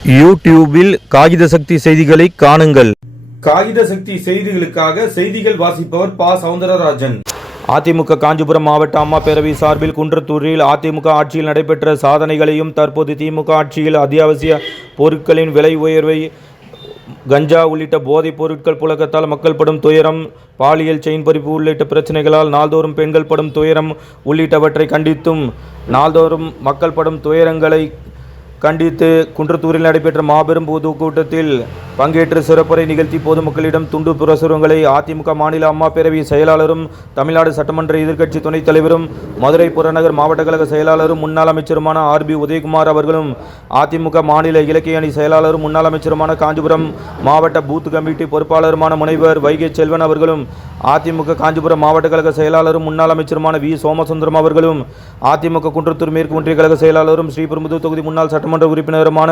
யூடியூபில் காகித சக்தி செய்திகளை காணுங்கள். காகித சக்தி செய்திகளுக்காக செய்திகள் வாசிப்பவர் ப. சவுந்தரராஜன். அதிமுக காஞ்சிபுரம் மாவட்ட அம்மா பேரவை சார்பில் குன்றத்தூரில் அதிமுக ஆட்சியில் நடைபெற்ற சாதனைகளையும் தற்போது திமுக ஆட்சியில் அத்தியாவசிய பொருட்களின் விலை உயர்வை, கஞ்சா உள்ளிட்ட போதைப் பொருட்கள் புழக்கத்தால் மக்கள் படும் துயரம், பாலியல் செயின் பறிப்பு உள்ளிட்ட பிரச்சனைகளால் நாள்தோறும் பெண்கள் படும் துயரம் உள்ளிட்டவற்றை கண்டித்தும் நாள்தோறும் மக்கள் படும் துயரங்களை கண்டித்து குன்றத்தூரில் நடைபெற்ற மாபெரும் பொதுக்கூட்டத்தில் பங்கேற்று சிறப்புரை நிகழ்த்தி பொதுமக்களிடம் துண்டு பிரசுரங்களை அதிமுக மாநில அம்மா பேரவை செயலாளரும் தமிழ்நாடு சட்டமன்ற எதிர்க்கட்சி துணைத் தலைவரும் மதுரை புறநகர் மாவட்ட கழக செயலாளரும் முன்னாள் அமைச்சருமான RB உதயகுமார் அவர்களும், அதிமுக மாநில இலக்கிய அணி செயலாளரும் முன்னாள் அமைச்சருமான காஞ்சிபுரம் மாவட்ட பூத் கமிட்டி பொறுப்பாளருமான முனைவர் வைகை செல்வன் அவர்களும், அதிமுக காஞ்சிபுரம் மாவட்ட கழக செயலாளரும் முன்னாள் அமைச்சருமான V. சோமசுந்தரம் அவர்களும், அதிமுக குன்றத்தூர் மேற்கு ஒன்றிய கழக செயலாளரும் ஸ்ரீபெரும்புதூர் தொகுதி முன்னாள் சட்டமன்ற உறுப்பினருமான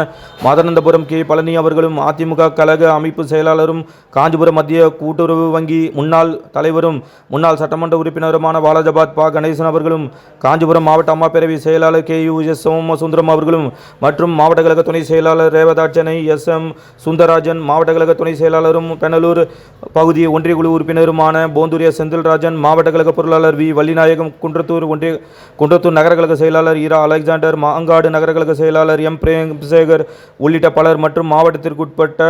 மதனந்தபுரம் K. பழனி அவர்களும், அதிமுக கழக அமைப்பு செயலாளரும் காஞ்சிபுரம் மத்திய கூட்டுறவு வங்கி முன்னாள் தலைவரும் முன்னாள் சட்டமன்ற உறுப்பினருமான வாலாஜாபாத் ப. கணேசன் அவர்களும், காஞ்சிபுரம் மாவட்ட அம்மா பேரவை செயலாளர் KUS சோமசுந்தரம் அவர்களும் மற்றும் மாவட்ட கழக துணை செயலாளர் ரேவதாட்சனை SM சுந்தரராஜன், மாவட்ட கழக துணை செயலாளரும் பெண்ணலூர் பகுதி ஒன்றிய குழு உறுப்பினருமான போந்தூரிய செந்தில்ராஜன், மாவட்ட கழக பொருளாளர் V. வள்ளிநாயகம், குன்றத்தூர் நகர கழக செயலாளர் இரா அலெக்சாண்டர், மாங்காடு நகர கழக செயலாளர் M. பிரேம்சேகர் உள்ளிட்ட பலர் மற்றும் மாவட்டத்திற்குட்பட்ட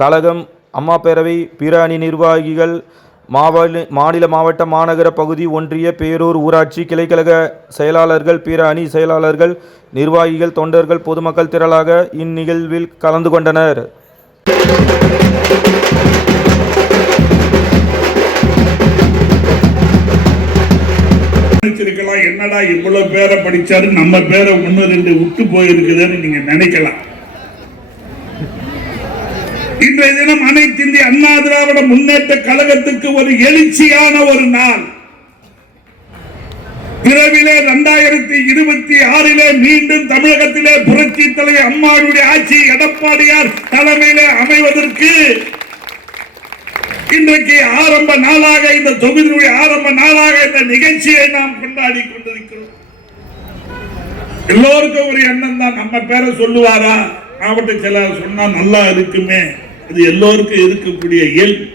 கழகம், அம்மா பேரவை, பிற அணி நிர்வாகிகள், மாநில மாவட்ட மாநகர பகுதி ஒன்றிய பேரூர் ஊராட்சி கிளைக்கழக செயலாளர்கள், பிற அணி செயலாளர்கள், நிர்வாகிகள், தொண்டர்கள், பொதுமக்கள் திரளாக இந்நிகழ்வில் கலந்து கொண்டனர். என்னடா இவ்வளவு பேரை படிச்சாரு, நம்ம பேரை 1-2 விட்டு போயிருக்குதுன்னு நீங்க நினைக்கலாம். இன்றைய தினம் அனைத்து இந்திய அண்ணா திராவிட முன்னேற்ற கழகத்துக்கு ஒரு எழுச்சியான ஒரு நாள். பிறவிலே 2026 மீண்டும் தமிழகத்திலே புரட்சி தலைவர் அம்மாவுடைய ஆட்சி எடப்பாடியார் தலைமையிலே அமைவதற்கு இன்றைக்கு ஆரம்ப நாளாக, இந்த தொகுதியுடைய ஆரம்ப நாளாக இந்த நிகழ்ச்சியை நாம் கொண்டாடி கொண்டிருக்கிறோம். எல்லோருக்கும் ஒரு எண்ணம் தான், நம்ம பேரை சொல்லுவாரா, மாவட்ட செயலாளர் சொன்னா நல்லா இருக்குமே, அது எல்லோருக்கும் இருக்கக்கூடிய இயல்பு.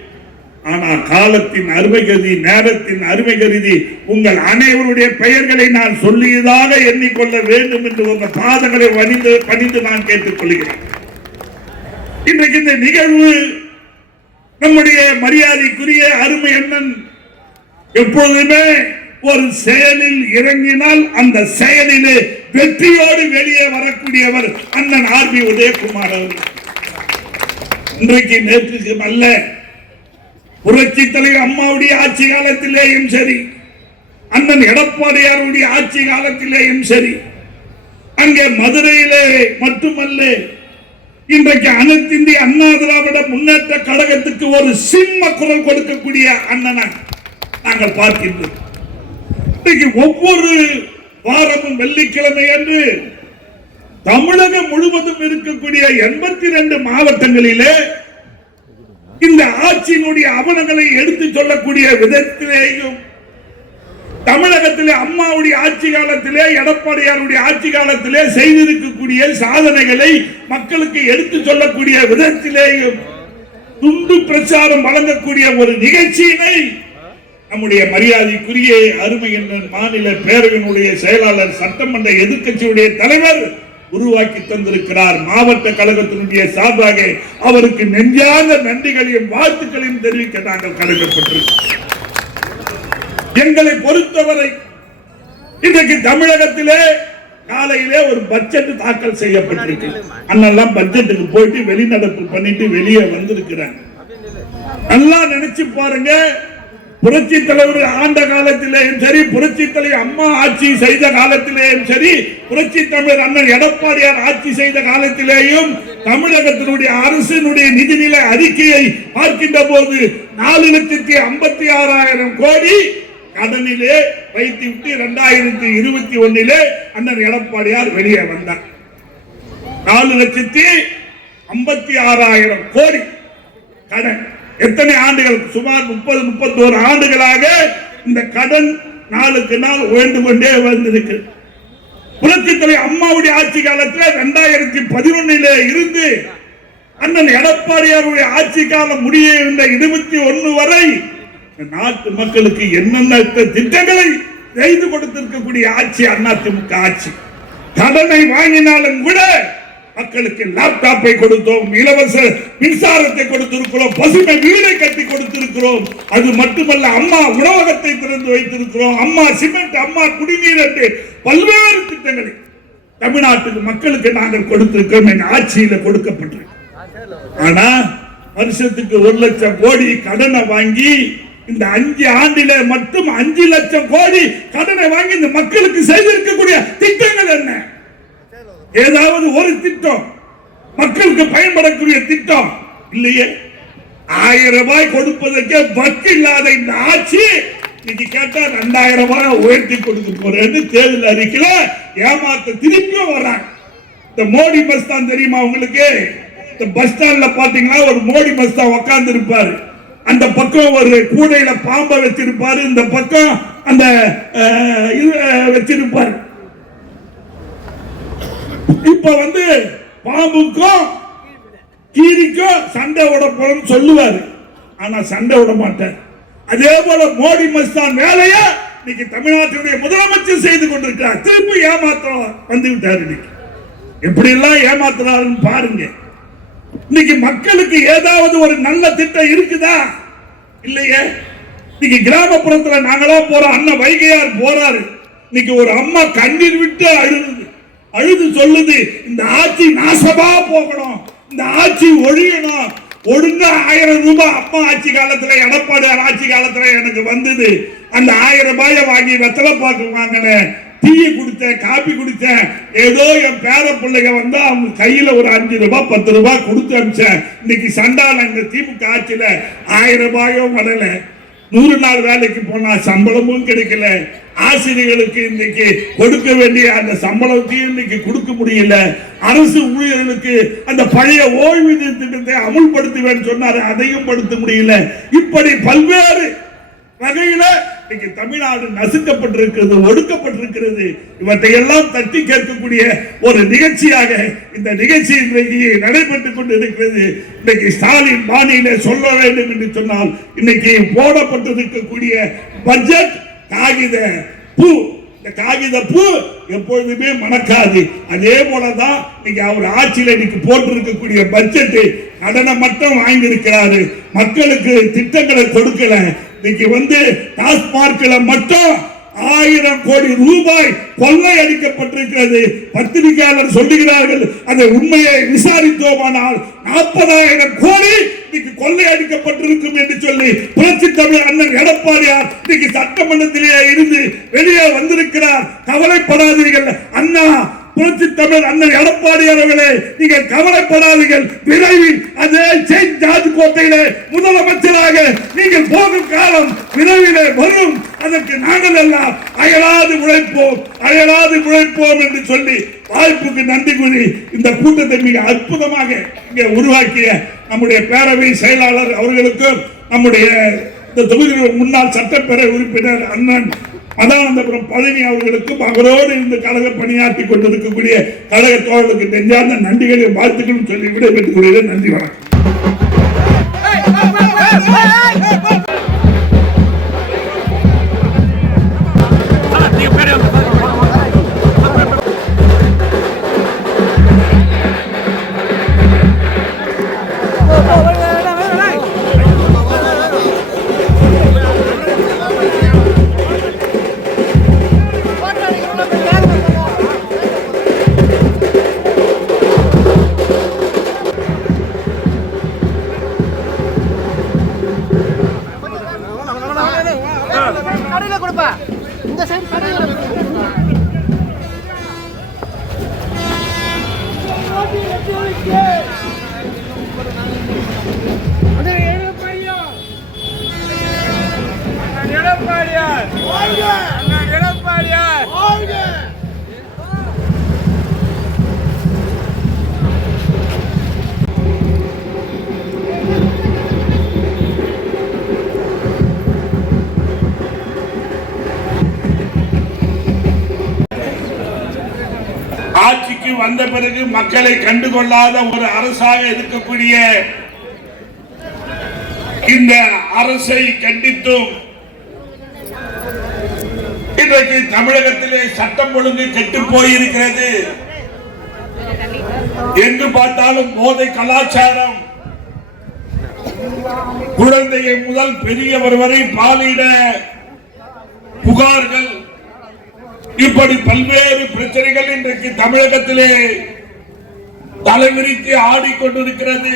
ஆனா காலத்தின் அருமை கருதி, நேரத்தின் அருமை கருதி உங்கள் அனைவருடைய பெயர்களை நான் சொல்லியதாக எண்ணிக்கொள்ள வேண்டும் என்று உங்கள் பாதங்களை பணிந்து நான் கேட்டுக் கொள்கிறேன். இன்றைக்கு இந்த நிகழ்வு நம்முடைய மரியாதைக்குரிய அருமை அண்ணன் எப்பொழுதுமே ஒரு செயலில் இறங்கினால் அந்த செயலிலே வெற்றியோடு வெளியே வரக்கூடியவர் அண்ணன் RB உதயகுமார் அவர்கள். இன்றைக்கு நேற்றுக்கு அல்ல, புரட்சி தலைவர் அம்மாவுடைய ஆட்சி காலத்திலேயும் சரி, அண்ணன் எடப்பாடியாருடைய ஆட்சி காலத்திலேயும் சரி, அங்கே மதுரையிலே மட்டுமல்ல, இன்றைக்கு அனைத்து இந்திய அண்ணா திராவிட முன்னேற்ற கழகத்துக்கு ஒரு சிம்ம குரல் கொடுக்கக்கூடிய அண்ணனை நாங்கள் பார்க்கின்றோம். இன்றைக்கு ஒவ்வொரு வாரமும் வெள்ளிக்கிழமை அன்று தமிழகம் முழுவதும் இருக்கக்கூடிய 82 மாவட்டங்களிலே இந்த ஆட்சியினுடைய அவலங்களை எடுத்து சொல்லக்கூடிய விதத்திலேயும், தமிழகத்திலே அம்மாவுடைய ஆட்சி காலத்திலே, எடப்பாடியாருடைய ஆட்சி காலத்திலே செய்திருக்கக்கூடிய சாதனைகளை மக்களுக்கு எடுத்து சொல்லக்கூடிய விதத்திலேயும் துண்டு பிரச்சாரம் வழங்கக்கூடிய ஒரு நிகழ்ச்சியினை நம்முடைய மரியாதைக்குரிய அருமை என்ற மாநில பேரவையினுடைய செயலாளர், சட்டமன்ற எதிர்க்கட்சியுடைய தலைவர் உருவாக்கி தந்திருக்கிறார். மாவட்ட கழகத்தினுடைய சார்பாக அவருக்கு நெஞ்சார்ந்த நன்றிகளையும் வாழ்த்துக்களையும் தெரிவிக்க நாங்கள் கடமைப்பட்டிருக்கிறோம். எங்களை பொறுத்தவரை இன்றைக்கு தமிழகத்திலே காலையிலே ஒரு பட்ஜெட் தாக்கல் செய்யப்பட்டிருக்கு. அண்ணெல்லாம் பட்ஜெட்டுக்கு போயிட்டு வெளிநடப்பு பண்ணிட்டு வெளியே வந்திருக்கிறாங்க. நல்லா நினைச்சு பாருங்க, புரட்சி தலைவர் ஆண்ட காலத்திலேயும் சரி, புரட்சி தலைவர் அம்மா ஆட்சி செய்த காலத்திலேயும் சரி, புரட்சி தலைவர் அண்ணன் எடப்பாடியார் ஆட்சி செய்த காலத்திலேயும் தமிழகத்தினுடைய அரசினுடைய நிதிநிலை அறிக்கையை பார்க்கின்ற போது 4,56,000 கோடி கடனிலே வைத்துவிட்டு 2021 அண்ணன் எடப்பாடியார் வெளியே வந்தார். 4,56,000 கோடி கடன். எத்தனை ஆண்டுகள்? சுமார் 30-31 ஆண்டுகளாக இந்த கடன் நாளுக்கு நாள் உயர்ந்து கொண்டே வந்திருக்கு. புரட்சித்துறை அம்மாவுடைய ஆட்சி காலத்தில் 2011 இருந்து அண்ணன் எடப்பாடியாருடைய ஆட்சி காலம் முடிய இருந்த 21 வரை நாட்டு மக்களுக்கு என்னென்ன திட்டங்களை செய்து கொடுத்திருக்கக்கூடிய ஆட்சி அதிமுக ஆட்சி. கடனை வாங்கினாலும் கூட மக்களுக்கு லேப்டாப்பை கொடுத்தோம், இலவச மின்சாரத்தை கொடுத்திருக்கிறோம், பசுமை வீடை கட்டி கொடுத்திருக்கிறோம். அது மட்டுமல்ல, அம்மா உணவகத்தை திறந்து வைத்திருக்கிறோம், அம்மா சிமெண்ட், அம்மா குடிநீர் என்று பல்வேறு திட்டங்களை தமிழ்நாட்டுக்கு மக்களுக்கு நாங்கள் கொடுத்திருக்கிறோம். எங்க ஆட்சியில கொடுக்கப்பட்டிருக்கிறோம். ஆனா வருஷத்துக்கு 1 லட்சம் கோடி கடனை வாங்கி இந்த 5 ஆண்டில மட்டும் 5 லட்சம் கோடி கடனை வாங்கி இந்த மக்களுக்கு செய்திருக்கக்கூடிய திட்டங்கள் என்ன? ஏதாவது ஒரு திட்டம் மக்களுக்கு பயன்படக்கூடிய திட்டம் இல்லையே. 1000 ரூபாய் கொடுப்பதற்கே வக்கு இல்லாத இந்த ஆட்சி இன்னைக்கு கேட்டா 2000 ரூபாய் உயர்த்தி கொடுக்க போறேன்னு தேர்தல் அறிக்கையில ஏமாத்த திருப்பியும் வர்றாங்க. இந்த மோடி பஸ் தான் தெரியுமா உங்களுக்கு? இந்த பஸ் ஸ்டாண்ட்ல பாத்தீங்கன்னா ஒரு மோடி பஸ் தான் உட்கார்ந்து இருப்பாரு. அந்த பக்கம் ஒரு கூடையில பாம்பை வச்சிருப்பாரு, இந்த பக்கம் அந்த வச்சிருப்பாரு. இப்ப பாம்புக்கும் கீரிக்கும் சண்டை விட போறோம்னு சொல்லுவாரு, ஆனா சண்டை விட மாட்டார். அதே போல மோடி மஸ்தான் வேலைய இன்னைக்கு தமிழ்நாட்டுடைய முதலமைச்சர் செய்து கொண்டிருக்கிறார். திருப்பி ஏமாற்றம் வந்து விட்டார். இன்னைக்கு எப்படி எல்லாம் ஏமாத்துறாருன்னு பாருங்க. இன்னைக்கு மக்களுக்கு ஏதாவது ஒரு நல்ல திட்டம் இருக்குதா? இல்லையே. இன்னைக்கு கிராமப்புறத்துல நாங்களா போறோம், அண்ணன் வைகையார் போறாரு. இன்னைக்கு ஒரு அம்மா கண்ணீர் விட்டு அழுது சொல்லுது, இந்த ஆட்சி நாசமா போகணும், இந்த ஆட்சி ஒழியணும். ஒழுங்கா 1000 ரூபாய் அம்மா ஆட்சி காலத்துல, எடப்பாடியார் ஆட்சி காலத்துல எனக்கு வந்தது. அந்த 1000 ரூபாய வாங்கி வெத்தலை பாக்கு வாங்கினேன், டீ குடிச்சேன், காபி குடிச்சேன். ஏதோ என் பேர பிள்ளைங்க அவங்க கையில ஒரு 5 ரூபாய் 10 ரூபாய் கொடுத்து அனுப்பிச்சேன். இன்னைக்கு சண்டால இந்த திமுக ஆட்சியில 1000 ரூபாயும் வரல. 100 நாள் வேலைக்கு போனா சம்பளமும் கிடைக்கல. ஆசிரியர்களுக்கு இன்னைக்கு கொடுக்க வேண்டிய அந்த சம்பளத்தையும் இன்னைக்கு கொடுக்க முடியல. அரசு ஊழியர்களுக்கு அந்த பழைய ஓய்வூதிய திட்டத்தை அமுல்படுத்துவேன்னு சொன்னாரு, அதையும் படுத்த முடியல. இப்படி பல்வேறு வகையில இன்னைக்கு தமிழ்நாடு நசுக்கப்பட்டிருக்கிறது, ஒடுக்கப்பட்டிருக்கிறது. இவற்றை எல்லாம் தட்டி கேட்கக்கூடிய ஒரு நிகழ்ச்சியாக இந்த நிகழ்ச்சி இன்றைக்கு நடைபெற்றுக் கொண்டிருக்கிறது. இன்னைக்கு ஸ்டாலின் பாணியில சொல்ல வேண்டும் என்று சொன்னால், இன்னைக்கு போடப்பட்டிருக்கக்கூடிய பட்ஜெட் காகித பூ. இந்த காகித பூ எப்பொழுதுமே மணக்காது. அதே போலதான் இன்னைக்கு அவர் ஆட்சியில் இன்னைக்கு போட்டிருக்கக்கூடிய பட்ஜெட் கடனை மட்டும் வாங்கியிருக்கிறாரு, மக்களுக்கு திட்டங்களை கொடுக்கல. இன்னைக்கு டாஸ்மார்க்ல மட்டும் 1000 கோடி ரூபாய் கொள்ளை அடிக்கப்பட்டிருக்கிறது. பத்திரிகையாளர் சொல்லுகிறார்கள், அந்த உண்மையை விசாரித்தோமானால் 40,000 கோடி இன்னைக்கு கொள்ளை அடிக்கப்பட்டிருக்கும் என்று சொல்லி புரட்சி தமிழர் அண்ணன் எடப்பாடியார் இன்னைக்கு சட்டமன்றத்திலேயே இருந்து வெளியே வந்திருக்கிறார். கவலைப்படாதீர்கள் அண்ணா, புரட்சி தமிழர் அண்ணன் எடப்பாடியார் அவர்களே, நீங்கள் கவலைப்படாதீர்கள். விரைவில் அதே செயின்ட் ஜார்ஜ் கோட்டையிலே முதலமைச்சராக நீங்கள் போகும் காலம் விரைவிலே வரும். அதற்கு நாங்கள் எல்லாம் அயலாது உழைப்போம் என்று சொல்லி வாய்ப்புக்கு நன்றி கூறி இந்த கூட்டத்தை மிக அற்புதமாக இங்கே உருவாக்கிய நம்முடைய பேரவை செயலாளர் அவர்களுக்கும், நம்முடைய இந்த தொகுதியின் முன்னாள் சட்டப்பேரவை உறுப்பினர் அண்ணன் மதானந்தபுரம் பழனி அவர்களுக்கும், அவரோடு இந்த கழக பணியாற்றி கொண்டிருக்கக்கூடிய கழக தோழர்களுக்கு நெஞ்சார்ந்த நன்றிகளையும் வாழ்த்துக்களும் சொல்லி விடைபெற்றுக் கொள்கிறேன். நன்றி, வணக்கம். வந்த பிறகு மக்களை கண்டுகொள்ளாத ஒரு அரசாக இருக்கக்கூடிய இந்த அரசை கண்டித்தும் இன்றைக்கு தமிழகத்திலே சட்டம் ஒழுங்கு கெட்டு போயிருக்கிறது. எங்கு பார்த்தாலும் போதை கலாச்சாரம், குழந்தையை முதல் பெரியவர் வரை பாலிட புகார்கள், இப்படி பல்வேறு பிரச்சனைகள் இன்றைக்கு தமிழகத்திலே தலைவிரித்து ஆடிக்கொண்டிருக்கிறது.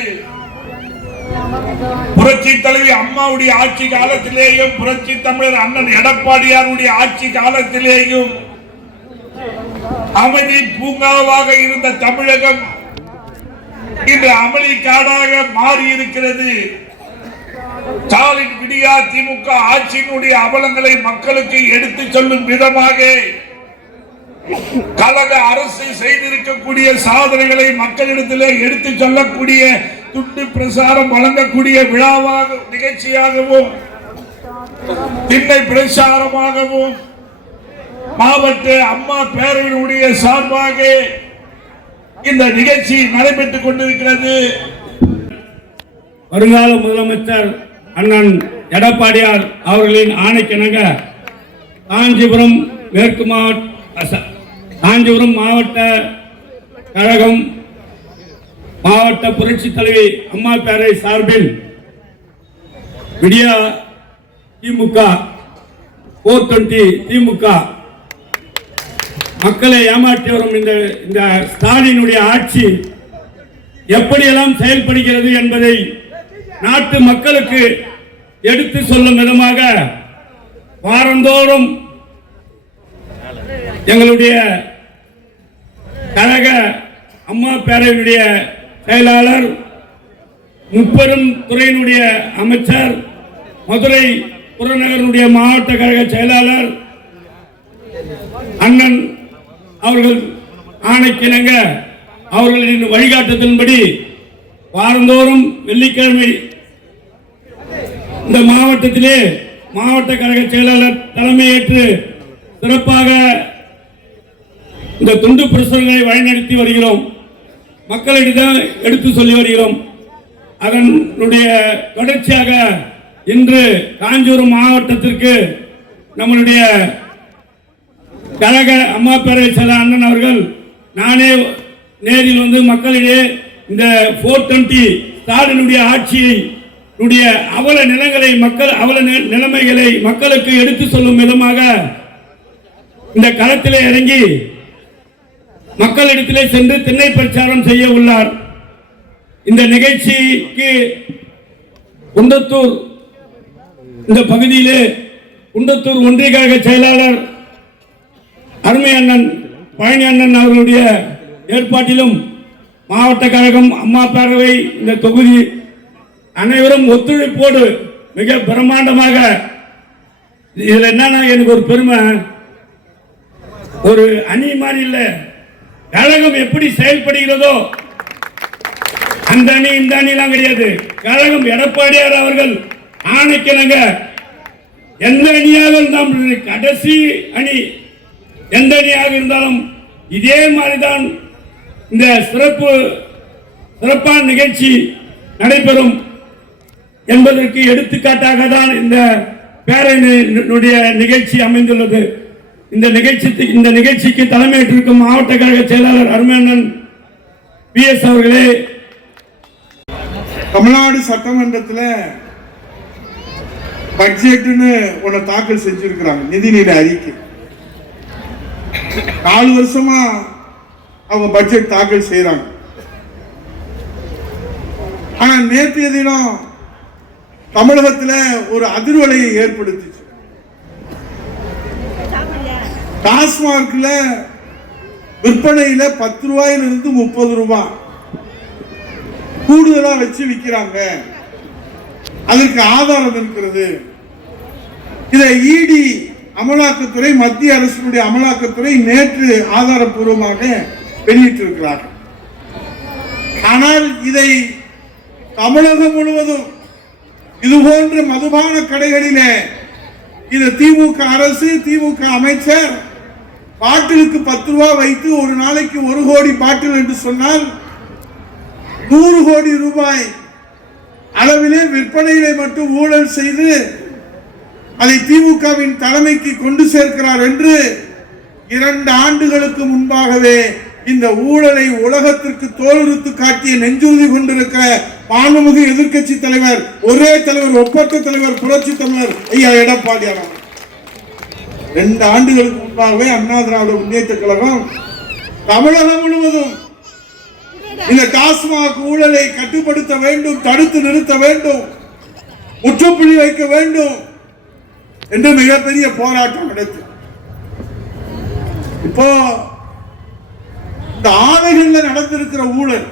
புரட்சி தலைவி அம்மாவுடைய ஆட்சி காலத்திலேயும் புரட்சி தமிழர் அண்ணன் எடப்பாடியாருடைய ஆட்சி காலத்திலேயும் அமைதி பூங்காவாக இருந்த தமிழகம் இன்று அமளி காடாக மாறி இருக்கிறது. ஸ்டாலின் விடியா திமுக ஆட்சியினுடைய அவலங்களை மக்களுக்கு எடுத்துச் சொல்லும் விதமாக கழக அரசு செய்திருக்கக்கூடிய சாதனைகளை மக்களிடத்திலே எடுத்துச் சொல்லக்கூடிய துண்டு பிரசாரம் வழங்கக்கூடிய விழாவாக நிகழ்ச்சியாகவும் திண்ணை பிரச்சாரமாகவும் மாவட்ட அம்மா பேரவையினுடைய சார்பாக இந்த நிகழ்ச்சி நடைபெற்றுக் கொண்டிருக்கிறது. வருங்கால முதலமைச்சர் அண்ணன் எடப்பாடியார் அவர்களின் ஆணைக்கிணங்க காஞ்சிபுரம் மேற்கு காஞ்சிபுரம் மாவட்ட கழகம் மாவட்ட புரட்சி தலைவி அம்மா பேரவை சார்பில் விடியா திமுக 420 திமுக மக்களை ஏமாற்றி வரும் இந்த ஸ்டாலினுடைய ஆட்சி எப்படியெல்லாம் செயல்படுகிறது என்பதை நாட்டு மக்களுக்கு எடுத்து சொல்லும் விதமாக வாரந்தோறும் எங்களுடைய கழக அம்மா பேரவையினுடைய செயலாளர், முப்பெரும் துறையினுடைய அமைச்சர், மதுரை புறநகருடைய மாவட்ட கழக செயலாளர் அண்ணன் அவர்கள் ஆணைக்கிணங்க அவர்களின் வழிகாட்டுதலின்படி வாரந்தோறும் வெள்ளிக்கிழமை இந்த மாவட்டத்திலே மாவட்ட கழக செயலாளர் தலைமையேற்று சிறப்பாக இந்த துண்டு பிரசுரங்களை வழிநடத்தி வருகிறோம். மக்களிடம் எடுத்து சொல்லி வருகிறோம். அதனுடைய தொடர்ச்சியாக இன்று காஞ்சிபுரம் மாவட்டத்திற்கு நம்மளுடைய கழக அம்மா பேரவை செயலாளர் அண்ணன் அவர்கள் நானே நேரில் வந்து மக்களிடையே இந்த 420 ஸ்டாலினுடைய ஆட்சியை அவல நிலங்களை நிலைமைகளை மக்களுக்கு எடுத்து சொல்லும் விதமாக இந்த களத்திலே இறங்கி மக்களிடத்திலே சென்று திண்ணை பிரச்சாரம் செய்ய உள்ளார். இந்த நிகழ்ச்சிக்கு குண்டத்தூர் இந்த பகுதியிலே குண்டத்தூர் ஒன்றிய கழக செயலாளர் அருமை அண்ணன் பழனி அண்ணன் அவர்களுடைய ஏற்பாட்டிலும் மாவட்ட கழகம் அம்மா பேரவை இந்த தொகுதி அனைவரும் ஒத்துழைப்போடு மிக பிரம்மாண்டமாக இதுல என்னன்னா எனக்கு ஒரு பெருமை, ஒரு அணி மாதிரி இல்ல, கழகம் எப்படி செயல்படுகிறதோ அந்த அணி இந்த அணிலாம் கிடையாது. கழகம் எடப்பாடியார் அவர்கள் ஆணைக்கிணங்க எந்த அணியாக இருந்தாலும் கடைசி அணி எந்த அணியாக இருந்தாலும் இதே மாதிரிதான் இந்த சிறப்பான நிகழ்ச்சி நடைபெறும் என்பதற்கு எடுத்துக்காட்டாக தான் இந்த பேரணியுடைய நிகழ்ச்சி அமைந்துள்ளது. இந்த நிகழ்ச்சிக்கு தலைமையேற்றிருக்கும் மாவட்ட கழக செயலாளர் அருமையண்ணன் PS அவர்களே, தமிழ்நாடு சட்டமன்றத்தில் பட்ஜெட்னு ஒன்றை தாக்கல் செஞ்சிருக்கிறாங்க. நிதிநிலை அறிக்கை 4 வருஷமா அவங்க பட்ஜெட் தாக்கல் செய்யறாங்க. ஆனா நேற்றைய தினம் தமிழகத்தில் ஒரு அதிர்வலையை ஏற்படுத்திச்சு. டாஸ்மார்க்ல விற்பனையில 10 ரூபாயிலிருந்து 30 ரூபாய் கூடுதலா வச்சு விற்கிறாங்க. அதற்கு ஆதாரம் இருக்கிறது. இதை இடி அமலாக்கத்துறை, மத்திய அரசினுடைய அமலாக்கத்துறை நேற்று ஆதாரப்பூர்வமாக வெளியிட்டிருக்கிறார்கள். ஆனால் இதை தமிழகம் முழுவதும் இதுபோன்ற மதுபான கடைகளிலே இந்த திமுக அரசு, திமுக அமைச்சர் பாட்டிலுக்கு 10 ரூபாய் வைத்து ஒரு நாளைக்கு 1 கோடி பாட்டில் என்று சொன்னால் 100 கோடி ரூபாய் அளவிலே விற்பனையிலே மட்டும் ஊழல் செய்து அதை திமுகவின் தலைமைக்கு கொண்டு சேர்க்கிறார் என்று 2 ஆண்டுகளுக்கு முன்பாகவே இந்த ஊழலை உலகத்திற்கு தோலுறுத்து காட்டிய நெஞ்சுறுதி கொண்டிருக்கிற மாண்புமிகு எதிர்க்கட்சி தலைவர், ஒரே தலைவர், ஒப்பற்ற தலைவர், புரட்சி தலைவர் ஐயா எடப்பாடியார் 2 ஆண்டுகளுக்கு முன்பாகவே அண்ணா திராவிட முன்னேற்ற கழகம் தமிழகம் முழுவதும் இந்த டாஸ்மாக் ஊழலை கட்டுப்படுத்த வேண்டும், தடுத்து நிறுத்த வேண்டும், முற்றுப்புள்ளி வைக்க வேண்டும் என்று மிகப்பெரிய போராட்டம் நடத்தி இப்போ இந்த ஆலைகள்ல நடந்திருக்கிற ஊழல்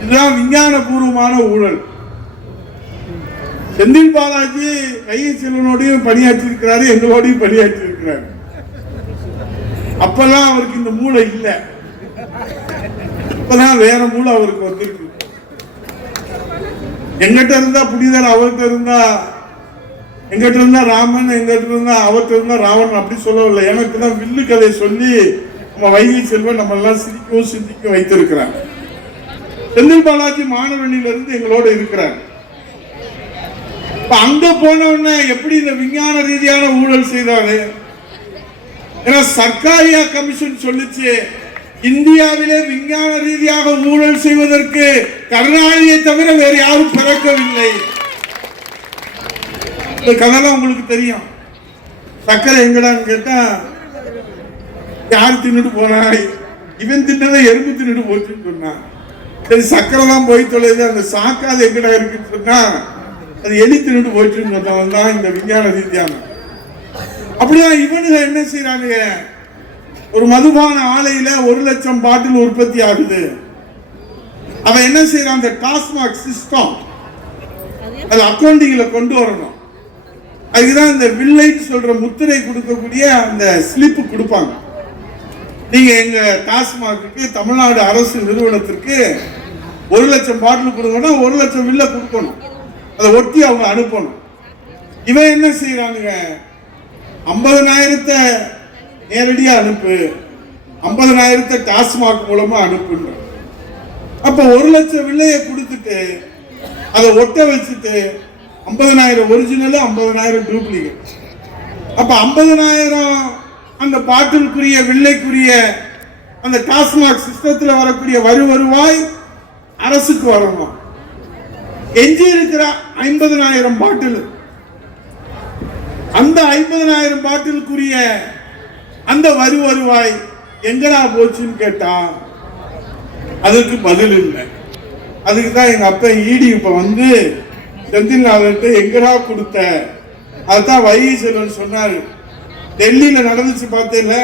இதுதான் விஞ்ஞான பூர்வமான ஊழல். செந்தில் பாலாஜி செல்வனோடையும் பணியாற்றி இருக்கிறாரு, எங்களோடையும் பணியாற்றி இருக்கிறார். அப்பெல்லாம் அவருக்கு இந்த மூளை இல்லை, இப்பதான் வேற மூளை அவருக்கு வந்திருக்கு. எங்கிட்ட இருந்தா புனிதர், அவர்கிட்ட இருந்தா எங்கிட்ட இருந்தா ராமன், எங்கிட்ட இருந்தா அவர்கிட்ட இருந்தா ராவன் அப்படி சொல்லவில்லை. எனக்கு தான் வில்லு கதை சொல்லி நம்ம வைகை செல்வன் நம்ம எல்லாம் சிரிக்கவும் சிந்திக்க வைத்திருக்கிறார். செந்தில் பாலாஜி மாணவனிலிருந்து எங்களோட இருக்கிறார். அங்க போனவன எப்படி இந்த விஞ்ஞான ரீதியான ஊழல் செய்தாரு? ஏன்னா சர்க்காரியா கமிஷன் சொல்லிச்சு, இந்தியாவிலே விஞ்ஞான ரீதியாக ஊழல் செய்வதற்கு கருணாநிதியை தவிர வேறு யாரும் பிறக்கவில்லை. கதெல்லாம் உங்களுக்கு தெரியும். சர்க்கரை எங்கடான்னு கேட்டா யார் தின்னுட்டு போனா, இவன் தின்னதை எறும்பு தின்னுட்டு போச்சுன்னு சொன்னான். சரி சர்க்கரை தான் போய் தொலைது, அந்த சாக்காது எங்கடா இருக்குன்னு சொன்னா அது எலி தின்னுட்டு போச்சுன்னு சொன்னவன் தான் இந்த விஞ்ஞான ரீதியான. அப்படிதான் இவனுங்க என்ன செய்யறானுங்க, ஒரு மதுபான ஆலையில 1 லட்சம் பாட்டில் உற்பத்தி ஆகுது. அவன் என்ன செய்யறான், அந்த டாஸ்மாக் சிஸ்டம் அது அக்கௌண்டிங்ல கொண்டு வரணும். அதுதான் இந்த வில்லைன்னு சொல்ற முத்திரை கொடுக்கக்கூடிய அந்த ஸ்லிப் கொடுப்பாங்க. நீங்க எங்க டாஸ்மாக்கு தமிழ்நாடு அரசு நிறுவனத்திற்கு 1 லட்சம் பாட்டில் கொடுக்கணும்னா 1 லட்சம் வில்ல கொடுக்கணும், அதை ஒட்டி அவங்க அனுப்பணும். இவன் என்ன செய்யறானுங்க, 50,000 நேரடியா அனுப்பு, 50,000 டாஸ்மாக் மூலமா அனுப்புன்ற. அப்ப 1 லட்சம் வில்லையை கொடுத்துட்டு அதை ஒட்ட வச்சுட்டு 50,000 ஒரிஜினல், 50,000 டூப்ளிகேட். அப்ப 50,000 அந்த பாட்டிலுக்குரிய வில்லைக்குரிய அந்த டாஸ்மாக் சிஸ்டத்தில் வரக்கூடிய வருவாய் அரசுக்கு வரணும். எஞ்சி இருக்கிற 50,000 பாட்டில், அந்த 50,000 பாட்டிலுக்குரிய அந்த வருவாய் எங்கடா போச்சுன்னு கேட்டா அதுக்கு பதில் இல்லை. அதுக்கு தான் எங்க அப்பா ஈடி இப்ப வந்து செந்தில்நாதன்ட்டு எங்கடா கொடுத்த, அதுதான் வைகை செல்வன் சொன்னாரு. டெல்லியில நடந்துச்சு பார்த்தேல,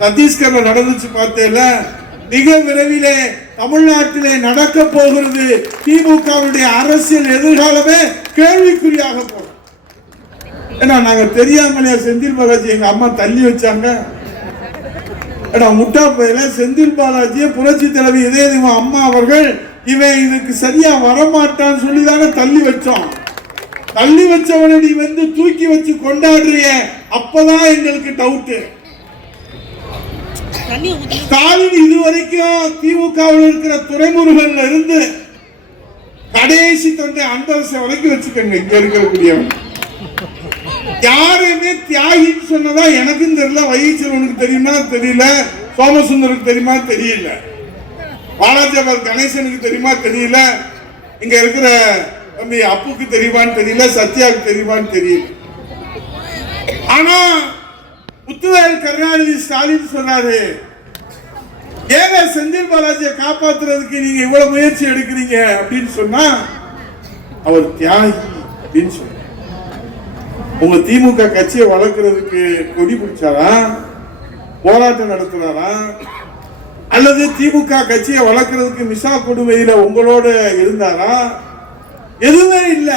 சத்தீஸ்கர்ல நடந்துச்சு பார்த்தேல, மிக விரைவிலே தமிழ்நாட்டிலே நடக்க போகிறது திமுகவுடைய அரசியல் எதிர்காலமே கேள்விக்குறியாக போகும். ஏன்னா நாங்க தெரியாமலையா செந்தில் பாலாஜி எங்க அம்மா தள்ளி வச்சாங்க. முட்டா பையில செந்தில் பாலாஜியை புரட்சி தலைவி இதயதேவ அம்மா அவர்கள் இவன் இதுக்கு சரியா வரமாட்டான்னு சொல்லிதானே தள்ளி வச்சோம். தள்ளி வச்சவனை நீ வந்து தூக்கி வச்சு கொண்டாடுறிய, அப்பதான் எங்களுக்கு டவுட். ஸ்டாலின் இதுவரைக்கும் திமுகவில் இருக்கிற துறைமுருகன்ல இருந்து கடைசி தொண்டை அன்பரசை வரைக்கும் வச்சுக்கோங்க, இங்க இருக்கக்கூடியவன் யாருமே தியாகின்னு சொன்னதா எனக்கும் தெரியல, வைகை செல்வனுக்கு தெரியுமா தெரியல, சோமசுந்தருக்கு தெரியுமா தெரியல, பாலாஜிபாத் கணேசனுக்கு தெரியுமா தெரியல, இங்க இருக்கிற தம்பி அப்புக்கு தெரியுமான்னு தெரியல, சத்யாவுக்கு தெரியுமான்னு தெரியல. ஆனா முத்துவேல் கருணாநிதி ஸ்டாலின் சொன்னாரு, ஏங்க செந்தில் பாலாஜியை காப்பாத்துறதுக்கு நீங்க இவ்வளவு முயற்சி எடுக்கிறீங்க அப்படின்னு சொன்னா அவர் தியாகி அப்படின்னு சொன்னார். உங்க திமுக கட்சியை வளர்க்கறதுக்கு கொடி பிடிச்சாரா, போராட்டம் நடத்துறாரா, அல்லது திமுக கட்சியை வளர்க்கறதுக்கு மிசா கொடுமையில உங்களோட இருந்தாரா? எதுவுமே இல்ல.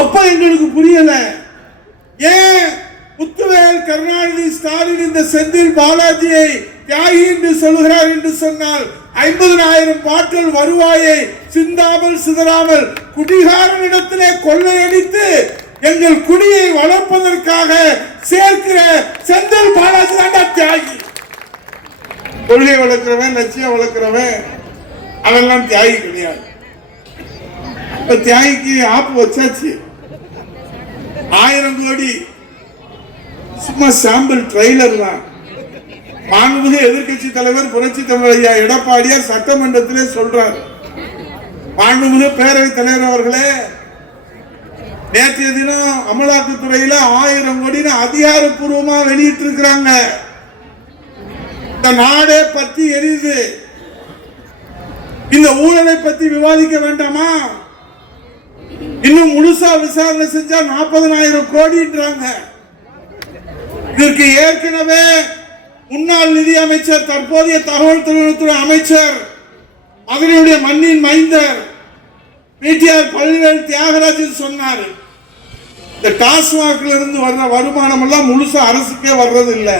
அப்ப எங்களுக்கு புரியல, ஏன் முத்துவேல் கருணாநிதி ஸ்டாலின் இந்த செந்தில் பாலாஜியை தியாகி என்று சொல்கிறார் என்று சொன்னால் 50,000 பாட்டில் வருவாயை சிந்தாமல் சிதறாமல் குடிகாரனிடத்திலே கொள்ளையடித்து எங்கள் குடியை வளர்ப்பதற்காக சேர்க்கிற செந்தில் பாலாஜி தான் தியாகி. கொள்கை வளர்க்கிறவன், லட்சியம் வளர்க்கிறவன் அதெல்லாம் தியாகி கிடையாது. தியாகிக்கு ஆப்பு வச்சாச்சு. 1000 கோடி சும்மா சாம்பிள் ட்ரெய்லர் தான். மாண்புமிகு எதிர்கட்சி தலைவர் புரட்சி தமிழர் ஐயா எடப்பாடியார் சட்டமன்றத்திலே சொல்றார். மாண்புமிகு பேரவைத் தலைவர் அவர்களே, நேற்றைய தினம் அமலாக்கத்துறையில 1000 கோடின்னு அதிகாரப்பூர்வமா வெளியிட்டு இருக்கிறாங்க. இந்த நாடே பத்தி எரியுது. இந்த ஊழலை பத்தி விவாதிக்க வேண்டாமா? இன்னும் முழுசா விசாரணை செஞ்சா 40,000 கோடின்றாங்க. இதற்கு ஏற்கனவே முன்னாள் நிதி அமைச்சர், தற்போதைய தகவல் தொழில்நுட்பத்துறை அமைச்சர், மதுரையுடைய மண்ணின் மைந்தர் பிடிஆர் பள்ளிவேல் தியாகராஜன் சொன்னார், இந்த டாஸ்மாக்ல இருந்து வர்ற வருமானம் எல்லாம் முழுசா அரசுக்கே வர்றது இல்ல,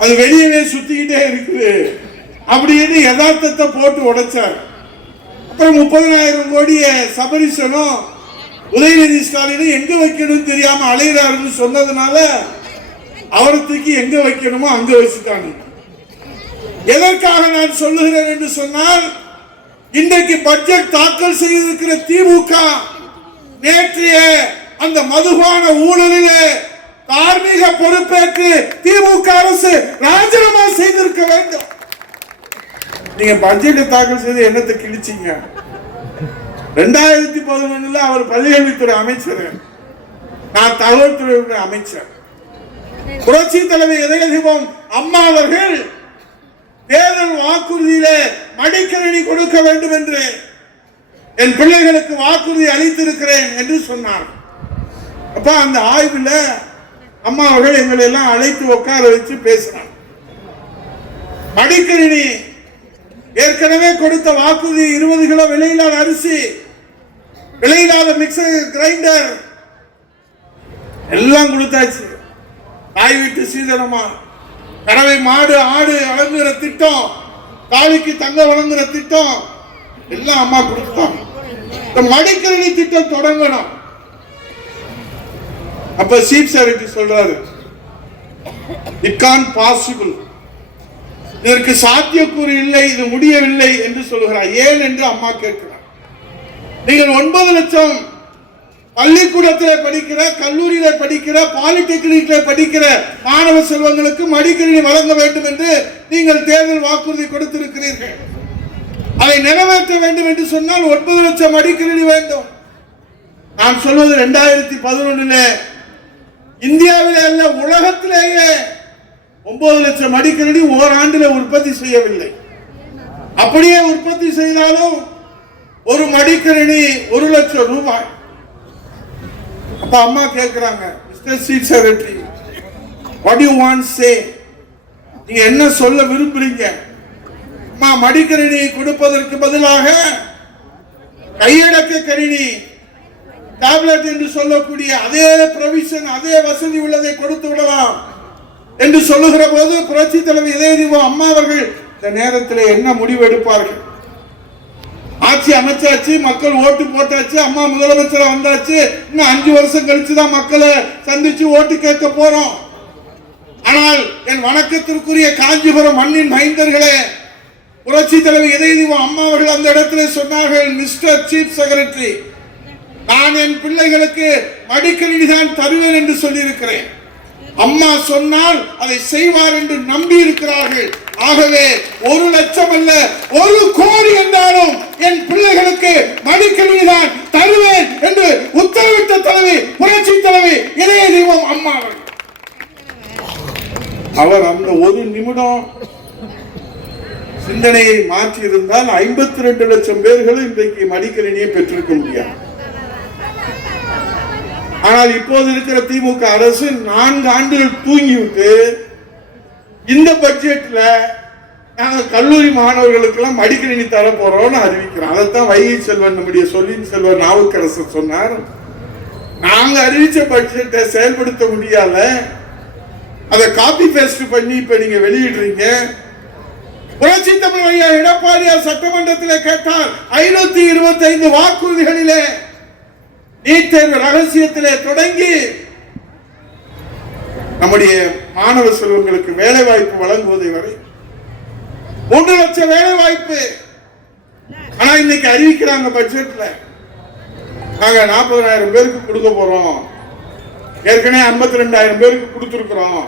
அது வெளியவே சுத்திக்கிட்டே இருக்குது அப்படின்னு யதார்த்தத்தை போட்டு உடைச்சார். அப்புறம் 30,000 கோடிய சபரிசனும் உதயநிதி ஸ்டாலினும் எங்க வைக்கணும் தெரியாம அலைகிறாருன்னு சொன்னதுனால அவரை தூக்கி எங்க வைக்கணுமோ அங்க வச்சுட்டாங்க. எதற்காக நான் சொல்லுகிறேன் என்று சொன்னால், இன்றைக்கு பட்ஜெட் தாக்கல் செய்திருக்கிற திமுக நேற்றைய அந்த மதுபான ஊழலிலே தார்மீக பொறுப்பேற்று திமுக அரசு ராஜினாமா செய்திருக்க வேண்டும். நீங்க பட்ஜெட்டை தாக்கல் செய்து என்னத்தை கிழிச்சீங்க? 2011 அவர் பள்ளிக்கல்வித்துறை அமைச்சர், நான் தகவல் துறை அமைச்சர். புரட்சி தலைவர் இதயதீபம் அம்மா அவர்கள் தேர்தல் வாக்குறுதியிலே மடிக்கணினி கொடுக்க வேண்டும் என்று என் பிள்ளைகளுக்கு வாக்குறுதி அளித்திருக்கிறேன் என்று சொன்னார். அப்ப அந்த ஆய்வில் அம்மா அவர்கள் எங்களை எல்லாம் அழைத்து உட்கார வச்சு பேசினார். மடிக்கணினி ஏற்கனவே கொடுத்த வாக்குறுதி 20 கிலோ விலையில்லாத அரிசி, விலையில்லாத மிக்சர் கிரைண்டர் எல்லாம் கொடுத்தாச்சு. தாய் வீட்டு சீதனமா, கறவை மாடு ஆடு வழங்குகிற திட்டம், தாலிக்கு தங்க வழங்குகிற திட்டம் எல்லாம் அம்மா கொடுத்தாங்க. இந்த மடிக்கணினி திட்டம் தொடங்கணும். அப்ப சீஃப் செக்ரட்டரி சொல்றாரு, இட் கான்ட் பாசிபிள், இதற்கு சாத்தியக்கூறு இல்லை, இது முடியவில்லை என்று சொல்கிறார். ஏன் என்று அம்மா கேட்கிறார். நீங்கள் 9 லட்சம் பள்ளிக்கூடத்தில் படிக்கிற, கல்லூரியில் படிக்கிற, பாலிடெக்னிக்கில் படிக்கிற மாணவ செல்வங்களுக்கு மடிக்கணினி வழங்க வேண்டும் என்று நீங்கள் தேர்தல் வாக்குறுதி கொடுத்திருக்கிறீர்கள். அதை நிறைவேற்ற வேண்டும் என்று சொன்னால் 9 லட்சம் மடிக்கணினி வேண்டும். நான் சொல்வது 2011 இந்தியாவிலே அல்ல, உலகத்திலேயே 9 லட்சம் மடிக்கணினி ஓராண்டில் உற்பத்தி செய்யவில்லை. அப்படியே உற்பத்தி செய்தாலும் ஒரு மடிக்கணினி 1 லட்சம் ரூபாய். அப்ப அம்மா கேட்கிறாங்க, mister chief secretary, what you want say, நீங்க என்ன சொல்ல விரும்புறீங்க? அம்மா, மடிக்கணினி கொடுப்பதற்கு பதிலாக கையடக்க கணினி, டேப்லெட் என்று சொல்லக்கூடிய அதே ப்ரொவிஷன், அதே வசதி உள்ளதை கொடுத்து விடலாம் என்று சொல்லுகிற போது புரட்சி தலைவர் இதயதீபம் அம்மா அவர்கள் இந்த நேரத்தில் என்ன முடிவு எடுப்பார்கள்? ஆட்சி அமைச்சாச்சு, மக்கள் ஓட்டு போட்டாச்சு, அம்மா முதலமைச்சர் வந்தாச்சு, இன்னும் 5 வருஷம் கழிச்சு தான் மக்களை சந்திச்சு ஓட்டு கேட்க போறோம். ஆனால் என் வணக்கத்திற்குரிய காஞ்சிபுரம் மண்ணின் மைந்தர்களே, புரட்சி தலைவர் இதயதீபம் அம்மா அவர்கள் அந்த இடத்துல சொன்னார்கள், மிஸ்டர் சீஃப் செக்ரட்டரி, நான் என் பிள்ளைகளுக்கு மடிக்கணினி தான் தருவேன் என்று சொல்லியிருக்கிறேன். அம்மா சொன்னால் அதை செய்வார் என்று நம்பி இருக்கிறார்கள். ஆகவே 1 லட்சம் அல்ல, 1 கோடி என்றாலும் என் பிள்ளைகளுக்கு மடிக்கணினி தான் தருவேன் என்று உத்தரவிட்ட தலைவி புரட்சி தலைவி இதயதீபம் அம்மா அவர் அந்த 1 நிமிடம் சிந்தனையை மாற்றி இருந்தால் 52 லட்சம் பேர்கள் இன்றைக்கு மடிக்கணினியை பெற்றிருக்க முடியாது. ஆனால் இப்போது இருக்கிற திமுக அரசு 4 ஆண்டுகள் தூங்கிவிட்டு இந்த பட்ஜெட்ல நாங்கள் கல்லூரி மாணவர்களுக்கு எல்லாம் மடிக்கணினி தர போறோம்னு அறிவிக்கிறோம். அதைத்தான் வைகை செல்வன், நம்முடைய சொல்லின் செல்வர் நாவுக்கரசர் சொன்னார். நாங்க அறிவிச்ச பட்ஜெட்டை செயல்படுத்த முடியாத, அதை காப்பி பேஸ்ட் பண்ணி இப்ப நீங்க வெளியிடுறீங்க. புரட்சி தமிழர் ஐயா எடப்பாடியார் சட்டமன்றத்தில் கேட்டால் 525 வாக்குறுதிகளிலே நீட் தேர்வு ரகசியத்திலே தொடங்கி நம்முடைய மாணவ செல்வங்களுக்கு வேலை வாய்ப்பு வழங்குவதை வரை 3 லட்சம் வேலை வாய்ப்பு. ஆனா இன்னைக்கு அறிவிக்கிறாங்க பட்ஜெட்ல நாங்க 40,000 பேருக்கு கொடுக்க போறோம், ஏற்கனவே 52,000 பேருக்கு கொடுத்திருக்கிறோம்.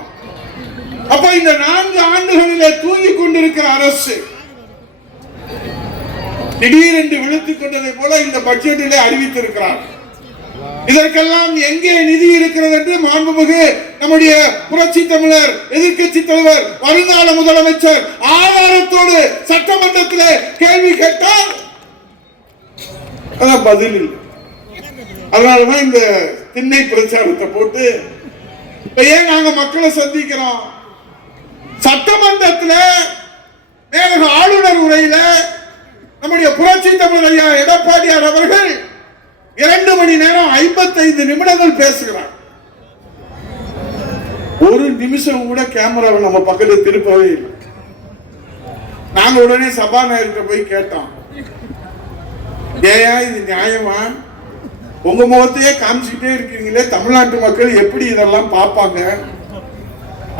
அப்ப இந்த 4 ஆண்டுகளிலே தூங்கிக் கொண்டிருக்கிற அரசு திடீரென்று விழுத்துக் கொண்டதை போல இந்த பட்ஜெட்டிலே அறிவித்திருக்கிறார். இதற்கெல்லாம் எங்கே நிதி இருக்கிறது என்று மாண்புமிகு நம்முடைய புரட்சி தமிழர் எதிர்க்கட்சி தலைவர் வருங்கால முதலமைச்சர் ஆதாரத்தோடு சட்டமன்றத்திலே கேள்வி கேட்டார். அதான் பதில் இல்லை. அதனாலதான் இந்த திண்ணை பிரச்சாரத்தை போட்டு ஏன் நாங்க மக்களை சந்திக்கிறோம். சட்டமன்றத்தில் மேலக ஆளுநர் உரையில நம்முடைய புரட்சி தமிழர் ஐயா எடப்பாடியார் அவர்கள் 2 மணி நேரம் 55 நிமிடங்கள் பேசுகிறார். ஒரு நிமிஷம் கூட கேமராவை நம்ம பக்கத்தில் திருப்பவே இல்லை. நாங்க உடனே சபாநாயகர்கிட்ட போய் கேட்டோம், ஏன் இது நியாயமா? உங்க முகத்தையே காமிச்சுட்டே இருக்கீங்களே, தமிழ்நாட்டு மக்கள் எப்படி இதெல்லாம் பார்ப்பாங்க?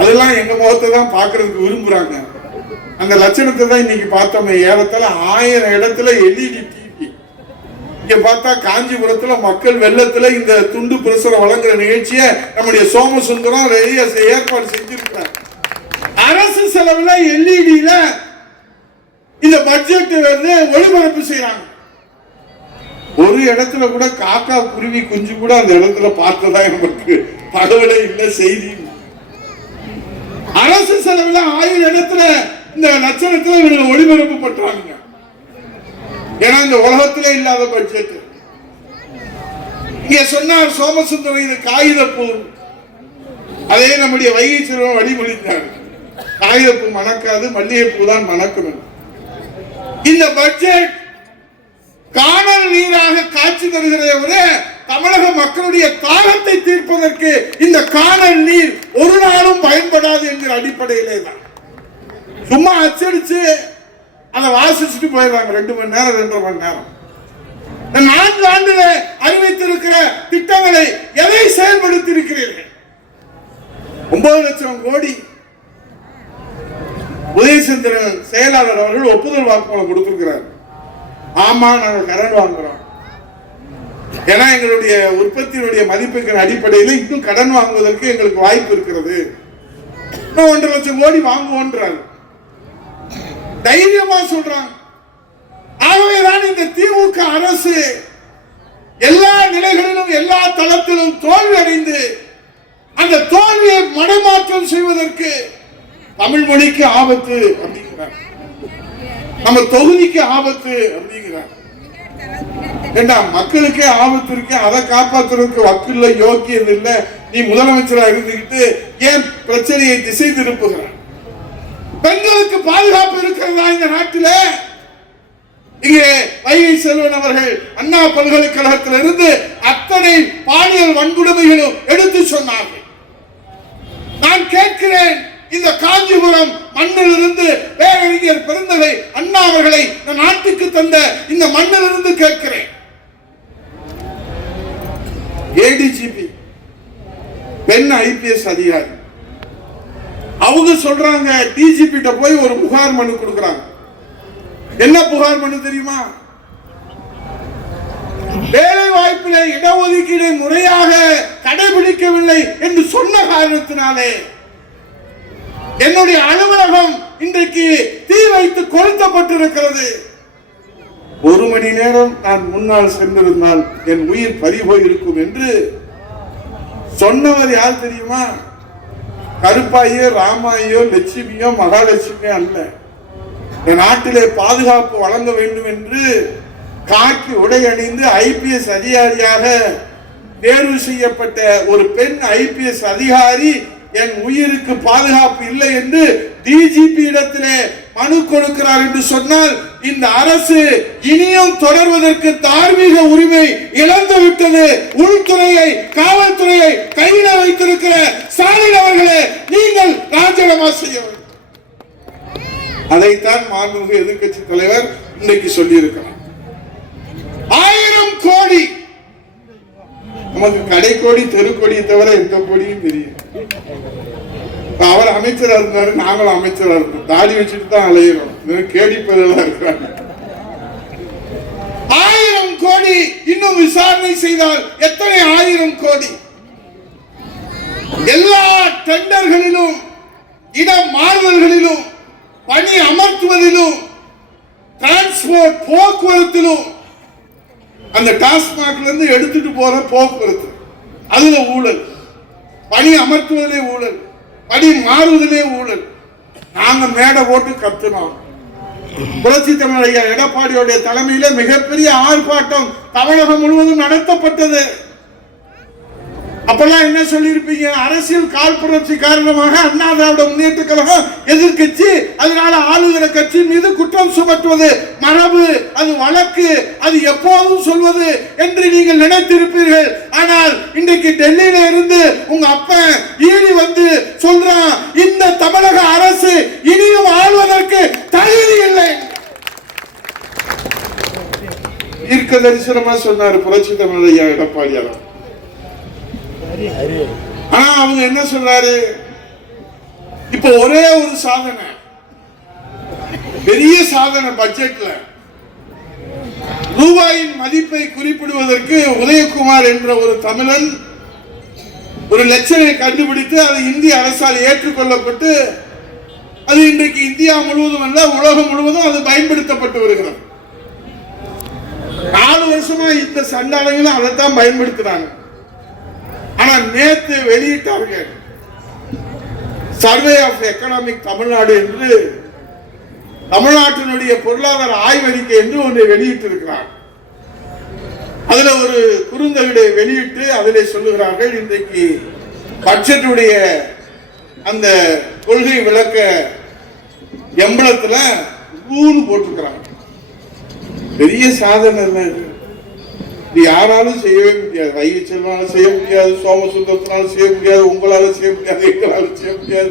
அதெல்லாம் எங்க முகத்தை தான் பார்க்கறதுக்கு விரும்புறாங்க. அந்த லட்சணத்தை தான் இன்னைக்கு பார்த்தோமே. ஏறத்தாழ 1000 இடத்துல LED டிவி. இங்க பார்த்தா காஞ்சிபுரத்துல மக்கள் வெள்ளத்துல இந்த துண்டு பிரசுரம் வழங்குற நிகழ்ச்சியை நம்முடைய சோமசுந்தரம் ஏற்பாடு செஞ்சிருக்கிறார். அரசு செலவுல LED-ல இந்த பட்ஜெட் வந்து ஒளிபரப்பு செய்யறாங்க. ஒரு இடத்துல கூட காக்கா குருவி குஞ்சு கூட அந்த இடத்துல பார்த்ததா நமக்கு தகவலே இல்லை, செய்தி. அரசு செலவுல 1000 இடத்துல இந்த லட்சணத்துல இவங்க ஒளிபரப்பு பண்றாங்க. ஏன்னா இந்த உலகத்திலே இல்லாத பட்ஜெட். இங்க சொன்னார் சோமசுந்தரம், இது காகிதப்பூ. அதே நம்முடைய வைகை செல்வம் வழிமொழிந்தார், காகிதப்பூ மணக்காது, மல்லிகைப்பூ தான் மணக்கணும். இந்த பட்ஜெட் காணல் நீராக காட்சி தருகிறதே தமிழக மக்களுடைய தாகத்தை தீர்ப்பதற்கு இந்த காணல் நீர் ஒரு நாளும் பயன்படாது என்கிற அடிப்படையிலே தான் சும்மா அச்சடிச்சு அதை வாசிச்சுட்டு போயிடுறாங்க. 2 மணி நேரம் 2.5 மணி நேரம். 4 ஆண்டுல அறிவித்திருக்கிற திட்டங்களை எதை செயல்படுத்தி இருக்கிறீர்கள்? 9 லட்சம் கோடி உதயசந்திரன் செயலாளர் அவர்கள் ஒப்புதல் வாக்குமூலம் கொடுத்திருக்கிறார். ஆமா, நாங்கள் கடன் வாங்குறோம். ஏன்னா எங்களுடைய உற்பத்தியினுடைய மதிப்புகளின் அடிப்படையில் இன்னும் கடன் வாங்குவதற்கு எங்களுக்கு வாய்ப்பு இருக்கிறது. இன்னும் 1.5 லட்சம் கோடி வாங்குவோன்றாங்க, தைரியமா சொல்றாங்க. ஆகவேதான் இந்த திமுக அரசு எல்லா நிலைகளிலும் எல்லா தளத்திலும் தோல்வி அடைந்து அந்த தோல்வியை மடைமாற்றம் செய்வதற்கு தமிழ் மொழிக்கு ஆபத்து அப்படிங்கிறார், நம்ம தொகுதிக்கு ஆபத்து அப்படிங்கிறார். ஏண்டா மக்களுக்கே ஆபத்து இருக்கு, அதை காப்பாற்றுறதுக்கு வக்கில்ல, யோக்கியம் இல்லை. நீ முதலமைச்சராக இருந்துகிட்டு ஏன் பிரச்சனையை திசை திருப்புகிறார்? பெண்களுக்கு பாதுகாப்பு இருக்கிறதா இந்த நாட்டில்? இங்கே வைகை செல்வன் அவர்கள் அண்ணா பல்கலைக்கழகத்திலிருந்து அத்தனை பாலியல் வன்கொடுமைகளும் எடுத்து சொன்னார்கள். நான் கேட்கிறேன், இந்த காஞ்சிபுரம் மண்ணிலிருந்து பேரறிஞர் பெருந்தகை அண்ணா அவர்களை இந்த நாட்டுக்கு தந்த இந்த மண்ணிலிருந்து கேட்கிறேன். ஏடிஜிபி பெண் IPS அதிகாரி அவங்க சொல்றாங்க, டிஜிபி கிட்ட போய் ஒரு புகார் மனு கொடுக்கறாங்க. என்ன புகார் மனு தெரியுமா? வேலை வாய்ப்பிலே இடஒதுக்கீடு முறையாக கடைபிடிக்கவில்லை என்று சொன்ன காரணத்தினாலே என்னுடைய அலுவலகம் இன்றைக்கு தீ வைத்து கொளுத்தப்பட்டிருக்கிறது. 1 மணி நேரம் நான் முன்னால் சென்றிருந்தால் என் உயிர் பறிபோயிருக்கும் என்று சொன்னவர் யார் தெரியுமா? கருப்பாயோ, ராமாயோ, லட்சுமியோ, மகாலட்சுமியோ அல்ல. இந்த நாட்டிலே பாதுகாப்பு வழங்க வேண்டும் என்று காக்கி உடை அணிந்து IPS அதிகாரியாக தேர்வு செய்யப்பட்ட ஒரு பெண் IPS அதிகாரி என் உயிருக்கு பாதுகாப்பு இல்லை என்று டிஜிபி இடத்திலே மனு கொடுக்கிறார் என்று சொன்னால் இந்த அரசு இனியும் தொடர்வதற்கு தார்மீக உரிமை இழந்து விட்டது. உள்துறையை, காவல்துறையை கையில வைத்திருக்கிற ஸ்டாலின் அவர்களே, நீங்கள் ராஜினாமா செய்ய வேண்டும். அதைத்தான் மாண்புமிகு எதிர்க்கட்சி தலைவர் இன்னைக்கு சொல்லி இருக்கிறார். 1000 கோடி நமக்கு கடைக்கோடி தெருக்கோடியை தவிர எந்த கோடியும் தெரியும். அவர் அமைச்சரா இருந்தாரு, நாங்களும் அமைச்சரா இருக்கோம். தாடி வச்சுட்டு தான் அலையிறோம். கேடி பேரெல்லாம் இருக்கிறாங்க. 1000 கோடி இன்னும் விசாரணை செய்தால் எத்தனை 1000 கோடி? எல்லா டெண்டர்களிலும், இடம் மாறுதல்களிலும், பணி அமர்த்துவதிலும், டிரான்ஸ்போர்ட் போக்குவரத்திலும், அந்த டாஸ்மாக்ல இருந்து எடுத்துட்டு போற போக்குவரத்து அதுல ஊழல், பணி அமர்த்துவதிலே ஊழல், பணி மாறுவதிலே ஊழல். நாங்க மேடை போட்டு கத்துனோம். புரட்சி தமிழர் ஐயா எடப்பாடியோட தலைமையில மிகப்பெரிய ஆர்ப்பாட்டம் தமிழகம் முழுவதும் நடத்தப்பட்டது. அப்பெல்லாம் என்ன சொல்லியிருப்பீங்க? அரசியல் காழ்ப்புணர்ச்சி காரணமாக அண்ணா திராவிட முன்னேற்ற கழகம் எதிர்க்கட்சி, அதனால ஆளுகிற கட்சி மீது குற்றம் சுமத்துவது மரபு, அது வழக்கு, அது எப்போதும் சொல்வது என்று நீங்கள் நினைத்திருப்பீர்கள். ஆனால் இன்றைக்கு டெல்லியில இருந்து உங்க அப்பன் ஈடி வந்து சொல்றான், இந்த தமிழக அரசு இனியும் ஆளுவதற்கு தகுதி இல்லை. தீர்க்க தரிசனமா சொன்னார் புரட்சி தமிழர் ஐயா எடப்பாடியார். ஆனா அவங்க என்ன சொல்றாரு? இப்ப ஒரே ஒரு சாதனை, பெரிய சாதனை பட்ஜெட்ல ரூபாயின் மதிப்பை குறிப்பிடுவதற்கு உதயகுமார் என்ற ஒரு தமிழன் ஒரு லட்சணை கண்டுபிடித்து அது இந்திய அரசால் ஏற்றுக்கொள்ளப்பட்டு அது இன்றைக்கு இந்தியா முழுவதும் அல்ல உலகம் முழுவதும் அது பயன்படுத்தப்பட்டு வருகிறது. 4 வருஷமா இந்த சண்டாளங்களும் அதைத்தான் பயன்படுத்துறாங்க. ஆனா நேத்து வெளியிட்டார்கள் சர்வே ஆஃப் எக்கனாமிக் தமிழ்நாடு என்று தமிழ்நாட்டினுடைய பொருளாதார ஆய்வறிக்கை என்று ஒன்றை வெளியிட்டிருக்கிறார். அதுல ஒரு குறுந்தகடை வெளியிட்டு அதிலே சொல்லுகிறார்கள், இன்றைக்கு பட்ஜெட்டுடைய அந்த கொள்கை விளக்க எம்பளத்துல ரூல் போட்டிருக்கிறாங்க. பெரிய சாதனை இது யாராலும் செய்யவே முடியாது. வைகை செல்வனால செய்ய முடியாது, சோமசுந்தரத்தினால செய்ய முடியாது, உங்களால செய்ய முடியாது, எங்களால செய்ய முடியாது,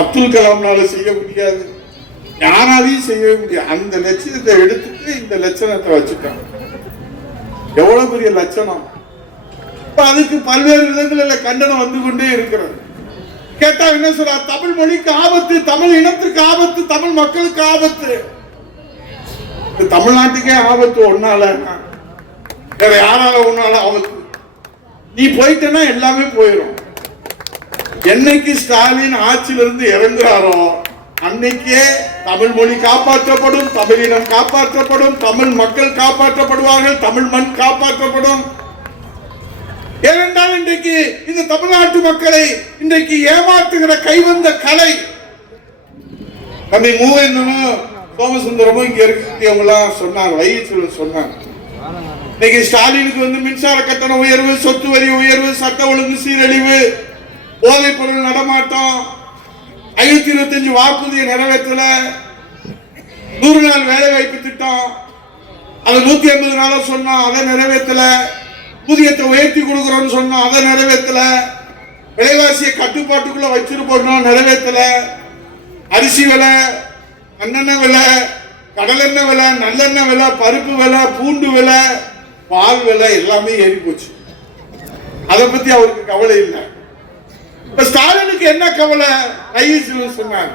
அப்துல் கலாம்னால செய்ய முடியாது, யாராலையும் செய்யவே முடியாது. அந்த லட்சணத்தை எடுத்துட்டு இந்த லட்சணத்தை வச்சுட்டாங்க. எவ்வளவு பெரிய லட்சணம்! அதுக்கு பல்வேறு விதங்களில் கண்டனம் வந்து கொண்டே இருக்கிறது. கேட்டா என்ன சொல்ற? தமிழ் மொழிக்கு ஆபத்து, தமிழ் இனத்துக்கு ஆபத்து, தமிழ் மக்களுக்கு ஆபத்து. தமிழ்நாட்டுக்கே ஆபத்து ஒன்னால, வேற யாரால ஒன்னால ஆபத்து? நீ போயிட்டேன்னா எல்லாமே போயிடும். என்னைக்கு ஸ்டாலின் ஆட்சியிலிருந்து இறங்குறாரோ அன்னைக்கே தமிழ் மொழி காப்பாற்றப்படும், தமிழினம் காப்பாற்றப்படும், தமிழ் மக்கள் காப்பாற்றப்படுவார்கள், தமிழ் மண் காப்பாற்றப்படும். ஏனென்றால் இன்றைக்கு இந்த தமிழ்நாட்டு மக்களை இன்றைக்கு ஏமாற்றுகிற கைவந்த கலை. தம்பி மூவேந்தனும் சோமசுந்தரமும் இங்க இருக்கவங்களாம் சொன்னாங்க, வைகை சொன்னாங்க, இன்னைக்கு ஸ்டாலினுக்கு வந்து மின்சார கட்டண உயர்வு, சொத்து வரி உயர்வு, சட்ட ஒழுங்கு சீரழிவு, போதைப் பொருள் நடமாட்டம், 525 வாக்குறுதியை நிறைவேற்றல, 100 நாள் வேலை வாய்ப்பு திட்டம் அதை 180 நாளா சொன்னோம், அதை நிறைவேற்றல, ஊதியத்தை உயர்த்தி கொடுக்கிறோம்னு சொன்னோம், அதை நிறைவேற்றல, விலைவாசியை கட்டுப்பாட்டுக்குள்ள வச்சிருப்போம், நிறைவேற்றல, அரிசி விலை, மண்ணெண்ணெய் விலை, கடலெண்ணெய் விலை, நல்லெண்ணெய் விலை, பருப்பு விலை, பூண்டு விலை, பால் விலை எல்லாமே ஏறி போச்சு. அதை பத்தி அவருக்கு கவலை இல்லை. இப்ப ஸ்டாலினுக்கு என்ன கவலை? வைகை சொன்னாங்க,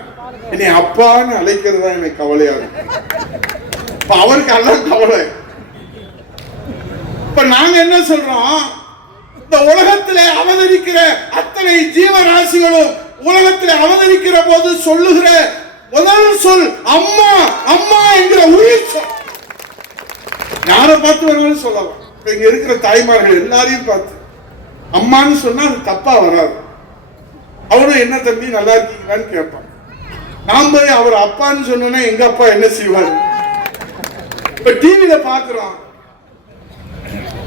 என்னை அப்பான்னு அழைக்கிறதா எனக்கு கவலையா இருக்கு. இப்ப அவருக்கு எல்லாம் கவலை. இப்ப நாங்க என்ன சொல்றோம்? இந்த உலகத்திலே அவதரிக்கிற அத்தனை ஜீவராசிகளும் உலகத்திலே அவதரிக்கிற போது சொல்லுகிற முதல் சொல் அம்மா. அம்மா என்கிற உயிர் சொல். யாரை பார்த்து வருவாலும் சொல்லலாம். இங்க இருக்கிற தாய்மார்கள் எல்லாரையும் பார்த்து அம்மான்னு சொன்னா அது தப்பா வராது. அவரும் என்ன தம்பி நல்லா இருக்கீங்களான்னு கேட்பான். நாம அவர் அப்பான்னு சொன்னோன்னா எங்க அப்பா என்ன செய்வார்? இப்ப டிவியில பாக்குறோம்,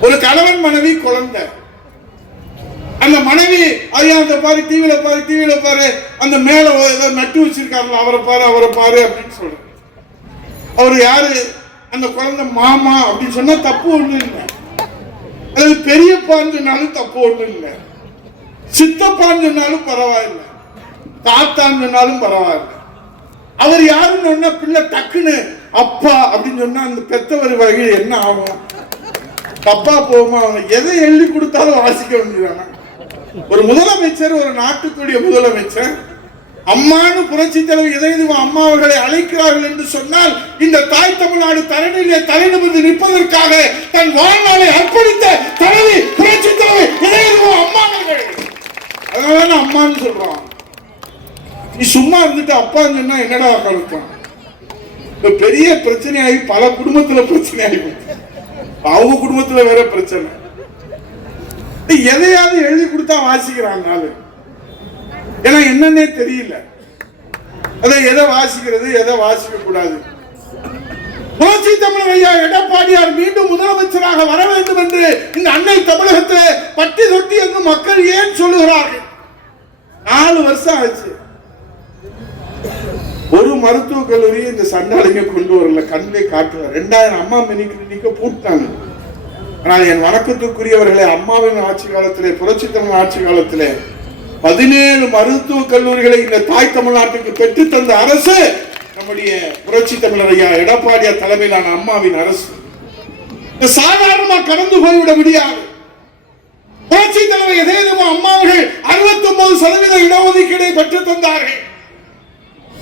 ஒரு கணவன் மனைவி குழந்தை, அந்த மனைவி ஐயா அந்த பாரு டிவியில பாரு அந்த மேல ஏதோ நட்டு வச்சிருக்காருல அவரை பாரு அப்படின்னு சொல்ற. அவரு யாரு? அந்த குழந்தை மாமா அப்படின்னு சொன்னா தப்பு ஒண்ணு இல்லை. அது பெரியப்பான்னு சொன்னாலும் தப்பு ஒண்ணு இல்லை, சித்தப்பான்னு சொன்னாலும் பரவாயில்லை, தாத்தான்னு சொன்னாலும் பரவாயில்லை. அவர் யாருன்னு சொன்னா பிள்ளை டக்குன்னு அப்பா அப்படின்னு சொன்னா அந்த பெத்தவர் வகையில் என்ன ஆகும்? தப்பா போகுமா? அவங்க எதை எழுதி கொடுத்தாலும் வாசிக்க வேண்டியதானா? ஒரு முதலமைச்சர், ஒரு நாட்டுக்குரிய முதலமைச்சர் அம்மானு புரட்சி தலைவர் இதயதீபம் அம்மா அவர்களை அழைக்கிறார்கள் என்று சொன்னால் இந்த தாய் தமிழ்நாடு தரணிலே தலைநிமிர்ந்து நிற்பதற்காக தன் வாழ்நாளை அர்ப்பணித்த தலைவி புரட்சி தலைவர் இதயதீபம் அம்மா அவர்கள். அதனால அம்மான்னு சொல்றான். நீ சும்மா இருந்துட்டு அப்பா சொன்னா என்னடா கருத்தம்? இப்ப பெரிய பிரச்சனையாகி பல குடும்பத்துல பிரச்சனை ஆகி அவங்க குடும்பத்துல வேற பிரச்சனை. எதையாவது எழுதி கொடுத்தா வாசிக்கிறாங்க. ஏன்னா என்னன்னே தெரியல. அதை எதை வாசிக்கிறது, எதை வாசிக்க கூடாது. புரட்சி தமிழர் ஐயா எடப்பாடியார் மீண்டும் முதலமைச்சராக வர வேண்டும் என்று இந்த அன்னை தமிழகத்தில் பட்டி தொட்டி என்று மக்கள் ஏன் சொல்லுகிறார்கள்? 4 வருஷம் ஆச்சு. ஒரு மருத்துவக் கல்லூரி இந்த சண்டாளிங்க கொண்டு வரல, கண்ணிலே காட்டல. 2000 அம்மா மினி கிளினிக்க பூட்டாங்க. ஆனால் என் வணக்கத்துக்குரியவர்களே, அம்மாவின் ஆட்சி காலத்திலே, புரட்சி தமிழ் ஆட்சி காலத்திலே 17 மருத்துவக் கல்லூரிகளை இந்த தாய் தமிழ்நாட்டுக்கு பெற்று தந்த அரசு நம்முடைய புரட்சி தமிழர் ஐயா எடப்பாடியார் தலைமையிலான அம்மாவின் அரசு. சாதாரணமா கடந்து போய்விட முடியாது. புரட்சி தலைவர் இதயதீபம் அம்மாவர்கள் 69% இடஒதுக்கீடை பெற்று தந்தார்கள்.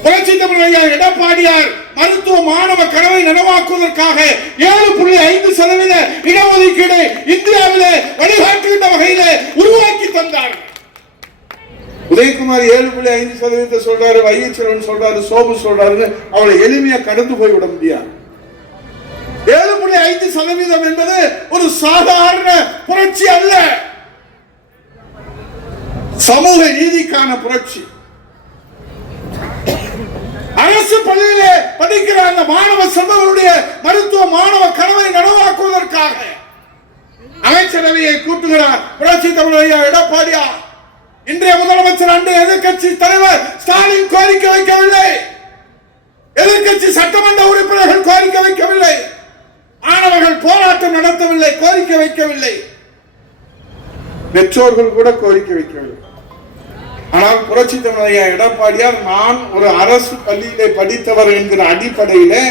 புரட்சி தமிழர் ஐயா எடப்பாடியார் மருத்துவ மாணவ கனவை நனவாக்குவதற்காக 7.5% இடஒதுக்கீடை இந்தியாவிலே வழிகாட்டுகின்ற வகையிலே உருவாக்கி தந்தார். உதயகுமார் 7.5% சொல்றாரு, வையச்சரவன் சொல்றாரு, சோபு சொல்றாரு. அவளை எளிமையா கடந்து போய்விட முடியாது. 7.5% என்பது ஒரு சாதாரண புரட்சி அல்ல, சமூக நீதிக்கான புரட்சி. அரசு பள்ளியிலே படிக்கிற அந்த மாணவ செல்வங்களுடைய மருத்துவ மாணவ கனவை நனவாக்குவதற்காக அமைச்சரவையை கூட்டுகிறார் புரட்சி தமிழர் ஐயா எடப்பாடியார். இன்றைய முதலமைச்சர் அன்றைய எதிர்கட்சி தலைவர் ஸ்டாலின் கோரிக்கை வைக்கவில்லை. எதிர்கட்சி சட்டமன்ற உறுப்பினர்கள் கோரிக்கை வைக்கவில்லை. மாணவர்கள் போராட்டம் நடத்தவில்லை, கோரிக்கை வைக்கவில்லை. பெற்றோர்கள் கூட கோரிக்கை வைக்கவில்லை. ஆனால் புரட்சி தமிழர் ஐயா எடப்பாடியார் நான் ஒரு அரசு பள்ளியிலே படித்தவர் என்கிற அடிப்படையிலே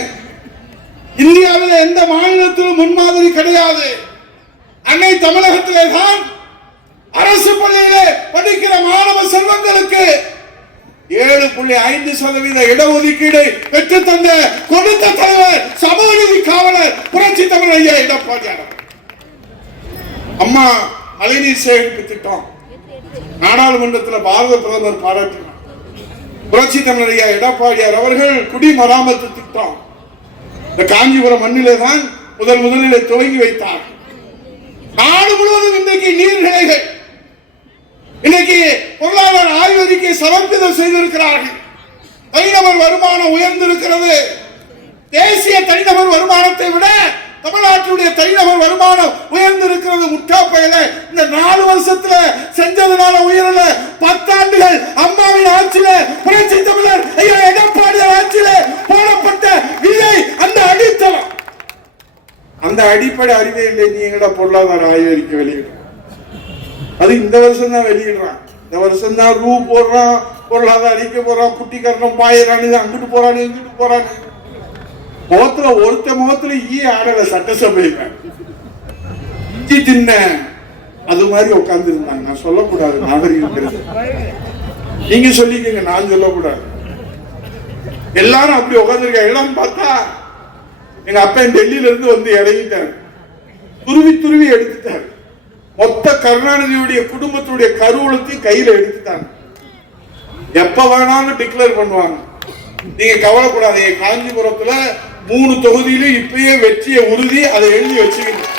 இந்தியாவில் எந்த மாநிலத்திலும் முன்மாதிரி கிடையாது. அன்னை தமிழகத்திலே தான் அரசு பள்ளியிலே படிக்கிற மாணவ செல்வங்களுக்கு 7.5% இடஒதுக்கீடு பெற்று தந்த கொடுத்த தலைவர் சமூக நீதி காவலர் புரட்சி தமிழர் ஐயா எடப்பாடியார். அம்மா மழைநீர் சேகரிப்பு திட்டம் நாடாளுமன்றத்தில் பாரத பிரதமர் பாராட்டினார். புரட்சி தமிழர் ஐயா எடப்பாடியார் அவர்கள் குடிமராமத்து திட்டம் இந்த காஞ்சிபுரம் மண்ணிலே தான் முதலிலே துவங்கி வைத்தார். நாடு முழுவதும் இன்றைக்கு நீர்நிலைகள் இன்னைக்கு பொருளாதார ஆய்வறிக்கை சமர்ப்பிதம் செய்திருக்கிறார்கள். தனிநபர் வருமானம் உயர்ந்திருக்கிறது. தேசிய தனிநபர் வருமானத்தை விட தமிழ்நாட்டுடைய தனிநபர் வருமானம் உயர்ந்திருக்கிறது. முட்டா பயில இந்த 4 வருஷத்துல செஞ்சதுனால உயரல. 10 ஆண்டுகள் அம்மாவின் ஆட்சியில புரட்சி தமிழர் ஐயா எடப்பாடியார் ஆட்சியில போடப்பட்ட விலை அந்த அடித்தளம், அந்த அடிப்படை அறிவே இல்லை. நீங்கள பொருளாதார ஆய்வறிக்கை வெளியிட அது இந்த வருஷம் தான் வெளியிடுறான். இந்த வருஷம் தான் ரூ போடுறான், பொருளாதார அறிக்கை போடுறான், குட்டி கரணம் பாயிறானு, அங்கிட்டு போறானு, இங்கிட்டு போறானு. முகத்துல முகத்துல ஈ ஆடல. சட்டசபையில இஞ்சி தின்ன அது மாதிரி உட்கார்ந்து இருந்தாங்க. நான் சொல்லக்கூடாது, நாகரிகம். நீங்க சொல்லிக்கங்க, நான் சொல்லக்கூடாது. எல்லாரும் அப்படி உட்கார்ந்துருக்க இடம் பார்த்தா எங்க அப்பா டெல்லியில இருந்து வந்து இறங்கிட்டாரு. துருவி எடுத்துட்டாரு. மொத்த கருணாநிதியுடைய குடும்பத்துடைய கருவூலத்தையும் கையில எடுத்துட்டாங்க. எப்ப வேணாலும் டிக்ளேர் பண்ணுவாங்க. நீங்க கவலைப்படாதீங்க. காஞ்சிபுரத்துல 3 தொகுதியிலும் இப்பயே வெற்றியை உறுதி. அதை எழுதி வச்சுக்கணும்.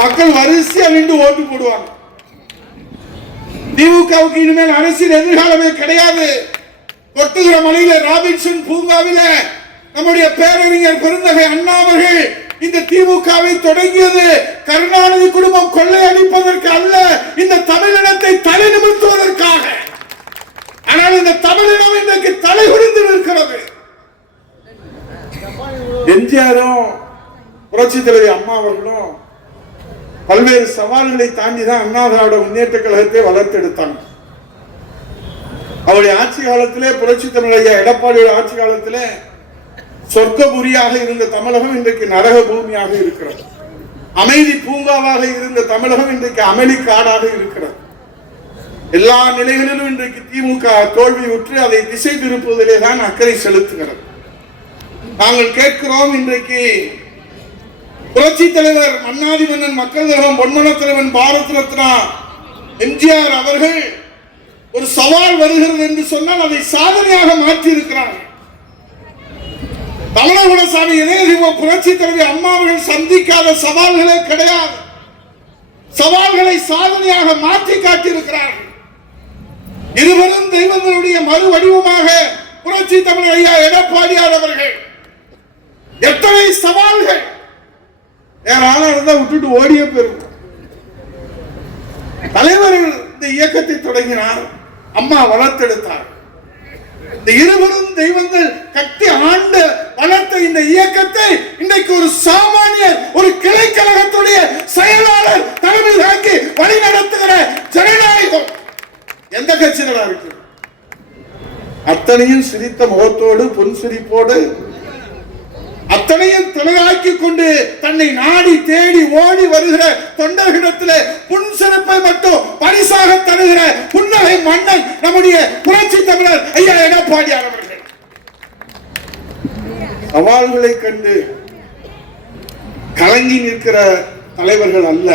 மக்கள் வரிசையா நின்று ஓட்டு போடுவாங்க. திமுகவுக்கு இனிமேல் அரசியல் எதிர்காலமே கிடையாது. கொட்டுகிற மலையில ராபின்சன் பூங்காவில நம்முடைய பேரறிஞர் பெருந்தகை அண்ணா அவர்கள் இந்த திமுகவை தொடங்கியது கருணாநிதி குடும்பம் கொள்ளையடிப்பதற்கு அல்ல, இந்த தமிழினத்தை தலை நிமிர்த்துவதற்காக. ஆனால் இந்த தமிழினம் இன்றைக்கு தலை குனிந்து இருக்கிறது. எம்ஜிஆரும் புரட்சி தலைவி அம்மா அவர்களும் பல்வேறு சவால்களை தாண்டிதான் அண்ணா திராவிட முன்னேற்ற கழகத்தை வளர்த்தெடுத்தாங்க. அவருடைய ஆட்சி காலத்திலே, புரட்சி தமிழர் ஐயா எடப்பாடியோட ஆட்சி காலத்திலே சொர்க்கபுரியாக இருந்த தமிழகம் இன்றைக்கு நரக பூமியாக இருக்கிறது. அமைதி பூங்காவாக இருந்த தமிழகம் இன்றைக்கு அமெரிக்காடாக இருக்கிறது. எல்லா நிலைகளிலும் இன்றைக்கு திமுக தோல்வியுற்று அதை திசை திருப்புவதிலே தான் அக்கறை செலுத்துகிறது. நாங்கள் கேட்கிறோம், இன்றைக்கு புரட்சி தலைவர் மன்னாதி மன்னன் மக்கள் திலகம் பொன்மன தலைவன் பாரத் ரத்னா எம்ஜிஆர் அவர்கள் ஒரு சவால் வருகிறது என்று சொன்னால் அதை சாதனையாக மாற்றி இருக்கிறார்கள். தமிழகுடசாமி இதய புரட்சி தலைவர் அம்மா அவர்கள் சந்திக்காத சவால்களே கிடையாது. சவால்களை சாதனையாக மாற்றி காட்டியிருக்கிறார்கள். இருவரும் தெய்வங்களுடைய மறு வடிவமாக புரட்சி தமிழர் ஐயா எடப்பாடியார் அவர்கள் எத்தனை சவால்கள் வேற ஆளா இருந்தா விட்டுட்டு ஓடிய பெறும். தலைவர் இந்த இயக்கத்தை தொடங்கினார், அம்மா வளர்த்தெடுத்தார். இந்த இருவரும் தெய்வங்கள் கட்டி ஆண்ட வளர்த்த இந்த இயக்கத்தை இன்றைக்கு ஒரு சாமானியர், ஒரு கிளைக்கழகத்துடைய செயலாளர் தலைமை தாங்கி வழி நடத்துகிற ஜனநாயகம் எந்த கட்சிகளா இருக்கு? அத்தனையும் சிரித்த முகத்தோடு புன்சிரிப்போடு அத்தனையும் தொலைவாக்கி கொண்டு தன்னை நாடி தேடி ஓடி வருகிற தொண்டர்களிடத்தில் புன்சிறப்பை மட்டும் பரிசாக தருகிற புன்னகை மன்னன் நம்முடைய புரட்சி தமிழர் ஐயா எடப்பாடியார் அவர்கள். சவால்களை கண்டு கலங்கி நிற்கிற தலைவர்கள் அல்ல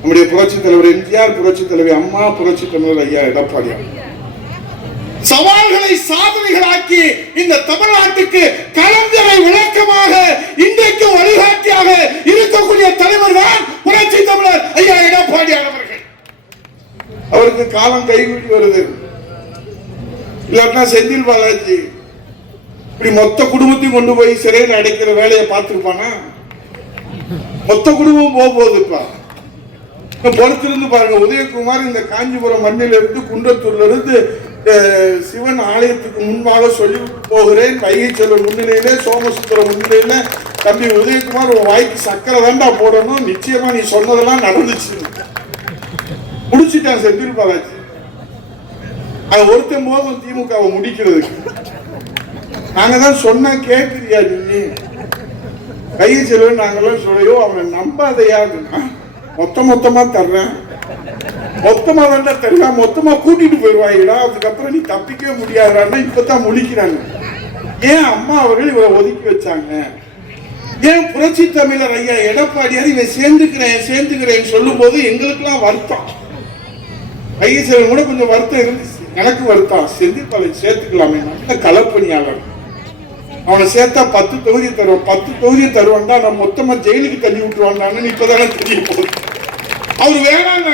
நம்முடைய புரட்சி தலைவர் எம்ஜிஆர், புரட்சி தலைவி அம்மா, புரட்சி தமிழர் ஐயா எடப்பாடியார். சவால்களை சாதனைகளாக்கி இந்த தமிழ்நாட்டுக்கு கலங்கரை விளக்கமாக இன்றைக்கு வழிகாட்டியாக இருக்கக்கூடிய தலைவர் தான் புரட்சி தமிழர் ஐயா எடப்பாடியார் அவர்கள். அவருக்கு காலம் கைகூடி வருது. இல்லாட்டா செந்தில் பாலாஜி இப்படி மொத்த குடும்பத்தையும் கொண்டு போய் சிறையில் அடைக்கிற வேலையை பார்த்திருப்பானா? மொத்த குடும்பம் போகுதுப்பா. பொறுத்திருந்து பாருங்க. உதயகுமார் இந்த காஞ்சிபுரம் மண்ணில் இருந்து குன்றத்தூர்ல இருந்து சிவன் ஆலயத்துக்கு முன்பாக சொல்லிவிட்டு போகிறேன். வைகை செல்வன் முன்னிலையில, சோமசுந்தரம் முன்னிலையில, தம்பி உதயகுமார் உன் வாய்க்கு சக்கரை தாண்டா போடணும், நிச்சயமா நீ சொன்னதெல்லாம் நடந்துச்சு. முடிச்சுட்டான் செந்தில் பாலாஜி. அது ஒருத்தன் போதும் திமுகவை முடிக்கிறதுக்கு. நாங்க தான் சொன்னா கேட்கிறியா நீ? வைகை செல்வன் நாங்கெல்லாம் சொல்லையோ அவனை நம்பாதையா, மொத்தமா தர்றேன், மொத்தமா தாண்டா தருவா, மொத்தமா கூட்டிட்டு போயிருவாங்கடா, அதுக்கப்புறம் நீ தப்பிக்கவே முடியாதுடான்னா இப்பதான் முழிக்கிறாங்க. ஏன் அம்மா அவர்கள் இவரை ஒதுக்கி வச்சாங்க? ஏன் புரட்சி தமிழர் ஐயா எடப்பாடியார் இவன் சேர்ந்துக்கிறேன் சொல்லும் போது எங்களுக்கெல்லாம் வருத்தம். ஐஎஸ்எல் கூட கொஞ்சம் வருத்தம் இருந்துச்சு, எனக்கு வருத்தம். செந்தில் பாலாஜி சேர்த்துக்கலாமே, நல்ல களப்பணியாளர், அவனை சேர்த்தா 10 தொகுதி தருவான், 10 தொகுதி தருவான்டா, நான் மொத்தமா ஜெயிலுக்கு தள்ளி விட்டுருவான்டான்னு இப்பதானே தெரிய போகுது. அவர் வேணாங்க,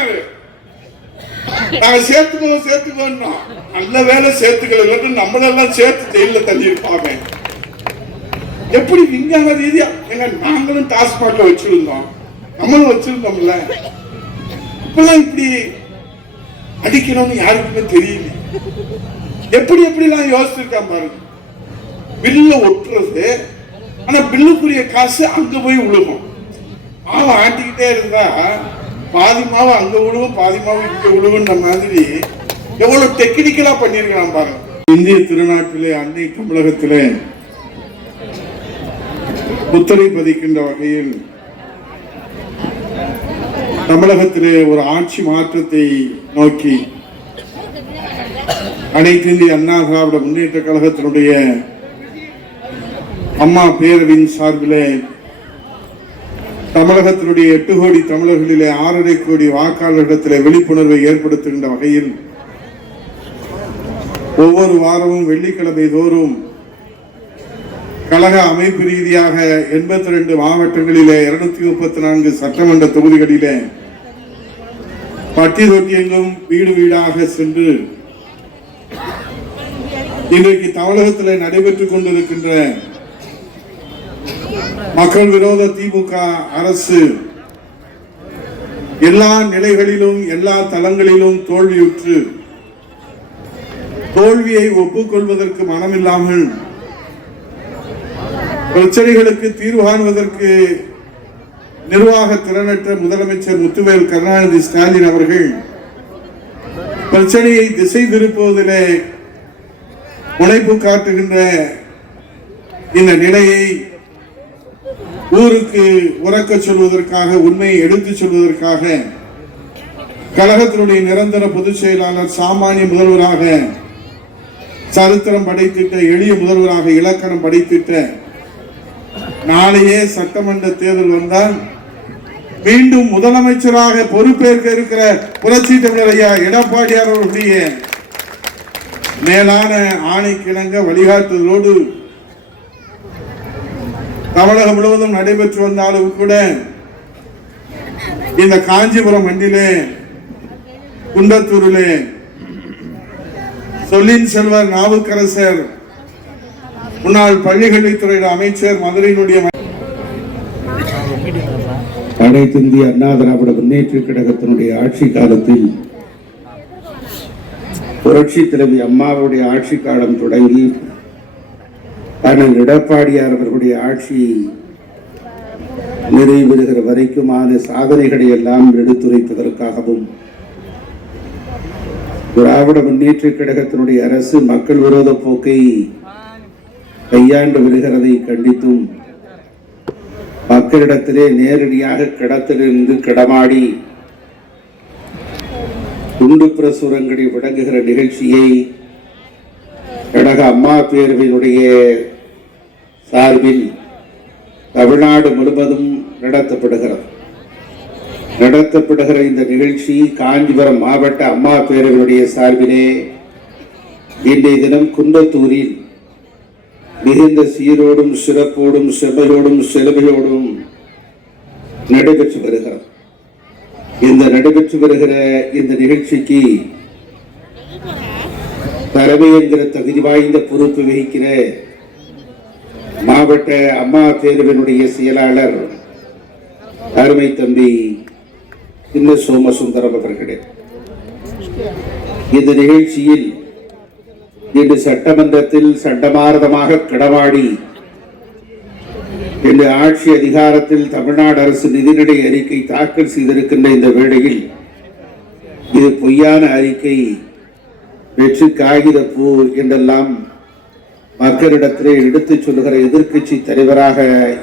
நாங்க சேர்த்துக்கோம் நல்ல வேலை சேர்த்துக்கல, நம்மளெல்லாம் சேர்த்து ஜெயில தள்ளி இருப்பாங்க. எப்படி விஞ்ஞான ரீதியா எங்க நாங்களும் டாஸ்மாக்ல வச்சிருந்தோம், நம்மளும் வச்சிருந்தோம்ல, இப்பெல்லாம் இப்படி அடிக்கணும்னு யாருக்குமே தெரியல. எப்படிலாம் யோசிச்சிருக்கான் பாருங்க. பில்ல ஒட்டுறது, ஆனா பில்லுக்குரிய காசு அங்க போய் விழுகும். மாவை ஆட்டிக்கிட்டே இருந்தா பாதி மாவு அங்க விழுவும், பாதி மாவு இங்க விழுவுன்ற மாதிரி எவ்வளவு டெக்னிக்கலா பண்ணிருக்கலாம் பாருங்க. இந்திய திருநாட்டிலே, அன்னை தமிழகத்திலே புத்தரை பதிக்கின்ற வகையில் தமிழகத்திலே ஒரு ஆட்சி மாற்றத்தை நோக்கி அனைத்து இந்திய அண்ணா திராவிட முன்னேற்ற கழகத்தினுடைய அம்மா பேரவின் சார்பிலே தமிழகத்தினுடைய 8 கோடி தமிழர்களிலே 6.5 கோடி வாக்காளர்களிடத்திலே விழிப்புணர்வை ஏற்படுத்துகின்ற வகையில் ஒவ்வொரு வாரமும் வெள்ளிக்கிழமை தோறும் கழக அமைப்பு ரீதியாக 82 மாவட்டங்களிலே 234 சட்டமன்ற தொகுதிகளிலே பட்டி தொட்டி எங்கும் வீடு வீடாக சென்று இன்றைக்கு தமிழகத்தில் நடைபெற்றுக் கொண்டிருக்கின்ற மக்கள் விரோத திமுக அரசு எல்லா நிலைகளிலும் எல்லா தளங்களிலும் தோல்வியுற்று தோல்வியை ஒப்புக்கொள்வதற்கு மனமில்லாமல் பிரச்சனைகளுக்கு தீர்வு காணுவதற்கு நிர்வாக திறனற்ற முதலமைச்சர் முத்துவேல் கருணாநிதி ஸ்டாலின் அவர்கள் பிரச்சனையை திசை திருப்புவதிலே முனைப்பு காட்டுகின்ற இந்த நிலையை ஊருக்கு உறக்க சொல்வதற்காக, உண்மையை எடுத்துச் சொல்வதற்காக கழகத்தினுடைய நிரந்தர பொதுச் செயலாளர், சாமானிய முதல்வராக சரித்திரம் படைத்திட்ட, எளிய முதல்வராக இலக்கணம் படைத்திட்ட, நாளையே சட்டமன்ற தேர்தல் வந்தால் மீண்டும் முதலமைச்சராக பொறுப்பேற்க இருக்கிற புரட்சி தமிழர் ஐயா எடப்பாடியார் அவர்களுடைய மேலான ஆணைக்கிணங்க வழிகாட்டுதலோடு தமிழகம் முழுவதும் நடைபெற்று வந்தாலும் கூட இந்த காஞ்சிபுரம் மண்ணிலே, குன்றத்தூரிலே சொல்லின் செல்வர் நாவுக்கரசர், முன்னாள் பள்ளிக்கல்வித்துறை அமைச்சர், மதுரையினுடைய அனைத்து இந்திய அண்ணா திராவிட முன்னேற்ற கழகத்தினுடைய ஆட்சி காலத்தில் புரட்சி தலைவி அம்மாவுடைய ஆட்சி காலம் தொடங்கி அண்ணன் எடப்பாடியார் அவர்களுடைய ஆட்சி நிறைவேறுகிற வரைக்குமான சாதனைகளை எல்லாம் எடுத்துரைப்பதற்காகவும் திராவிட முன்னேற்ற கழகத்தினுடைய அரசு மக்கள் விரோத போக்கை கையாண்டு வருகிறதை கண்டித்தும் மக்களிடத்திலே நேரடியாக கிடத்திலிருந்து கிடமாடி துண்டு பிரசுரங்களை வழங்குகிற நிகழ்ச்சியை கழக அம்மா பேரவையினுடைய சார்பில் தமிழ்நாடு முழுவதும் நடத்தப்படுகிற இந்த நிகழ்ச்சி காஞ்சிபுரம் மாவட்ட அம்மா பேரவையினுடைய சார்பிலே இன்றைய தினம் குன்றத்தூரில் மிகுந்த சீரோடும் சிறப்போடும் செம்மையோடும் செழுமையோடும் நடைபெற்று வருகிறது. நடைபெற்று வருகிற இந்த நிகழ்ச்சிக்கு தலைமை என்கிற தகுதி வாய்ந்த பொறுப்பு வகிக்கிற மாவட்ட அம்மா பேரவையினுடைய செயலாளர் அருமை தம்பி சின்ன சோமசுந்தரம் அவர்களே, இந்த நிகழ்ச்சியில் இன்று சட்டமன்றத்தில் சட்டமாரதமாக கிடமாடி இன்று ஆட்சி அதிகாரத்தில் தமிழ்நாடு அரசு நிதிநிலை அறிக்கை தாக்கல் செய்திருக்கின்ற இந்த வேளையில் இது பொய்யான அறிக்கை, வெற்றி காகித பூ என்றெல்லாம் மக்களிடத்திலே எடுத்துச் சொல்லுகிற எதிர்க்கட்சி தலைவராக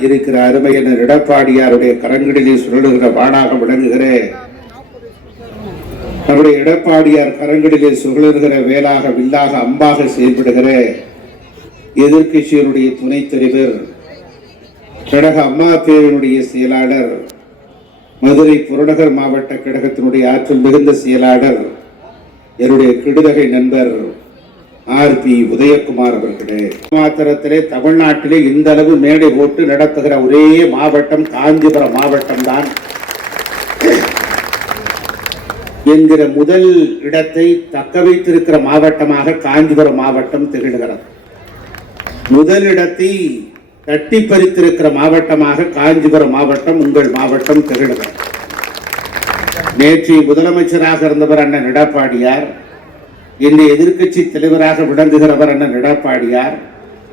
இருக்கிற அருமையான எடப்பாடியாருடைய கரங்களிலே சுழலுகிற வானாக விளங்குகிற நம்முடைய எடப்பாடியார் கரங்களிலே சுழலுகிற வேலாக, வில்லாக, அம்பாக செயல்படுகிற எதிர்க்கட்சியினுடைய துணைத் தலைவர், கழக அம்மா பேரவையினுடைய செயலாளர், மதுரை புறநகர் மாவட்ட கழகத்தினுடைய ஆற்றல் மிகுந்த செயலாளர், என்னுடைய கிடுதகை நண்பர் RP உதயகுமார் அவர்களே, மாத்திரத்திலே தமிழ்நாட்டிலே இந்த அளவு மேடை போட்டு நடத்துகிற ஒரே மாவட்டம் காஞ்சிபுரம் மாவட்டம் தான் என்கிற முதல் இடத்தை தக்க வைத்திருக்கிற மாவட்டமாக காஞ்சிபுரம் மாவட்டம் திகழ்கிறது. முதல் இடத்தை தட்டி பறித்திருக்கிற மாவட்டமாக காஞ்சிபுரம் மாவட்டம், உங்கள் மாவட்டம் திகழ்கிறது. நேற்று முதலமைச்சராக இருந்தவர் அண்ணன் எடப்பாடியார், இன்று எதிர்க்கட்சி தலைவராக விளங்குகிறவர் அண்ணன் எடப்பாடியார்,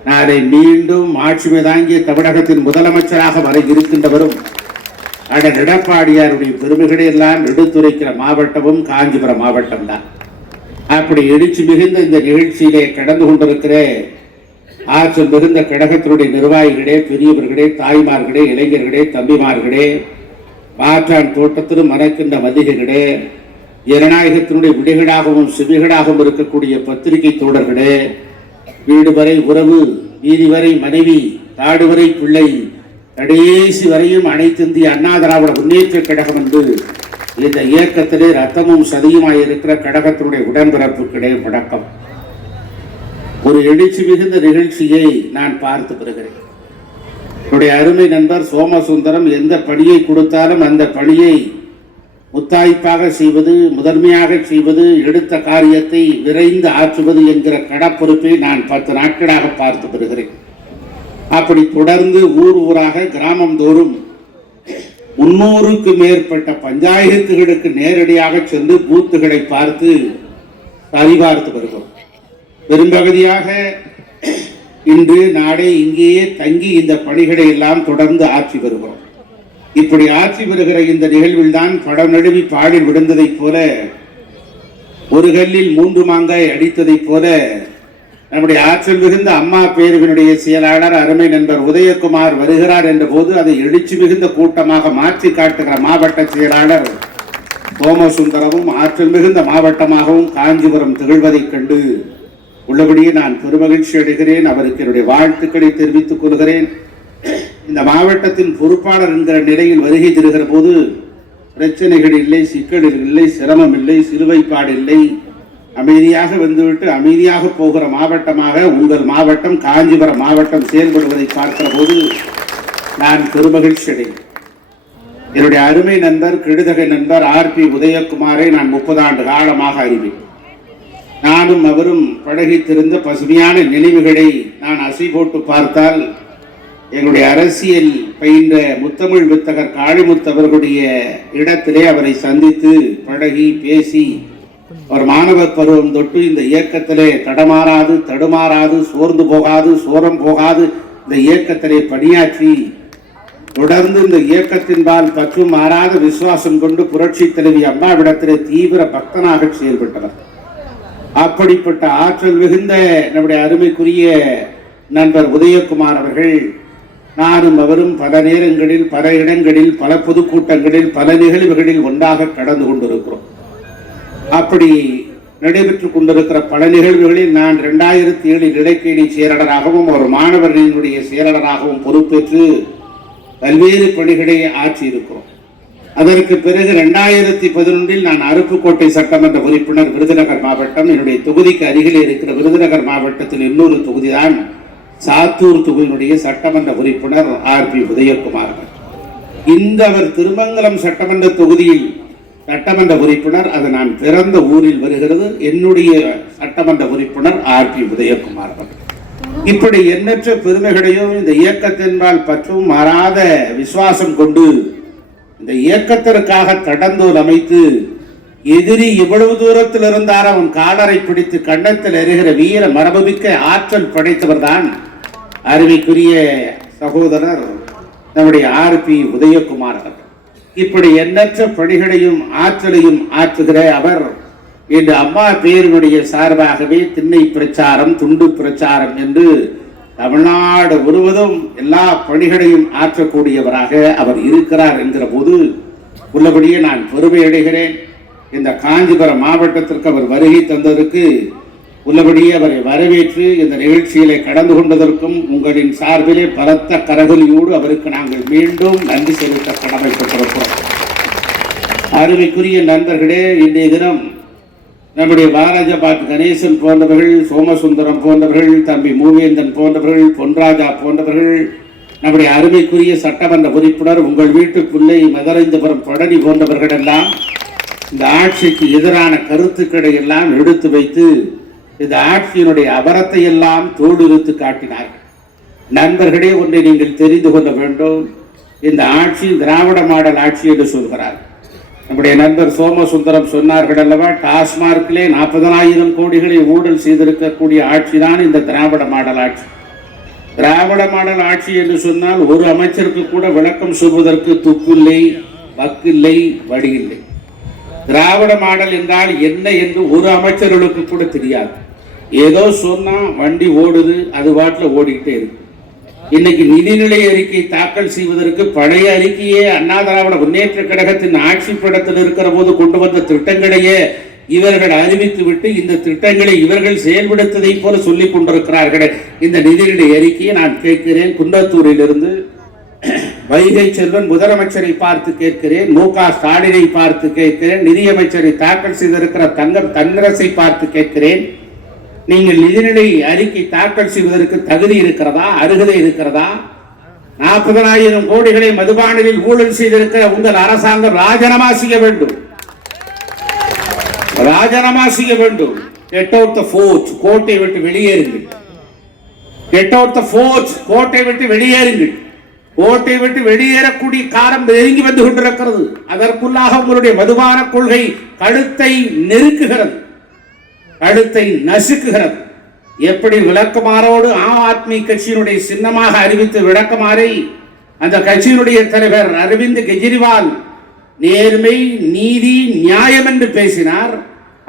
நாளை மீண்டும் ஆட்சிமை தாங்கிய தமிழகத்தின் முதலமைச்சராக வர இருக்கின்றவரும் அண்ணன் எடப்பாடியாருடைய பெருமைகளை எல்லாம் எடுத்துரைக்கிற மாவட்டமும் காஞ்சிபுரம் மாவட்டம் தான். அப்படி எழுச்சி மிகுந்த இந்த நிகழ்ச்சியிலே கடந்து கொண்டிருக்கிற ஆற்றல் மிகுந்த கழகத்தினுடைய நிர்வாகிகளே, பெரியவர்களே, தாய்மார்களே, இளைஞர்களே, தம்பிமார்களே, மாற்றான் தோட்டத்திலும் மணக்கின்ற மதிகளே, ஜனநாயகத்தினுடைய விடைகளாகவும் செவிகளாகவும் இருக்கக்கூடிய பத்திரிகை தோழர்களே, வீடு வரை உறவு, வீதி வரை மனைவி, காடு வரை பிள்ளை, கடைசி வரையும் அனைத்து இந்திய அண்ணா திராவிட முன்னேற்ற கழகம் என்று இந்த இயக்கத்திலே ரத்தமும் சதியுமாய் இருக்கிற கழகத்தினுடைய உடன்பிறப்புகளே வணக்கம். ஒரு எழுச்சி மிகுந்த நிகழ்ச்சியை நான் பார்த்து வருகிறேன். என்னுடைய அருமை நண்பர் சோமசுந்தரம் எந்த பணியை கொடுத்தாலும் அந்த பணியை முத்தாய்ப்பாக செய்வது, முதன்மையாக செய்வது, எடுத்த காரியத்தை விரைந்து ஆற்றுவது என்கிற கடப்பொறுப்பை நான் 10 நாட்களாக பார்த்து வருகிறேன். அப்படி தொடர்ந்து ஊர் ஊராக, கிராமம் தோறும் 300க்கு மேற்பட்ட பஞ்சாயத்துகளுக்கு நேரடியாக சென்று பூத்துகளை பார்த்து சரிபார்த்து வருகிறோம். பெரும்பகுதியாக இன்று நாளை இங்கேயே தங்கி இந்த பணிகளை எல்லாம் தொடர்ந்து ஆற்றி வருகிறோம். இப்படி ஆட்சி வருகிற இந்த நிகழ்வில் தான் படம் நழுவி பாடி விழுந்ததைப் போல, ஒரு கல்லில் 3 மாங்காய் அடித்ததைப் போல நம்முடைய ஆற்றல் மிகுந்த அம்மா பேரவையினுடைய செயலாளர் அருமை நண்பர் உதயகுமார் வருகிறார் என்ற போது அதை எழுச்சி மிகுந்த கூட்டமாக மாற்றி காட்டுகிற மாவட்ட செயலாளர் சோமசுந்தரமும் ஆற்றல் மிகுந்த மாவட்டமாகவும் காஞ்சிபுரம் திகழ்வதைக் கண்டு உள்ளபடியே நான் பெருமகிழ்ச்சி அடைகிறேன். அவருக்கு என்னுடைய வாழ்த்துக்களை தெரிவித்துக் கொள்கிறேன். இந்த மாவட்டத்தின் பொறுப்பாளர் என்கிற நிலையில் வருகை தருகிற போது பிரச்சனைகள் இல்லை, சிக்கல்கள் இல்லை, சிரமம் இல்லை, சிறுவைப்பாடு இல்லை, அமைதியாக வந்துவிட்டு அமைதியாக போகிற மாவட்டமாக உங்கள் மாவட்டம் காஞ்சிபுரம் மாவட்டம் செயல்படுவதை பார்க்கிற போது நான் பெருமகிழ்ச்சி அடைகிறேன். என்னுடைய அருமை நண்பர் கெடுதகை நண்பர் ஆர்பி உதயகுமாரை நான் 30 ஆண்டு காலமாக அறிவேன். நானும் அவரும் பழகித்திருந்த பசுமையான நினைவுகளை நான் அசை போட்டு பார்த்தால் எங்களுடைய அரசியல் பயின்ற முத்தமிழ் வித்தகர் காளிமுத்து அவர்களுடைய இடத்திலே அவரை சந்தித்து பழகி பேசி அவர் மாணவர் பருவம் தொட்டு இந்த இயக்கத்திலே தடமாறாது தடுமாறாது சோர்ந்து போகாது சோரம் போகாது இந்த இயக்கத்திலே பணியாற்றி தொடர்ந்து இந்த இயக்கத்தின்பால் பற்றும் மாறாத விசுவாசம் கொண்டு புரட்சி தலைவி அம்மாவிடத்திலே தீவிர பக்தனாக செயல்பட்டவர். அப்படிப்பட்ட ஆற்றல் மிகுந்த நம்முடைய அருமைக்குரிய நண்பர் உதயகுமார் அவர்கள் நானும் அவரும் பல நேரங்களில் பல இடங்களில் பல பொதுக்கூட்டங்களில் பல நிகழ்வுகளில் ஒன்றாக கடந்து கொண்டிருக்கிறோம். அப்படி நடைபெற்றுக் கொண்டிருக்கிற பல நிகழ்வுகளில் நான் 2007 இடைக்கேணி செயலாளராகவும் ஒரு மாணவர்களினுடைய செயலாளராகவும் பொறுப்பேற்று பல்வேறு பணிகளை ஆற்றியிருக்கிறோம். அதற்கு பிறகு 2011 நான் அருப்புக்கோட்டை சட்டமன்ற உறுப்பினர் விருதுநகர் மாவட்டம். என்னுடைய தொகுதிக்கு அருகிலே இருக்கிற விருதுநகர் மாவட்டத்தில் இன்னொரு தொகுதிதான் சாத்தூர் தொகுதியினுடைய சட்டமன்ற உறுப்பினர் ஆர்பி உதயகுமார். இந்த அவர் திருமங்கலம் சட்டமன்ற தொகுதியில் சட்டமன்ற உறுப்பினர். அது நான் பிறந்த ஊரில் வருகிறது. என்னுடைய சட்டமன்ற உறுப்பினர் ஆர்பி உதயகுமார். இப்படி எண்ணற்ற பெருமைகளையும் இந்த இயக்கத்தின்பால் பற்றும் மாறாத விசுவாசம் கொண்டு இந்த இயக்கத்திற்காக தடந்தோல் அமைத்து எதிரி எவ்வளவு தூரத்தில் இருந்தார் அவன் காலரை பிடித்து கன்னத்தில் எறிகிற வீர மரபுமிக்க ஆற்றல் படைத்தவர் தான் அருமைக்குரிய சகோதரர் நம்முடைய ஆர்பி உதயகுமார். இப்படி எண்ணற்ற பணிகளையும் ஆற்றலையும் ஆற்றுகிற அவர் இன்று அம்மா பேரினுடைய சார்பாகவே திண்ணை பிரச்சாரம் துண்டு பிரச்சாரம் என்று தமிழ்நாடு முழுவதும் எல்லா பணிகளையும் ஆற்றக்கூடியவராக அவர் இருக்கிறார் என்கிற போது உள்ளபடியே நான் பெருமை அடைகிறேன். இந்த காஞ்சிபுரம் மாவட்டத்திற்கு அவர் வருகை தந்ததற்கு உள்ளபடியே அவரை வரவேற்று இந்த நிகழ்ச்சியிலே கடந்து கொண்டதற்கும் உங்களின் சார்பிலே பலத்த கரகொலியோடு அவருக்கு நாங்கள் மீண்டும் நன்றி செலுத்த கடமைப்பட்டிருக்கிறோம். அருமைக்குரிய நண்பர்களே, இன்றைய தினம் நம்முடைய பாரஜபாத் கணேசன் போன்றவர்கள், சோமசுந்தரம் போன்றவர்கள், தம்பி மூவேந்தன் போன்றவர்கள், பொன்ராஜா போன்றவர்கள், நம்முடைய அருமைக்குரிய சட்டமன்ற உறுப்பினர் உங்கள் வீட்டு பிள்ளை மதுரைந்தபுரம் பழனி போன்றவர்கள் எல்லாம் இந்த ஆட்சிக்கு எதிரான கருத்துக்களை எல்லாம் எடுத்து வைத்து இந்த ஆட்சியினுடைய அபரத்தை எல்லாம் தோலுரித்து காட்டினார். நண்பர்களே, ஒன்றை நீங்கள் தெரிந்து கொள்ள வேண்டும். இந்த ஆட்சி திராவிட மாடல் ஆட்சி என்று சொல்கிறார். நம்முடைய நண்பர் சோமசுந்தரம் சொன்னார்கள் அல்லவா, டாஸ்மார்க்கிலே 40,000 கோடிகளை ஊழல் செய்திருக்கக்கூடிய ஆட்சி தான் இந்த திராவிட மாடல் ஆட்சி. திராவிட மாடல் ஆட்சி என்று சொன்னால் ஒரு அமைச்சருக்கு கூட விளக்கம் சொல்வதற்கு துப்பில்லை, வக்கில்லை, வடியில்லை. திராவிட மாடல் என்றால் என்ன என்று ஒரு அமைச்சர்களுக்கு கூட தெரியாது. ஏதோ சொன்னா வண்டி ஓடுது, அது வாட்டில் ஓடிக்கிட்டே இருக்கு. இன்னைக்கு நிதிநிலை அறிக்கை தாக்கல் செய்வதற்கு பழைய அறிக்கையே அண்ணா திராவிட முன்னேற்ற கழகத்தின் ஆட்சி படத்தில் இருக்கிற போது கொண்டு வந்த திட்டங்களையே இவர்கள் அறிவித்து விட்டு இந்த திட்டங்களை இவர்கள் செயல்படுத்ததை போல சொல்லிக் கொண்டிருக்கிறார்கள். இந்த நிதிநிலை அறிக்கையை நான் கேட்கிறேன். குன்றத்தூரிலிருந்து வைகை செல்வன் முதலமைச்சரை பார்த்து கேட்கிறேன், மு.க. ஸ்டாலினை பார்த்து கேட்கிறேன், நிதியமைச்சரை தாக்கல் செய்திருக்கிற தங்கம் தென்னரசை பார்த்து கேட்கிறேன். நீங்கள் நிதிநிலை அறிக்கை தாக்கல் செய்வதற்கு தகுதி இருக்கிறதா, அருகதை இருக்கிறதா? 40,000 கோடிகளை மதுபானில் ஊழல் செய்திருக்கிற உங்கள் அரசாங்கம் ராஜினாமா செய்ய வேண்டும். ராஜினாமா செய்ய வேண்டும். கெட் அவுட் தி ஃபோர்ட், கோட்டை விட்டு வெளியேறுங்கள். கெட் அவுட் தி ஃபோர்ட், கோட்டை விட்டு வெளியேறுங்கள். கோட்டை விட்டு வெளியேறக்கூடிய காலம் நெருங்கி வந்து கொண்டிருக்கிறது. அதற்குள்ளாக உங்களுடைய மதுபான கொள்கை கழுத்தை நெருக்குகிறது, கழுத்தை நசுக்குகிறது. எப்படி விளக்குமாறோடு ஆம் ஆத்மி கட்சியினுடைய சின்னமாக அறிவித்து விளக்குமாறை அந்த கட்சியினுடைய தலைவர் அரவிந்த் கெஜ்ரிவால் நேர்மை, நீதி, நியாயம் என்று பேசினார்.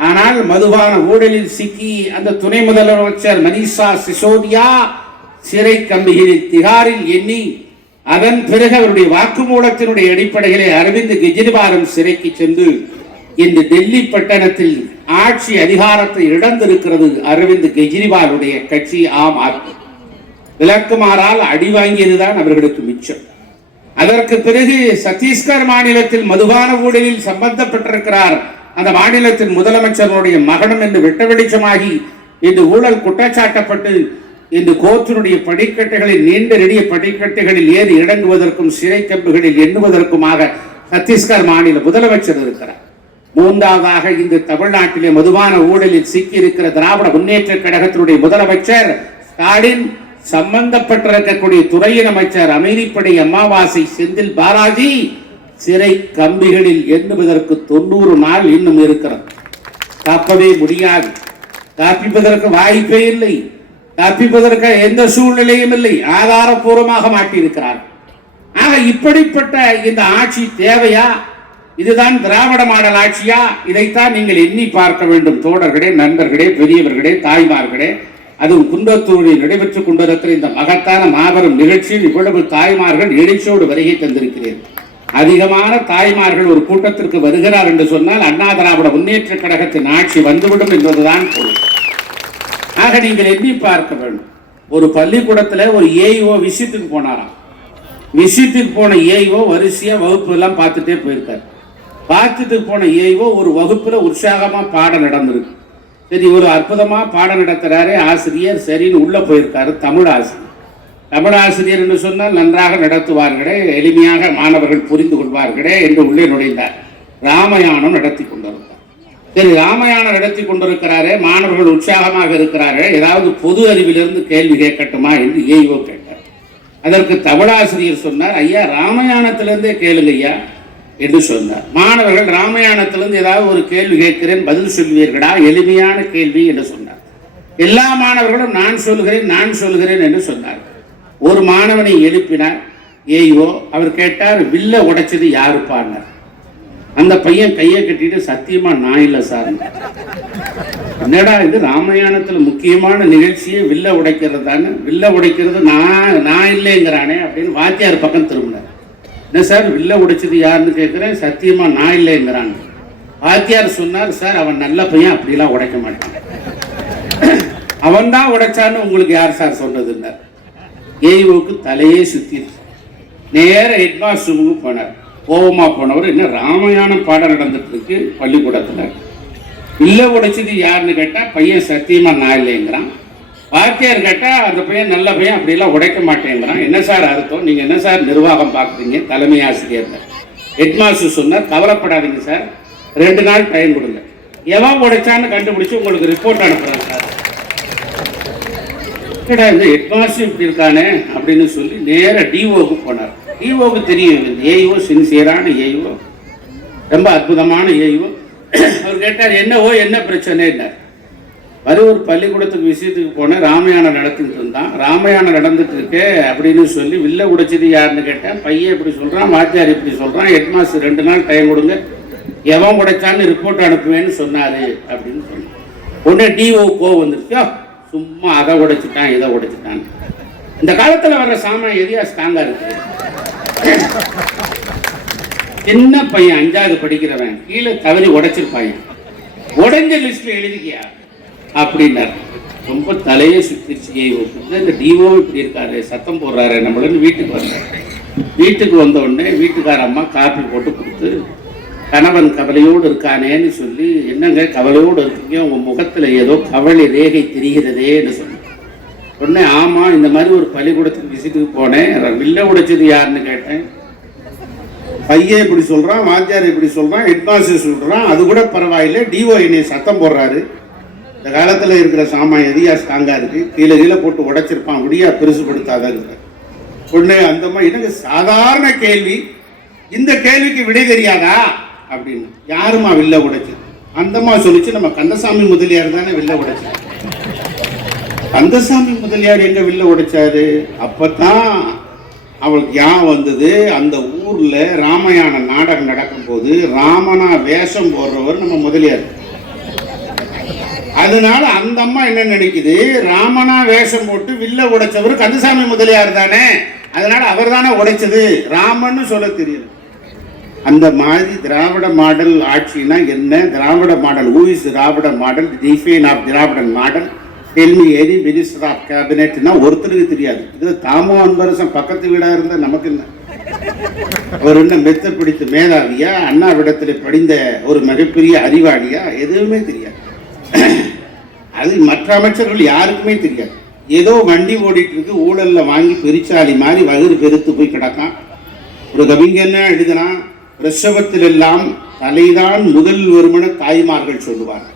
ஆனால் மதுபான ஊழலில் சிக்கி அந்த துணை முதலமைச்சர் மனிஷா சிசோடியா சிறை கம்பிகளில் திகாரில் எண்ணி அதன் பிறகு அவருடைய வாக்குமூலத்தினுடைய அடிப்படையிலே அரவிந்த் கெஜ்ரிவாலும் சிறைக்கு சென்று இன்று டெல்லி பட்டணத்தில் ஆட்சி அதிகாரத்தை இழந்திருக்கிறது அரவிந்த் கெஜ்ரிவாலுடைய கட்சி ஆம் ஆத்மி. விளக்குமாறால் அடி வாங்கியதுதான் அவர்களுக்கு மிச்சம். அதற்கு பிறகு சத்தீஸ்கர் மாநிலத்தில் மதுபான ஊழலில் சம்பந்தப்பட்டிருக்கிறார் அந்த மாநிலத்தின் முதலமைச்சருடைய மகனும் என்று வெட்ட வெளிச்சமாகி இன்று ஊழல் குற்றச்சாட்டப்பட்டு இன்று கோர்ட்டினுடைய படிக்கட்டுகளில் நீண்ட நெடிய படிக்கட்டுகளில் ஏறி இறங்குவதற்கும் சிறை கம்புகளில் எண்ணுவதற்குமாக சத்தீஸ்கர் மாநில முதலமைச்சர் இருக்கிறார். மூன்றாவதாக இந்த தமிழ்நாட்டிலே மதுபான ஊழலில் சிக்கி இருக்கிற திராவிட முன்னேற்ற கழகத்தினுடைய முதலமைச்சர் ஸ்டாலின், சம்பந்தப்பட்டிருக்கக்கூடிய துறையின் அமைச்சர் அமைதிப்படை அமாவாசை செந்தில் பாலாஜி சிறை கம்பிகளில் எண்ணுவதற்கு 90 நாள் இன்னும் இருக்கிறது. தப்பவே முடியாது. தப்பிப்பதற்கு வாய்ப்பே இல்லை. தப்பிப்பதற்கு எந்த சூழ்நிலையும் இல்லை. ஆதாரபூர்வமாக மாட்டியிருக்கிறார். ஆக இப்படிப்பட்ட இந்த ஆட்சி தேவையா? இதுதான் திராவிட மாடல் ஆட்சியா? இதைத்தான் நீங்கள் எண்ணி பார்க்க வேண்டும். தோழர்களே, நண்பர்களே, பெரியவர்களே, தாய்மார்களே, அதுவும் குன்றத்தூரில் நடைபெற்றுக் கொண்டிருக்கிற இந்த மகத்தான மாபெரும் நிகழ்ச்சியில் இவ்வளவு தாய்மார்கள் எழுச்சியோடு வருகை தந்திருக்கிறேன். அதிகமான தாய்மார்கள் ஒரு கூட்டத்திற்கு வருகிறார் என்று சொன்னால் அண்ணா திராவிட முன்னேற்ற கழகத்தின் ஆட்சி வந்துவிடும் என்பதுதான் பொருள். ஆக நீங்கள் எண்ணி பார்க்க வேண்டும். ஒரு பள்ளிக்கூடத்தில் ஒரு ஏஇஓ விசிட்டுக்கு போனாராம். விசிட்டுக்கு போன ஏஇஓ வரிசையா வகுப்பு எல்லாம் பார்த்துட்டே போயிருக்காரு. பார்த்துட்டு போன ஏஇஓ ஒரு வகுப்புல உற்சாகமா பாடம் நடந்திருக்கு. சரி, ஒரு அற்புதமா பாடம் நடத்துறாரு ஆசிரியர், சரின்னு உள்ள போயிருக்காரு தமிழ் ஆசிரியர். தமிழ் ஆசிரியர் என்று சொன்னால் நன்றாக நடத்துவார்களே, எளிமையாக மாணவர்கள் புரிந்து கொள்வார்களே என்று உள்ளே நுழைந்தார். ராமாயணம் நடத்தி கொண்டிருந்தார். சரி, ராமாயணம் நடத்தி கொண்டிருக்கிறாரே, மாணவர்கள் உற்சாகமாக இருக்கிறார்கள், ஏதாவது பொது அறிவிலிருந்து கேள்வி கேட்கட்டுமா என்று ஏஇஓ கேட்டார். அதற்கு தமிழாசிரியர் சொன்னார், ஐயா ராமாயணத்திலிருந்தே கேளுங்க ஐயா என்று சொன்னார். மாணவர்கள் ராமாயணத்திலிருந்து ஏதாவது ஒரு கேள்வி கேட்கிறேன், பதில் சொல்வீர்களா, எளிமையான கேள்வி என்று சொன்னார். எல்லா மாணவர்களும் நான் சொல்கிறேன் என்று சொன்னார். ஒரு மாணவனை எழுப்பினார் ஏஇஓ. அவர் கேட்டார், வில்ல உடைச்சது யாருப்பான்னார். அந்த பையன் கையை கட்டிட்டு சத்தியமா நான் இல்லை சார். என்னடா இது, ராமாயணத்துல முக்கியமான நிகழ்ச்சியே வில்ல உடைக்கிறது தானே, வில்ல உடைக்கிறது நான் இல்லைங்கிறானே அப்படின்னு வாத்தியார் பக்கம் திரும்பினார். என்ன சார் வில்ல உடைச்சது யாருன்னு கேட்கிறேன், சத்தியமா நான் இல்லைங்கிறான். வாத்தியார் சொன்னார், சார் அவன் நல்ல பையன், அப்படிலாம் உடைக்க மாட்டான், அவன் தான் உடைச்சான்னு உங்களுக்கு யார் சார் சொன்னதுன்னார். ஏஇஓக்கு தலையே சுத்தி நேர ஹெட்மாஸ்டர் ரூமுக்கு போனார். கோபமா போனவர், என்ன ராமாயணம் பாடம் நடந்துட்டு இருக்கு பள்ளிக்கூடத்துல, வில்ல உடைச்சது யாருன்னு கேட்டா பையன் சத்தியமா நான் இல்லைங்கிறான். வாத்தியார் கேட்டா அந்த பையன் நல்ல பையன், அப்படிலாம் உடைக்க மாட்டேங்கிறான். என்ன சார் அர்த்தம், நீங்க என்ன சார் நிர்வாகம் பார்க்குறீங்க? தலைமை ஆசிரியர். ஹெட்மாஸ்டர் சொன்னார், கவலைப்படாதீங்க சார், 2 நாள் டைம் கொடுங்க, எவன் உடைச்சான்னு கண்டுபிடிச்சு உங்களுக்கு ரிப்போர்ட் அனுப்புறேன் சார். இந்த ஹெட்மாஸ்டர் இப்படி இருக்கானே அப்படின்னு சொல்லி நேர டிஓக்கு போனார். டிஓக்கு தெரியும் ஏஇஓ சின்சியரான ஏஇஓ, ரொம்ப அற்புதமான ஏஇஓ. அவர் கேட்டார், என்ன பிரச்சனை? அது ஒரு பள்ளிக்கூடத்துக்கு விஷயத்துக்கு போனேன், ராமாயணம் நடத்திட்டு இருந்தான், ராமாயணம் நடந்துட்டு இருக்கே அப்படின்னு சொல்லி வில்ல உடைச்சது யாருன்னு கேட்டேன். பையன் இப்படி சொல்றான், வாத்தியார் இப்படி சொல்றான், ஹெட்மாஸ்டர் 2 நாள் டைம் கொடுங்க, எவன் உடைச்சான்னு ரிப்போர்ட் அனுப்புவேன்னு சொன்னாரு அப்படின்னு சொன்னேன். உடனே டிஓ கோவம் வந்துருச்சு, சும்மா அதை உடைச்சிட்டான் இதை உடைச்சிட்டான். இந்த காலத்துல வர்ற சாமான் எதையா ஸ்ட்ராங்கா இருக்கு. சின்ன பையன் 5வது படிக்கிறவன் கீழே தவறி உடைச்சிருப்பாங்க, உடைஞ்ச லிஸ்ட்ல எழுதிக்கியா அப்படின்னாரு. ரொம்ப தலையே சுத்திருச்சு. இந்த டிஓ இப்படி இருக்காரு, சத்தம் போடுறாரு நம்மளுன்னு வீட்டுக்கு வந்தார். வீட்டுக்கு வந்த உடனே வீட்டுக்கார அம்மா காப்பி போட்டு கொடுத்து, கணவன் கவலையோடு இருக்கானேன்னு சொல்லி, என்னங்க கவலையோடு இருக்கீங்க, உங்க முகத்துல ஏதோ கவலை ரேகை தெரிகிறதேன்னு சொன்னேன். உடனே ஆமா, இந்த மாதிரி ஒரு பள்ளிக்கூடத்துக்கு விசிட்டுக்கு போனேன், வில்ல உடைச்சது யாருன்னு கேட்டேன். பையன் இப்படி சொல்றான், வாத்தியார் இப்படி சொல்றான், ஹெட்மாஸ்டர் சொல்றான், அது கூட பரவாயில்லை, டிஓ என்னை சத்தம் போடுறாரு. இந்த காலத்துல இருக்கிற சாமான் எதியா ஸ்ட்ராங்கா இருக்கு, கீழே போட்டு உடைச்சிருப்பான், விடியா பெருசுபடுத்தாதான் இருக்க. உடனே அந்தம்மா, எனக்கு சாதாரண கேள்வி, இந்த கேள்விக்கு விடை தெரியாதா அப்படின்னு. யாருமா வில்ல உடைச்சு? அந்தம்மா சொல்லிச்சு, நம்ம கந்தசாமி முதலியார் தானே வில்ல உடைச்சு. கந்தசாமி முதலியார் எங்க வில்ல உடைச்சாரு? அப்பதான் அவளுக்கு வந்தது, அந்த ஊர்ல ராமாயண நாடகம் நடக்கும் போது ராமனா வேஷம் போடுறவர் நம்ம முதலியார். அதனால அந்த அம்மா என்ன நினைக்குது, ராமனா வேஷம் போட்டு வில்ல உடைச்சவர் கந்தசாமி முதலியார் தானே, அதனால அவர் தானே உடைச்சது, ராமன்னு சொல்ல தெரியும். அந்த மாதிரி திராவிட மாடல் ஆட்சினா என்ன, Dravida model, who is Dravida model, define of Dravidan model, tell me any minister of கேபினெட்னா ஒருத்தருக்கு தெரியாது. இது தாமோ அன்பரசன் பக்கத்து வீடா இருந்தா நமக்கு என்ன, அவர் என்ன மெத்த பிடித்த மேதாவியா, அண்ணாவிடத்தில் படிந்த ஒரு மிகப்பெரிய அறிவாளியா, எதுவுமே தெரியாது. அது மற்ற அமைச்சர்கள் யாருக்குமே தெரியாது. ஏதோ வண்டி ஓடிட்டு இருக்கு, ஊழல்ல வாங்கி பெருச்சாலி மாதிரி வயிறு பெருத்து போய் கிடக்கான். ஒரு கவிஞன்னா எழுதினான், பிரசவத்தில் எல்லாம் தலைதான் முதல் வருமென தாய்மார்கள் சொல்லுவார்கள்.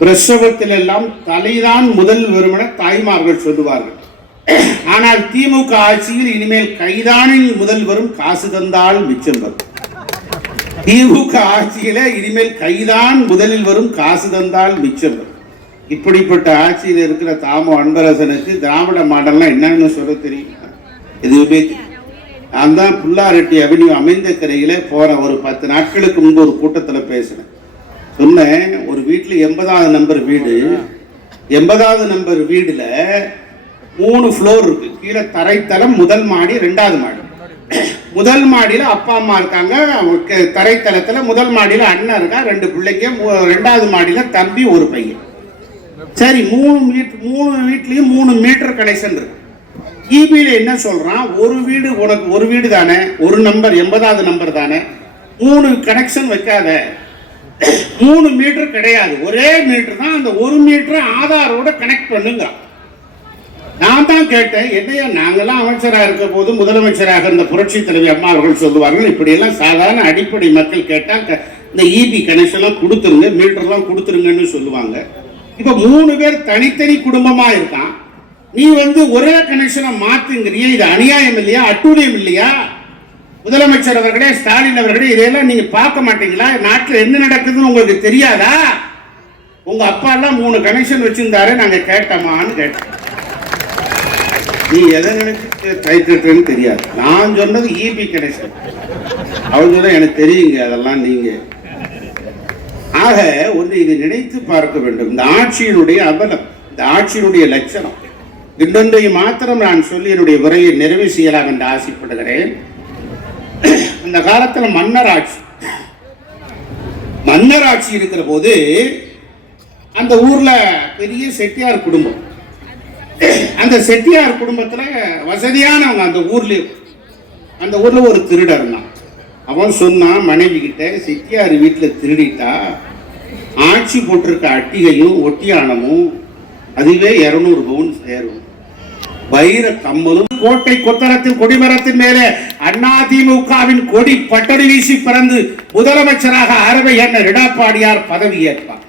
பிரசவத்தில் எல்லாம் தலைதான் முதல் வருமென தாய்மார்கள் சொல்லுவார்கள். ஆனால் திமுக ஆட்சியில் இனிமேல் கைதானில் முதல் வரும், காசு தந்தால் மிச்சம் வரும். திமுக ஆட்சியில இனிமேல் கைதான் முதலில் வரும், காசு தந்தால் மிச்சம் வரும். இப்படிப்பட்ட ஆட்சியில் இருக்கிற தாமோ அன்பரசனுக்கு திராவிட மாடல்லாம் என்னன்னு சொல்ல தெரியும்? எதுவுமே தெரியும். நான் தான் புல்லாரெட்டி அவென்யூ அமைந்த கரையில போற ஒரு 10 நாட்களுக்கு முன்பு ஒரு கூட்டத்தில் பேசினேன். சொன்னேன், ஒரு வீட்டில் 80வது நம்பர் வீடு, 80வது நம்பர் வீடுல 3 ஃப்ளோர் இருக்கு. கீழே தரைத்தளம், முதல் மாடி, 2வது மாடி. முதல் மாடியில அப்பா அம்மா இருக்காங்க, தரைத்தளத்துல முதல் மாடியில அண்ணன் இருக்கா, 2 பிள்ளைங்க, 2வது மாடியில தம்பி, ஒரு பையன். சரி, 3 வீட்லயும் 3 மீட்டர் கனெக்ஷன் இருக்கு. ஈபியில என்ன சொல்றான், ஒரு வீடு உனக்கு, ஒரு வீடு தானே, ஒரு நம்பர் 80வது நம்பர் தானே, 3 கனெக்ஷன் வைக்காத, 3 மீட்டர் கிடையாது, ஒரே மீட்டர் தான், அந்த 1 மீட்டர் ஆதாரோட கனெக்ட் பண்ணுங்க. நான் தான் கேட்டேன், என்னையா நாங்கெல்லாம் அமைச்சராக இருக்க போது, முதலமைச்சராக இருந்த புரட்சி தலைவி அம்மா அவர்கள் சொல்லுவார்கள், இப்படியெல்லாம் சாதாரண அடிப்படை மக்கள் கேட்டால் இந்த இபி கனெக்ஷன்லாம் கொடுத்துருங்க, மீட்டர்லாம் கொடுத்துருங்கன்னு சொல்லுவாங்க. இப்போ 3 பேர் தனித்தனி குடும்பமா இருக்கான், நீ ஒரே கனெக்ஷனை மாத்துங்கிறிய, இது அநியாயம் இல்லையா, அட்டூழியம் இல்லையா? முதலமைச்சர் அவர்களே, ஸ்டாலின் அவர்களே, இதெல்லாம் நீங்க பார்க்க மாட்டீங்களா? நாட்டில் என்ன நடக்குதுன்னு உங்களுக்கு தெரியாதா? உங்க அப்பா எல்லாம் 3 கனெக்ஷன் வச்சிருந்தாரு, நாங்க கேட்டோமான்னு கேட்டோம். நீ எதை நினைச்சு கைட்டுன்னு தெரியாது. நான் சொன்னது இபி கனெக்ஷன், அவங்க சொல்ல எனக்கு தெரியுங்க, அதெல்லாம் நீங்க. ஆக ஒன்று இதை நினைத்து பார்க்க வேண்டும். இந்த ஆட்சியினுடைய அபலம், இந்த ஆட்சியினுடைய லட்சணம். இன்னொன்றை மாத்திரம் நான் சொல்லி என்னுடைய உரையை நிறைவு செய்யலாம் என்று ஆசைப்படுகிறேன். அந்த காலத்தில் மன்னர் ஆட்சி இருக்கிற போது அந்த ஊர்ல பெரிய செட்டியார் குடும்பம். அந்த செட்டியார் குடும்பத்துல வசதியானவங்க அந்த ஊர்ல ஒரு திருடன் இருந்தான். அவன் சொன்னான் மனைவி கிட்ட, செட்டியார் வீட்டில் திருடிட்டா ஆட்சி போட்டிருக்க அட்டிகையும் ஒட்டியானமும் அதுவே 200 பவுன் சேரும், வைர கம்மலும், கோட்டை கொத்தளத்தின் கொடிமரத்தின் மேலே அதிமுகவின் கொடி பட்டடி வீசி பிறந்து முதலமைச்சராக அரவை எண்ண எடப்பாடியார் பதவி ஏற்பார்.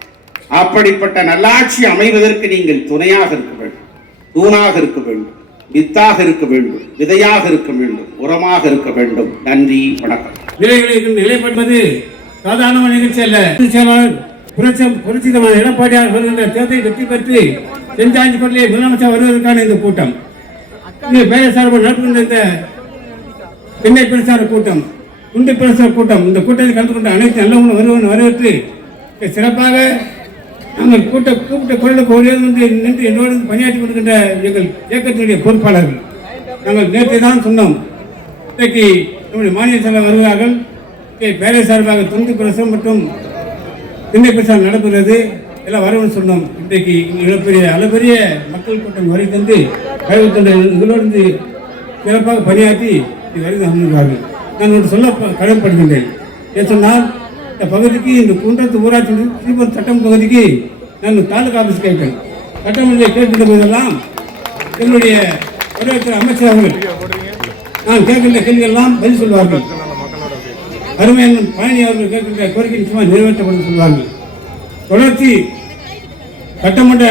அப்படிப்பட்ட நல்லாட்சி அமைவதற்கு நீங்கள் துணையாக இருக்க வேண்டும், தூணாக இருக்க வேண்டும், வித்தாக இருக்க வேண்டும், விதையாக இருக்க வேண்டும், உரமாக இருக்க வேண்டும். நன்றி, வணக்கம். நிலைப்படுவது சாதாரண நிகழ்ச்சி அல்ல. செயலாளர் புரட்சிதமான எடப்பாடியார் வருகின்ற தேர்தலை வெற்றி பெற்று செஞ்சாஞ்சி பள்ளியை முதலமைச்சர் வருவதற்கான இந்த கூட்டம், பெயர் சார்பு நடத்துகின்ற இந்த பெண்ணை பிரச்சார கூட்டம், குண்டு பிரச்சார கூட்டம், இந்த கூட்டத்தில் கலந்து கொண்ட அனைத்து நல்லவங்களும் வரவேற்று சிறப்பாக நாங்கள் கூப்பிட்ட குரலுக்கு ஒரே நின்று என்னோடு பணியாற்றி கொண்டிருக்கின்ற எங்கள் இயக்கத்தினுடைய பொறுப்பாளர்கள், நாங்கள் நேற்று தான் சொன்னோம், இன்றைக்கு நம்முடைய மாநில செயலர் வருகிறார்கள், பேரை சார்பாக துண்டு பிரசம் மற்றும் திண்ணை பிரச்சாரம் நடக்கிறது, எல்லாம் வரவுன்னு சொன்னோம். இன்றைக்கு அளப்பெரிய மக்கள் கூட்டம் வரை தந்து இதோடு சிறப்பாக பணியாற்றி வரை தந்துள்ளார்கள். நான் ஒன்று சொல்ல கடமைப்படுகின்றேன். ஏன் சொன்னால், இந்த பகுதிக்கு, இந்த குன்றத்து ஊராட்சி ஸ்ரீபுரம் சட்டம் பகுதிக்கு நான் தாலுகா ஆஃபீஸ் கேட்பேன். சட்டமன்றத்தை கேட்கின்ற போதெல்லாம் எங்களுடைய வரவேற்கிற அமைச்சர் அவர்கள் நான் கேட்கின்ற கேள்வியெல்லாம் பதில் சொல்வார்கள். அருமையான பழனி அவர்கள் கேட்கின்ற கோரிக்கை நிச்சயமாக நிறைவேற்றப்படும் சொல்வார்கள். தொடர்ச்சி சட்டமன்ற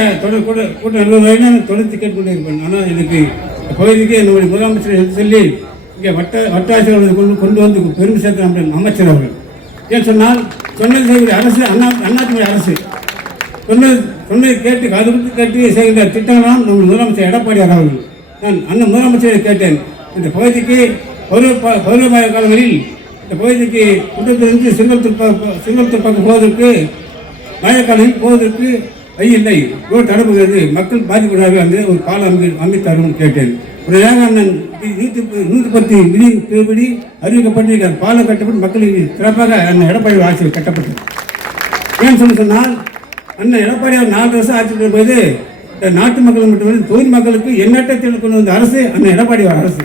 கூட்டம் தொடர்ச்சி கேட்டுக்கொண்டே இருப்பேன். ஆனால் எனக்கு பகுதிக்கு என்னுடைய முதலமைச்சர் எடுத்து சொல்லி இங்கே வட்டாட்சியர் கொண்டு வந்து பெருமை சேர்த்த அமைச்சர் அவர்கள். ஏன் சொன்னால், சொன்னது செய்கிற அரசு அண்ணாதிமுக அரசு சொன்னதை கேட்டு காது கொடுத்து கேட்டு செய்கின்ற திட்டங்களாம் நம்ம முதலமைச்சர் எடப்பாடியார் அவர்கள். நான் அண்ணன் முதலமைச்சரை கேட்டேன், இந்த பகுதிக்கு பருவமழை காலங்களில் இந்த பகுதிக்கு குற்றத்திலிருந்து செங்கல்தூர் பக்கம் போவதற்கு, மழைக்காலத்தில் போவதற்கு வழி இல்லை, ரோடு தடப்புகிறது, மக்கள் பாதிக்கிறார்கள் என்று ஒரு பாலம் அமைத்தார்கள் கேட்டேன். உடனே அண்ணன் 110 விதிப்படி அறிவிக்கப்பட்டிருக்கிறார். பாலம் கட்டப்பட்டு மக்களுக்கு சிறப்பாக அண்ணன் எடப்பாடி ஆட்சியில் கட்டப்பட்டது. ஏன்னு சொன்னால் அண்ணன் எடப்பாடியார் 4 வருஷம் ஆட்சி போது நாட்டு மக்கள் மட்டுமல்ல தொகுதி மக்களுக்கு எண்ணற்றத்தில் கொண்டு வந்த அரசு அண்ணன் எடப்பாடியார் அரசு.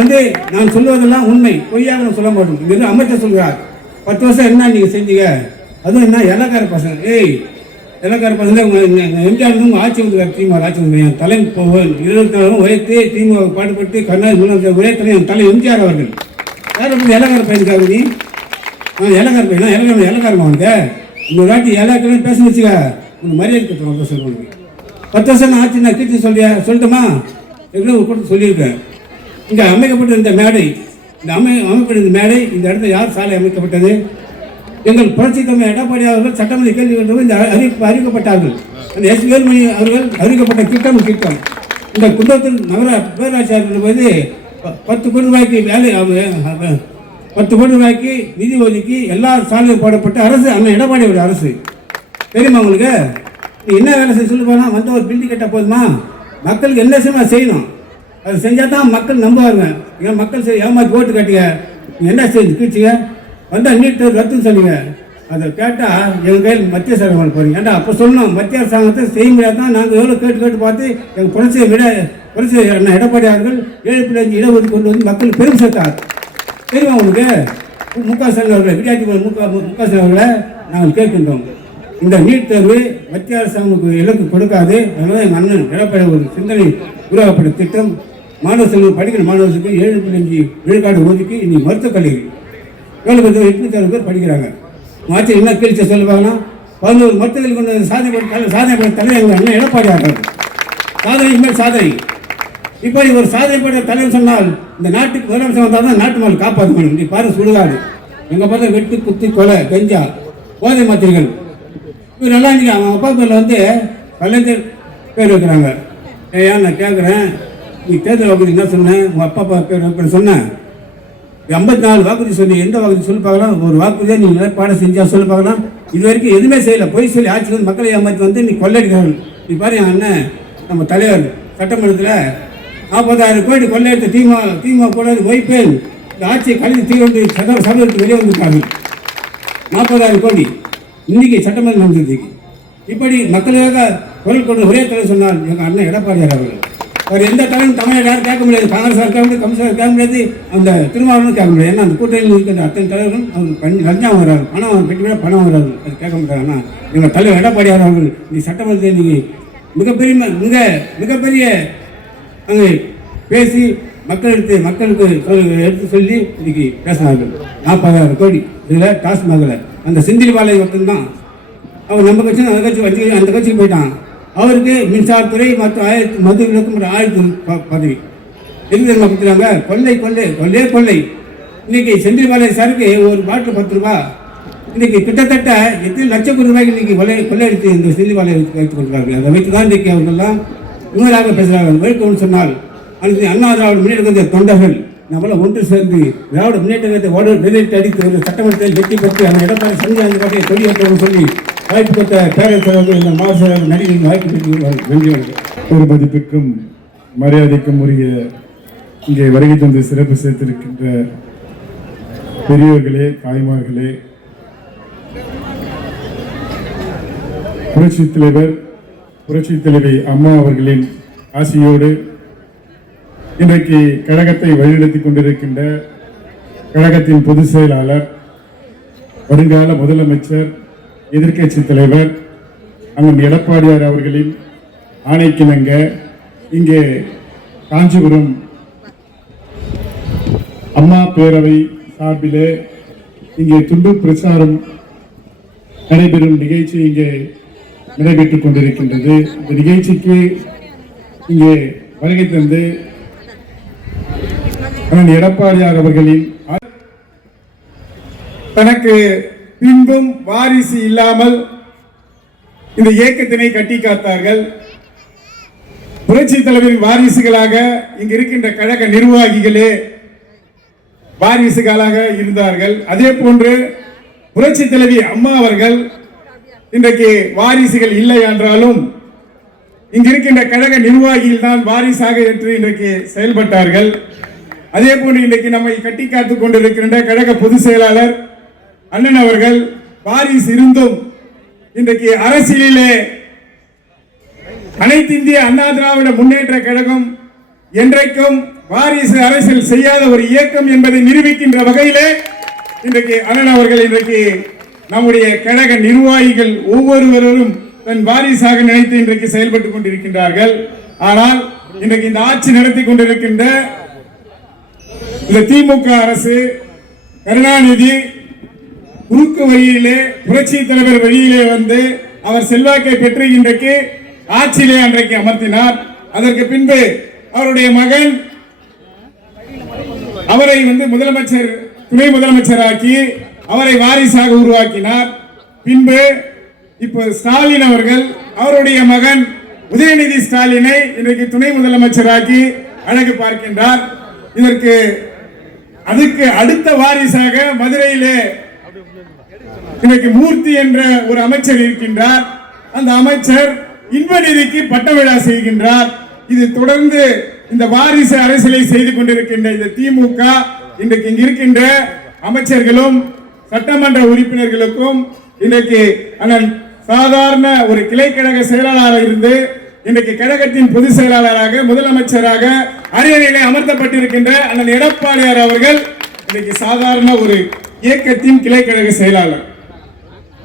வந்து நான் சொல்லுவதெல்லாம் உண்மை, பொய்யாக நான் சொல்ல மாட்டோம். இது அமைச்சர் சொல்கிறார் 10 வருஷம் என்ன நீங்கள் செஞ்சீங்க, அதுவும் என்ன இலக்கார பசங்க, இலக்கார பசங்க எம்ஜிஆர் உங்கள் ஆட்சி வந்து திமுக ஆட்சி வந்து என் தலை 24 உயர்த்தி திமுக பாடுபட்டு கருணாநிதி ஒரே தலை என் தலை எம்ஜிஆர் அவர்கள். யார் அப்படி இலக்கார பையனுக்காக நீ இலக்கார பையனா இலக்காரமா வந்து இந்த வாட்டி இலக்காரம் பேச வச்சுக்க உங்க மரியாதை கட்டணும் சொல்லுவாங்க. 10 வருஷம் ஆட்சி நான் கீர்த்தி சொல்லட்டுமா எவ்வளோ ஒரு கூட்டத்தை சொல்லியிருக்கேன். இங்கே அமைக்கப்பட்ட இந்த மேடை, இந்த அமைக்கப்பட்ட இந்த மேடை, இந்த இடத்துல யார் சாலை அமைக்கப்பட்டது? எங்கள் புரட்சி தலைவர் எடப்பாடி அவர்கள் சட்டமன்ற கேள்வி கேட்டபோது இந்த அறிவிக்கப்பட்டார்கள். அந்த எஸ் வேலுமணி அவர்கள் அறிவிக்கப்பட்ட திட்டம் இந்த குன்றத்தூர் நகர பேராட்சி போது 10 கோடி ரூபாய்க்கு வேலை 10 கோடி ரூபாய்க்கு நிதி ஒதுக்கி எல்லா சாலையும் போடப்பட்ட அரசு அண்ணன் எடப்பாடியோட அரசு. தெரியுமா உங்களுக்கு? நீ என்ன வேலை செய்ய சொல்லி போனால் வந்து ஒரு பில்டிங் கட்ட போதுமா? மக்களுக்கு என்ன செய்யணும், அதை செஞ்சால் தான் மக்கள் நம்புவாங்க. ஏன் மக்கள் சரி ஏமாற்றி ஓட்டு கட்டிங்க, என்ன செஞ்சு கீழ்ச்சிங்க வந்தால் நீட் ரத்து சொன்னீங்க. அதை கேட்டால் எங்கள் கையில் மத்திய அரசாங்கம் போகிறீங்க. ஏன்டா அப்போ சொல்லணும் மத்திய அரசாங்கத்தை செய்ய முடியாது தான். நாங்கள் எவ்வளோ கேட்டு பார்த்து எங்கள் புரட்சி அண்ணன் எடப்பாடி அவர்கள் 7.5 இடஒதுக்கீடு கொண்டு வந்து மக்களுக்கு பெரும் சேர்த்தார். தெரியுமா உங்களுக்கு? முக ஸ்டாலின் அவர்களை விளையாட்டு முக ஸ்டாலின் அவர்களை நாங்கள் கேட்கின்றோம். இந்த நீட் தேர்வு மத்திய அரசாங்கத்துக்கு இலக்கு கொடுக்காது. அதனால எங்கள் அண்ணன் எடப்பாடி ஒரு சிந்தனை உருவாக்கப்பட்ட திட்டம். மாணவர்கள் படிக்கிற மாணவர்களுக்கு 7.5 விழுக்காடு ஒதுக்கி இன்னைக்கு மருத்துவக் கல்லூரி 860 பேர் படிக்கிறாங்க. மாற்றி என்ன கேள்வி சொல்லுவாங்கன்னா 11 மருத்துவர்கள் கொண்டு சாதனை பண்ண தலைவர் எங்கள் அண்ணன் எடப்பாடி ஆகிறார். சாதனை மேல் சாதனை. இப்படி ஒரு சாதனைப்பட்ட தலைவர் சொன்னால் இந்த நாட்டுக்கு முதலமைச்சர் வந்தால் தான் நாட்டு மக்கள் காப்பாற்றணும். நீ பாரு சுடுகாடு எங்கே பார்த்தா வெட்டு குத்தி கொலை கஞ்சா போதை மாத்திரைகள். இவர் நல்லா இருந்துச்சு. அவன் அப்பா பேரில் வந்து கலைஞர் பேர் வைக்கிறாங்க. ஏன் நான் கேட்குறேன், நீ தேர்தல் வாக்குறுதி என்ன சொன்னேன்? உங்கள் அப்பா பேர் சொன்னேன் 54 வாக்குறுதி சொல்லி எந்த வாக்குறுதி சொல்லி பார்க்கலாம்? ஒரு வாக்குறுதியை நீ நிலைப்பாடம் செஞ்சால் சொல்லி பார்க்கலாம். இது வரைக்கும் எதுவுமே செய்யலை. பொய் சொல்லி ஆட்சி வந்து மக்களை ஏமாற்றி வந்து நீ கொள்ளையடிக்கிறார்கள். நீ பாரு என் அண்ணன் நம்ம தலைவர் சட்டமன்றத்தில் 40,000 கோடி கொள்ளையடித்த திமுக கூட வைப்பேன் இந்த ஆட்சியை கழித்து தீவிர சபைக்கு வெளியே வந்திருக்காங்க. 40,000 கோடி இன்னைக்கு சட்டமன்றம் நடந்தது. இப்படி மக்களுக்காக குரல் கொண்டு ஒரே தலைவர் சொன்னால் எங்கள் அண்ணன் எடப்பாடியார் அவர்கள். அவர் எந்த தலைவரும் தமிழக யாரும் கேட்க முடியாது. காங்கிரஸ் கேட்க முடியாது, கம்யூனிஸ்ட் கேட்க முடியாது, அந்த திருமாவளவனும் கேட்க முடியாது. ஏன்னா அந்த கூட்டணியில் இருக்கிற அத்தனை தலைவரும் அவர் லஞ்சம் வராது, பணம் பெட்டி விட பணம் வராது, அது கேட்க மாட்டாங்க. ஆனால் எங்கள் தலைவர் எடப்பாடியார் அவர்கள் நீ சட்டமன்றத்தில் நீங்கள் மிகப்பெரிய அங்கே பேசி மக்களுக்கு எடுத்து சொல்லி இன்னைக்கு பேசினார்கள். 40,000 கோடி இதில் டாஸ்மாகில் அந்த செந்தில் பாலாஜி மட்டும்தான் அவர் நம்ம கட்சி அந்த கட்சிக்கு போயிட்டான். அவருக்கு மின்சாரத்துறை மற்றும் மது விலக்கு மற்றும் 1000 பதவி எதுக்கு தெரியுமா கொடுத்துருவாங்க? கொள்ளை. இன்னைக்கு செந்தில் பாலாஜி சருக்கு ஒரு பாட்டில் 10 ரூபா. இன்னைக்கு கிட்டத்தட்ட எத்தனை லட்சம் கோடி ரூபாய்க்கு இன்னைக்கு கொள்ளையடித்து இந்த செந்தில் பாலாஜி வைத்துக் கொள்கிறார்கள். அதை வைத்து தான் இன்றைக்கு அவர்கள்லாம் இவராக பேசுகிறார்கள். வேட்கொண்டு சொன்னால் அனைத்து அண்ணா திராவிட முன்னேற்ற தொண்டர்கள் நம்மள ஒன்று சேர்ந்து திராவிட முன்னேற்றத்தை வெளியிட்டு அடித்து ஒரு சட்டமன்றத்தில் வெற்றி பெற்று அந்த எடப்பாடி சந்தியாண்டி கொடியேற்றவும் சொல்லி வாய்ப்பு கொடுத்த பேரரசர்கள் இந்த மாவட்ட நடிகர்கள் வாய்ப்பு பெற்று நன்றி. ஒரு மதிப்பிற்கும் மரியாதைக்கும் உரிய இங்கே வருகை தந்து சிறப்பு சேர்த்திருக்கின்ற பெரியோர்களே, தாய்மார்களே, புரட்சி தலைவி அம்மா அவர்களின் ஆசியோடு இன்றைக்கு கழகத்தை வழிநடத்திக் கொண்டிருக்கின்ற கழகத்தின் பொதுச் செயலாளர், வருங்கால முதலமைச்சர், எதிர்க்கட்சி தலைவர் அண்ணன் எடப்பாடியார் அவர்களின் ஆணைக்கிணங்க இங்கே காஞ்சிபுரம் அம்மா பேரவை சார்பிலே இங்கே துண்டு பிரச்சாரம் நடைபெறும் நிகழ்ச்சி இங்கே நடைபெற்றுக் கொண்டிருக்கின்றது. இந்த நிகழ்ச்சிக்கு இங்கே வருகை தந்து எடப்பாடியார் அவர்களின் தனக்கு பின்பும் வாரிசு இல்லாமல் இந்த இயக்கத்தினை கட்டி காத்தார்கள். புரட்சி தலைவரின் வாரிசுகளாக இங்கு இருக்கின்ற கழக நிர்வாகிகளே வாரிசுகளாக இருந்தார்கள். அதே போன்று புரட்சி தலைவி அம்மா அவர்கள் இன்றைக்கு வாரிசுகள் இல்லை என்றாலும் இங்கிருக்கின்ற கழக நிர்வாகிகள் தான் வாரிசாக ஏற்று இன்றைக்கு செயல்பட்டார்கள். அதே போன்று இன்றைக்கு நம்மை கட்டி காத்துக் கொண்டிருக்கின்ற கழக பொதுச் செயலாளர் அண்ணன் அவர்கள் வாரிசு இருந்தும் இன்றைக்கு அரசியலிலே அனைத்து இந்திய அண்ணா திராவிட முன்னேற்ற கழகம் என்றைக்கும் வாரிசு அரசியல் செய்யாத ஒரு இயக்கம் என்பதை நிரூபிக்கின்ற வகையிலே இன்றைக்கு அண்ணன் அவர்கள் இன்றைக்கு நம்முடைய கழக நிர்வாகிகள் ஒவ்வொருவரும் தன் வாரிசாக நினைத்து இன்றைக்கு செயல்பட்டுக் கொண்டிருக்கின்றார்கள். ஆனால் இன்றைக்கு இந்த ஆட்சி நடத்தி கொண்டிருக்கின்ற இந்த திமுக அரசு கருணாநிதி குறுக்கு வழியிலே புரட்சி தலைவர் வழியிலே வந்து அவர் செல்வாக்கை பெற்று இன்றைக்கு ஆட்சியிலே அன்றைக்கு அமர்த்தினார். அதற்கு பின்பு அவருடைய மகன் அவரை முதலமைச்சர் துணை முதலமைச்சராக்கி அவரை வாரிசாக உருவாக்கினார். பின்பு இப்போ ஸ்டாலின் அவர்கள் அவருடைய மகன் உதயநிதி ஸ்டாலினை இன்றைக்கு துணை முதலமைச்சராக்கி அழகு பார்க்கின்றார். அதுக்கு அடுத்த வாரிசாக மதுரையிலே இன்றைக்கு மூர்த்தி என்ற ஒரு அமைச்சர் இருக்கின்றார். அந்த அமைச்சர் இன்ப நிதிக்கு பட்ட விழா செய்கின்றார். இது தொடர்ந்து இந்த வாரிசு அரசியலை செய்து கொண்டிருக்கின்ற இந்த திமுக இன்றைக்கு இங்கு இருக்கின்ற அமைச்சர்களும் சட்டமன்ற உறுப்பினர்களுக்கும் இன்றைக்கு அண்ணன் சாதாரண ஒரு கிளைக்கழக செயலாளராக இருந்து இன்றைக்கு கழகத்தின் பொதுச் செயலாளராக முதலமைச்சராக அரியணையிலே அமர்த்தப்பட்டிருக்கின்ற அண்ணன் எடப்பாடியார் அவர்கள் இன்றைக்கு சாதாரண ஒரு இயக்கத்தின் கிளைக்கழக செயலாளர்.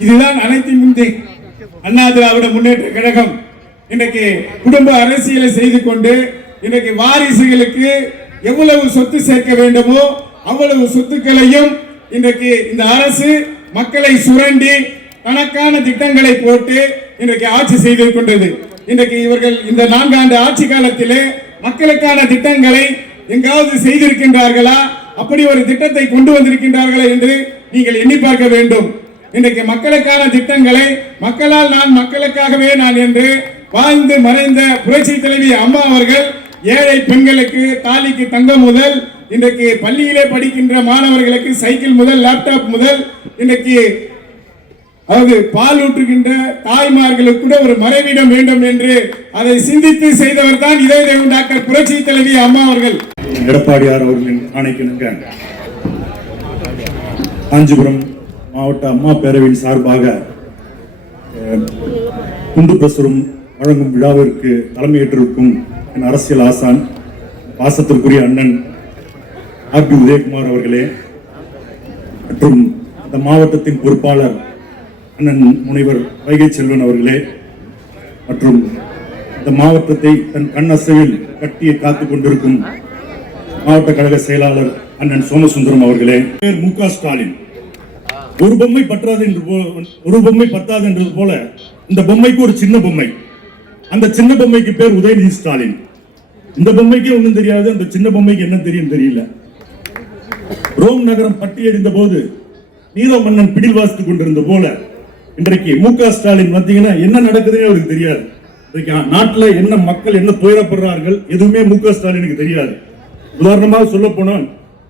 இதுதான் அனைத்து இந்திய அண்ணா திராவிட முன்னேற்ற கழகம் இன்றைக்கு குடும்ப அரசியலை செய்து கொண்டு இன்றைக்கு வாரிசுகளுக்கு எவ்வளவு சொத்து சேர்க்க வேண்டுமோ அவ்வளவு சொத்துக்களையும் இன்றைக்கு இந்த அரசு மக்களை சுரண்டி கணக்கான திட்டங்களை போட்டு இன்றைக்கு ஆட்சி செய்து கொண்டது. இன்றைக்கு இவர்கள் இந்த 4 ஆண்டு ஆட்சி காலத்திலே மக்களுக்கான திட்டங்களை எங்காவது செய்திருக்கின்றார்களா, அப்படி ஒரு திட்டத்தை கொண்டு வந்திருக்கின்றார்களா என்று நீங்கள் எண்ணி பார்க்க வேண்டும். இன்றைக்கு மக்களுக்கான திட்டங்களை மக்களால் நான் மக்களுக்காகவே நான் என்று வாழ்ந்து மறைந்த புரட்சி தலைவி அம்மா அவர்கள் ஏழை பெண்களுக்கு தாலிக்கு தங்கம் முதல் இன்றைக்கு பள்ளியிலே படிக்கின்ற மாணவர்களுக்கு சைக்கிள் முதல் லேப்டாப் முதல் இன்றைக்கு அதாவது பால் ஊற்றுகின்ற தாய்மார்களுக்கு கூட ஒரு மறைவிடம் வேண்டும் என்று அதை சிந்தித்து செய்தவர் தான் இதய தெய்வம் டாக்டர் புரட்சி தலைவி அம்மா அவர்கள். எடப்பாடியார் அவர்களின் ஆணைக்கிணங்க காஞ்சிபுரம் மாவட்ட அம்மா பேரவையின் சார்பாக குண்டு பிரசுரம் வழங்கும் விழாவிற்கு தலைமையேற்றிருக்கும் என் அரசியல் ஆசான் பாசத்திற்குரிய அண்ணன் ஆர் பி உதயகுமார் அவர்களே மற்றும் இந்த மாவட்டத்தின் பொறுப்பாளர் அண்ணன் முனைவர் வைகை செல்வன் அவர்களே மற்றும் இந்த மாவட்டத்தை தன் கண்ணசையில் கட்டியை காத்துக் கொண்டிருக்கும் மாவட்ட கழக செயலாளர் அண்ணன் சோமசுந்தரம் அவர்களே. மு.க. ஸ்டாலின் ஒரு பொம்மை பத்தாது என்றது போல இந்த பொம்மைக்கு ஒரு சின்ன பொம்மை, அந்த சின்ன பொம்மைக்கு பேர் உதயநிதி ஸ்டாலின். இந்த பொம்மைக்கு ஒன்றும் தெரியாது, அந்த சின்ன பொம்மைக்கு என்ன தெரியும் தெரியல. ரோம் நகரம் பட்டியடிந்த போது நீரோ மன்னன் பிடில் வாசித்துக் கொண்டிருந்த போல இன்றைக்கு மு.க. ஸ்டாலின் பார்த்தீங்கன்னா என்ன நடக்குதுன்னு அவருக்கு தெரியாது. நாட்டில் என்ன மக்கள் என்ன துயரப்படுறார்கள் எதுவுமே மு.க. ஸ்டாலினுக்கு தெரியாது. உதாரணமாக சொல்ல போனால்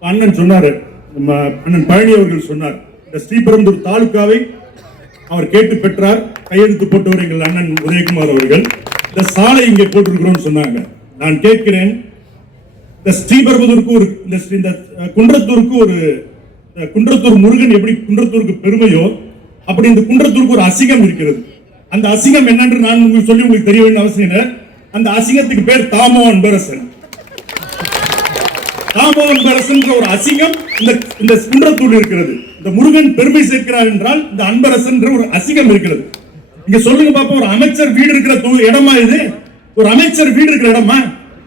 அண்ணன் சொன்னார், அண்ணன் பழனி அவர்கள் சொன்னார், இந்த ஸ்ரீபெரும்புதூர் தாலுகாவை அவர் கேட்டு பெற்றார், கையெழுத்து போட்டவர் எங்கள் அண்ணன் உதயகுமார் அவர்கள். இந்த சாலை இங்கே போட்டிருக்கிறோம் சொன்னாங்க. நான் கேட்கிறேன், இந்த ஸ்ரீபெரும்புதூருக்கு ஒரு இந்த குன்றத்தூருக்கு ஒரு குன்றத்தூர் முருகன் எப்படி குன்றத்தூருக்கு பெருமையோ அப்படி இந்த குன்றத்தூருக்கு ஒரு அசிங்கம் இருக்கிறது. அந்த அசிங்கம் என்னன்னு நான் உங்களுக்கு சொல்லி உங்களுக்கு தெரிய வேண்டிய அவசியம் இல்லை. அந்த அசிங்கத்துக்கு பேர் தாமோ அன்பரசன். தாமோ அன்பரசன் ஒரு அசிங்கம் இந்த குன்றத்தூர் இருக்கிறது. இந்த முருகன் பெருமை சேர்க்கிறார் என்றால் இந்த அன்பரசன் ஒரு அசிங்கம் இருக்கிறது. இங்க சொல்லுங்க பாப்போம், ஒரு அமைச்சர் வீடு இருக்கிற இடமா இது? ஒரு அமைச்சர் வீடு இருக்கிற இடமா?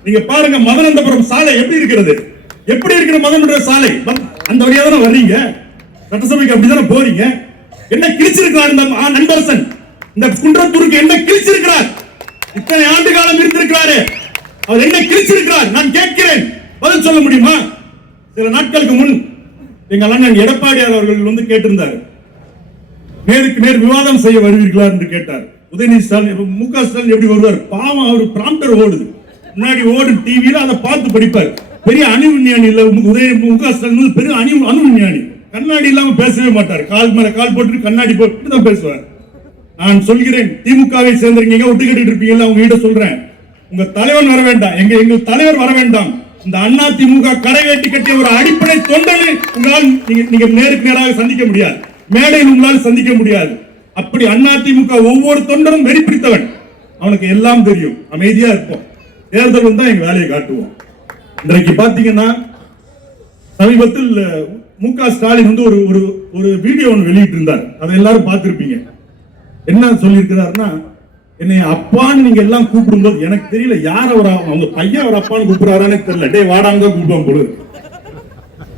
நீங்க பாருங்க மதுரந்தபுரம் சாலை எப்படி இருக்கிறது, எப்படி இருக்கிற மதுரந்தபுரம் சாலை, அந்த வழியா தானே வர்றீங்க, சட்டசபைக்கு அப்படிதானே போறீங்க. என்ன கிழிச்சிருக்கிறார் இந்த அன்பரசன்? இந்த குன்றத்தூருக்கு என்ன கிழிச்சிருக்கிறார்? இத்தனை ஆண்டு காலம் இருந்திருக்கிறாரு, அவர் என்ன கிழிச்சிருக்கிறார்? நான் கேட்கிறேன், பதில் சொல்ல முடியுமா? சில நாட்களுக்கு முன் எங்கள் அண்ணன் எடப்பாடியார் அவர்கள் கேட்டிருந்தார், நேருக்கு நேர் விவாதம் செய்ய வருவீர்களா என்று கேட்டார். உதயநிதி ஸ்டாலின் மு.க. ஸ்டாலின் எப்படி வருவார்? பாவம், அவர் பிராம்டர் ஓடுது, முன்னாடி ஓடும் டிவியில அதை பார்த்து படிப்பார். பெரிய அணு விஞ்ஞானி இல்ல மு.க. ஸ்டாலின், பெரிய அணு விஞ்ஞானி. கண்ணாடி இல்லாம பேசவே மாட்டார், கால் மேல கால் போட்டு கண்ணாடி போட்டு தான் பேசுவார். நான் சொல்கிறேன், திமுகவை சேர்ந்திருக்கீங்க, ஒட்டு கட்டிட்டு இருப்பீங்கல்ல, அவங்க கிட்ட சொல்றேன், உங்க தலைவன் வர வேண்டாம், எங்கள் தலைவர் வர வேண்டாம். இந்த அண்ணா திமுக கடைவேட்டி கட்டிய ஒரு அடிப்படை தொண்டனை உங்களால் நீங்க நேருக்கு நேராக சந்திக்க முடியாது, மேடையில் உங்களால் சந்திக்க முடியாது. அப்படி அண்ணா திமுக ஒவ்வொரு தொண்டரும் வெறி பிடித்தவன், அவனுக்கு எல்லாம் தெரியும். அமைதியா இருப்போம், தேர்தல் வந்தா எங்க வேலையை காட்டுவோம். இன்றைக்கு பாத்தீங்கன்னா சமீபத்தில் மு.க. ஸ்டாலின் வந்து ஒரு வீடியோ ஒன்று வெளியிட்டு இருந்தார், அதை எல்லாரும் பார்த்திருப்பீங்க. என்ன சொல்லியிருக்கிறாருன்னா, என்னை அப்பான்னு நீங்க எல்லாம் கூப்பிடும்போது எனக்கு தெரியல யார் அவர், அவங்க பையன் அவர் அப்பான்னு கூப்பிடுறாருன்னு தெரியல, டே வாடாங்க கூப்பிடுவாங்க போல.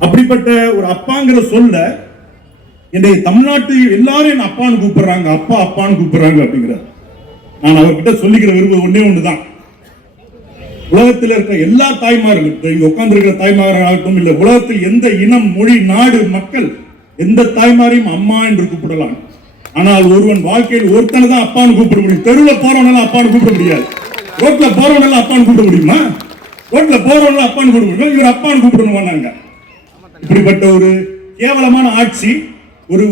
அப்படிப்பட்ட ஒரு அப்பாங்கிற சொல்ல என்னை தமிழ்நாட்டு எல்லாரும் என்ன அப்பான்னு கூப்பிடுறாங்க, அப்பா அப்பான்னு கூப்பிடுறாங்க அப்படிங்கிறார். நான் அவர்கிட்ட சொல்லிக்கிற விரும்புவது ஒன்னே ஒண்ணுதான், உலகத்தில் இருக்கிற எல்லா தாய்மார்களும், இங்க உட்கார்ந்து இருக்கிற தாய்மாராகட்டும், இல்ல உலகத்தில் எந்த இனம், மொழி, நாடு, மக்கள் எந்த தாய்மாரையும் அம்மா என்று கூப்பிடலாம். ஆனால் ஒருவன் வாழ்க்கையில் ஒருத்தனை தான் அப்பான்னு கூப்பிட முடியும். தெருவில் போறவனால அப்பான்னு கூப்பிட முடியாது, ரோட்ல போறவனால அப்பான்னு கூப்பிட முடியுமா? ரோட்ல போறவனால அப்பான்னு கூப்பிட முடியும், இவர் அப்பான்னு கூப்பிடணும். இப்படிப்பட்ட ஒரு கேவலமான ஆட்சி, ஒரு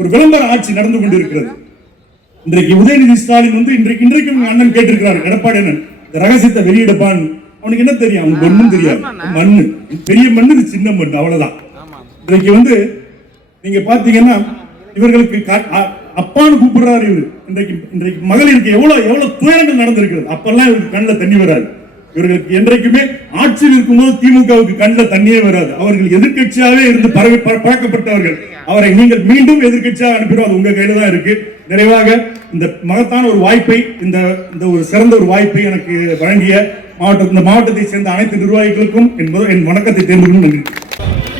ஒரு விளம்பர ஆட்சி நடந்து கொண்டிருக்கிறது. இன்றைக்கு உதயநிதி ஸ்டாலின் வந்து இன்றைக்கு அண்ணன் கேட்டிருக்கிறார், எடப்பாடி அண்ணன் ரகசியத்தை வெளியிடப்பான். அவனுக்கு என்ன தெரியும்? அவனுக்கு ஒண்ணும் தெரியாது. மண்ணு, பெரிய மண்ணு, சின்ன மண்ணு, அவ்வளவுதான். இன்றைக்கு வந்து நீங்க பாத்தீங்கன்னா இவர்களுக்கு அப்பான்னு கூப்பிடுறாரு இவரு. இன்றைக்கு மகளிருக்கு எவ்வளவு துயரங்கள் நடந்திருக்கிறது. அப்பெல்லாம் இவருக்கு கண்ணில் தண்ணி வராது. இவர்களுக்கு என்றைக்குமே ஆட்சியில் இருக்கும்போது திமுகவுக்கு கண்ணில் தண்ணியே வராது. அவர்கள் எதிர்கட்சியாவே இருந்து பழக்கப்பட்டவர்கள். அவரை நீங்கள் மீண்டும் எதிர்கட்சியாக அனுப்பிடும், அது உங்க கையில தான் இருக்கு. நிறைவாக இந்த மகத்தான ஒரு வாய்ப்பை, இந்த ஒரு சிறந்த ஒரு வாய்ப்பை எனக்கு வழங்கிய இந்த மாவட்டத்தை சேர்ந்த அனைத்து நிர்வாகிகளுக்கும் என் வணக்கத்தை தெரிந்து நன்றி.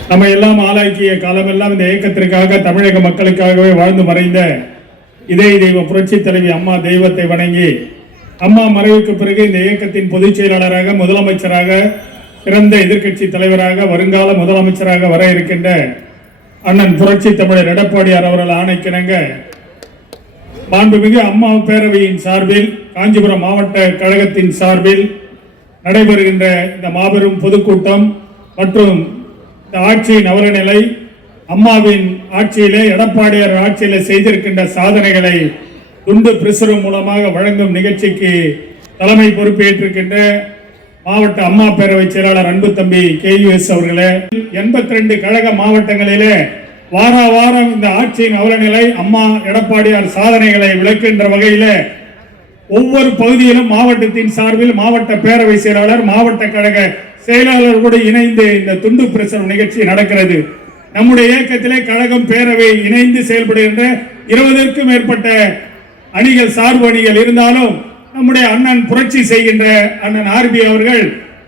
நம்ம எல்லாம் ஆளாக்கிய காலமெல்லாம் இந்த இயக்கத்திற்காக, தமிழக மக்களுக்காகவே வாழ்ந்து மறைந்த இதய தெய்வ புரட்சி தலைவி அம்மா தெய்வத்தை வணங்கி, அம்மா மறைவுக்கு பிறகு இந்த இயக்கத்தின் பொதுச் செயலாளராக, முதலமைச்சராக, சிறந்த எதிர்க்கட்சி தலைவராக, வருங்கால முதலமைச்சராக வர இருக்கின்ற அண்ணன் புரட்சி தமிழர் எடப்பாடியார் அவர்கள் ஆணைக்கிணங்க மாண்புமிகு அம்மா பேரவையின் சார்பில், காஞ்சிபுரம் மாவட்ட கழகத்தின் சார்பில் நடைபெறுகின்ற இந்த மாபெரும் பொதுக்கூட்டம் மற்றும் இந்த ஆட்சியின் அவலநிலை, அம்மாவின் ஆட்சியிலே, எடப்பாடியார் ஆட்சியிலே செய்திருக்கின்ற சாதனைகளை துண்டு பிரசுரம் மூலமாக வழங்கும் நிகழ்ச்சிக்கு தலைமை பொறுப்பேற்றிருக்கின்ற மாவட்ட அம்மா பேரவை செயலாளர் அன்பு தம்பி KUS அவர்களே, 82 கழக மாவட்டங்களிலே வார வாரம் இந்த ஆட்சியின் அவலநிலை, அம்மா எடப்பாடியார் சாதனைகளை விளக்குகின்ற வகையில ஒவ்வொரு பகுதியிலும் மாவட்டத்தின் சார்பில் மாவட்ட பேரவை செயலாளர், மாவட்ட கழக செயலாளர்களோடு இணைந்து இந்த துண்டு பிரசுரம் நிகழ்ச்சி நடக்கிறது. நம்முடைய இயக்கத்திலே கழகம், பேரவை இணைந்து செயல்படுகின்ற 20க்கும் மேற்பட்ட அணிகள், சார்பு அணிகள் இருந்தாலும் நம்முடைய அண்ணன் புரட்சி செய்கின்ற அண்ணன் RB அவர்கள்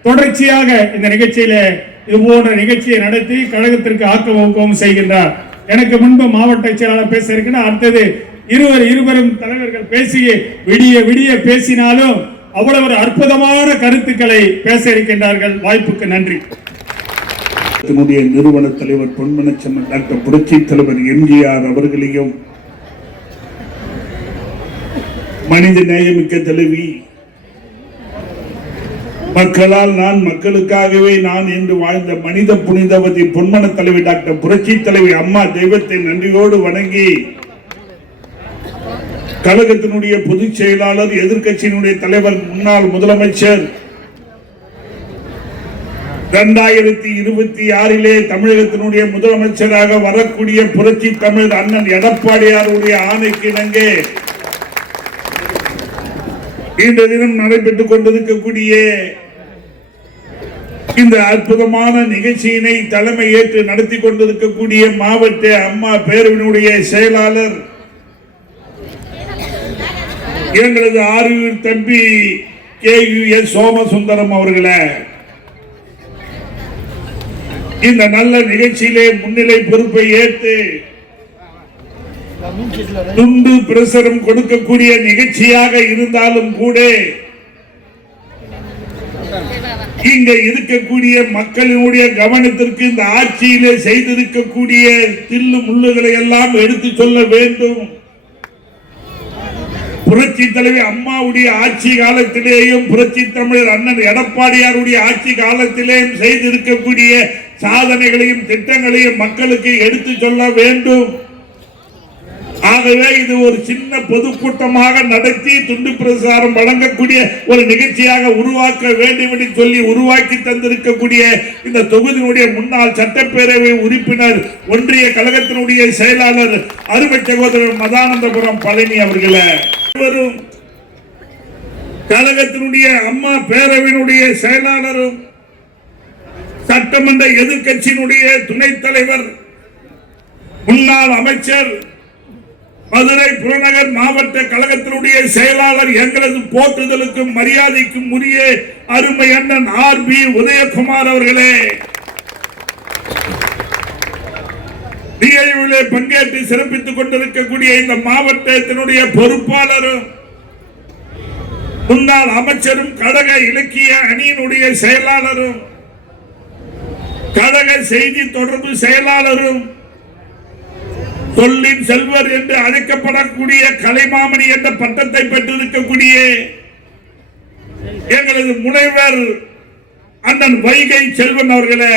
தொடர்ச்சியாக இந்த நிகழ்ச்சியில இது போன்ற நிகழ்ச்சியை நடத்தி கழகத்திற்கு ஆக்கமும் செய்கின்றார். எனக்கு முன்பு மாவட்ட செயலாளர் பேச இருக்கிறார், அடுத்தது இருவரும் தலைவர்கள் பேசி விடிய பேசினாலும் அவ்வளவு அற்புதமான கருத்துக்களை பேச இருக்கின்றார்கள். வாய்ப்புக்கு நன்றி. நிறுவன தலைவர் பொன்மனச்செம்மல் டாக்டர் புரட்சி தலைவர் MGR அவர்களையும், மனித நேயமிக்க தலைவி, மக்களால் நான், மக்களுக்காகவே நான் என்று வாழ்ந்த மனித புனிதவதி பொன்மன தலைவி டாக்டர் புரட்சி தலைவி அம்மா தெய்வத்தை நன்றியோடு வணங்கி, கழகத்தினுடைய பொதுச் செயலாளர், எதிர்க்கட்சியினுடைய தலைவர், முன்னாள் முதலமைச்சர், 2026 தமிழகத்தினுடைய முதலமைச்சராக வரக்கூடிய புரட்சி தமிழர் அண்ணன் எடப்பாடியாருடைய ஆணைக்கு இணங்க இன்று தினம் நடைபெற்றுக் கொண்டிருக்கக்கூடிய இந்த அற்புதமான நிகழ்ச்சியினை தலைமை ஏற்று நடத்தி கொண்டிருக்கக்கூடிய மாவட்ட அம்மா பேரவையினுடைய செயலாளர் எங்களது ஆர்வீர் தம்பி KUS சோமசுந்தரம் அவர்களே, இந்த நல்ல நிகழ்ச்சியிலே முன்னிலை பொறுப்பை ஏற்று துண்டு பிரசுரம் கொடுக்கக்கூடிய நிகழ்ச்சியாக இருந்தாலும் கூட இங்க இருக்கக்கூடிய மக்களினுடைய கவனத்திற்கு இந்த ஆட்சியிலே செய்திருக்கக்கூடிய தில்லு முள்ளுகளை எல்லாம் எடுத்து சொல்ல வேண்டும். புரட்சி தலைவி அம்மாவுடைய ஆட்சி காலத்திலேயும் புரட்சி தமிழர் அண்ணன் எடப்பாடியாருடைய ஆட்சி காலத்திலேயும் செய்திருக்கக்கூடிய சாதனைகளையும் திட்டங்களையும் மக்களுக்கு எடுத்து சொல்ல வேண்டும். ஆகவே இது ஒரு சின்ன பொதுக்கூட்டமாக நடத்தி துண்டு பிரசாரம் வழங்கக்கூடிய ஒரு நிகழ்ச்சியாக உருவாக்க வேண்டும் என்று சொல்லி உருவாக்கி தந்திருக்கக்கூடிய இந்த தொகுதியினுடைய முன்னாள் சட்டப்பேரவை உறுப்பினர் ஒன்றிய கழகத்தினுடைய செயலாளர் அருமை சகோதரர் மதானந்தபுரம் பழனி அவர்களே, கழகத்தினுடைய அம்மா பேரவையினுடைய செயலாளரும் சட்டமன்ற எதிர்கட்சியினுடைய துணைத் தலைவர் முன்னாள் அமைச்சர் மதுரை புறநகர் மாவட்ட கழகத்தினுடைய செயலாளர் எங்களது போற்றுதலுக்கும் மரியாதைக்கும் உரிய அருமை அண்ணன் RB உதயகுமார் அவர்களே, நிகழ்விலே பங்கேற்று சிறப்பித்துக் கொண்டிருக்கக்கூடிய இந்த மாவட்டத்தினுடைய பொறுப்பாளரும் முன்னாள் அமைச்சரும் கழக இலக்கிய அணியினுடைய செயலாளரும் கழக செய்தி தொடர்பு செயலாளரும் சொல்லின் செல்வர் என்று அழைக்கப்படக்கூடிய கலைமாமணி என்ற பட்டத்தை பெற்றிருக்கக்கூடிய எங்களது முனைவர் அண்ணன் வைகை செல்வன் அவர்களே,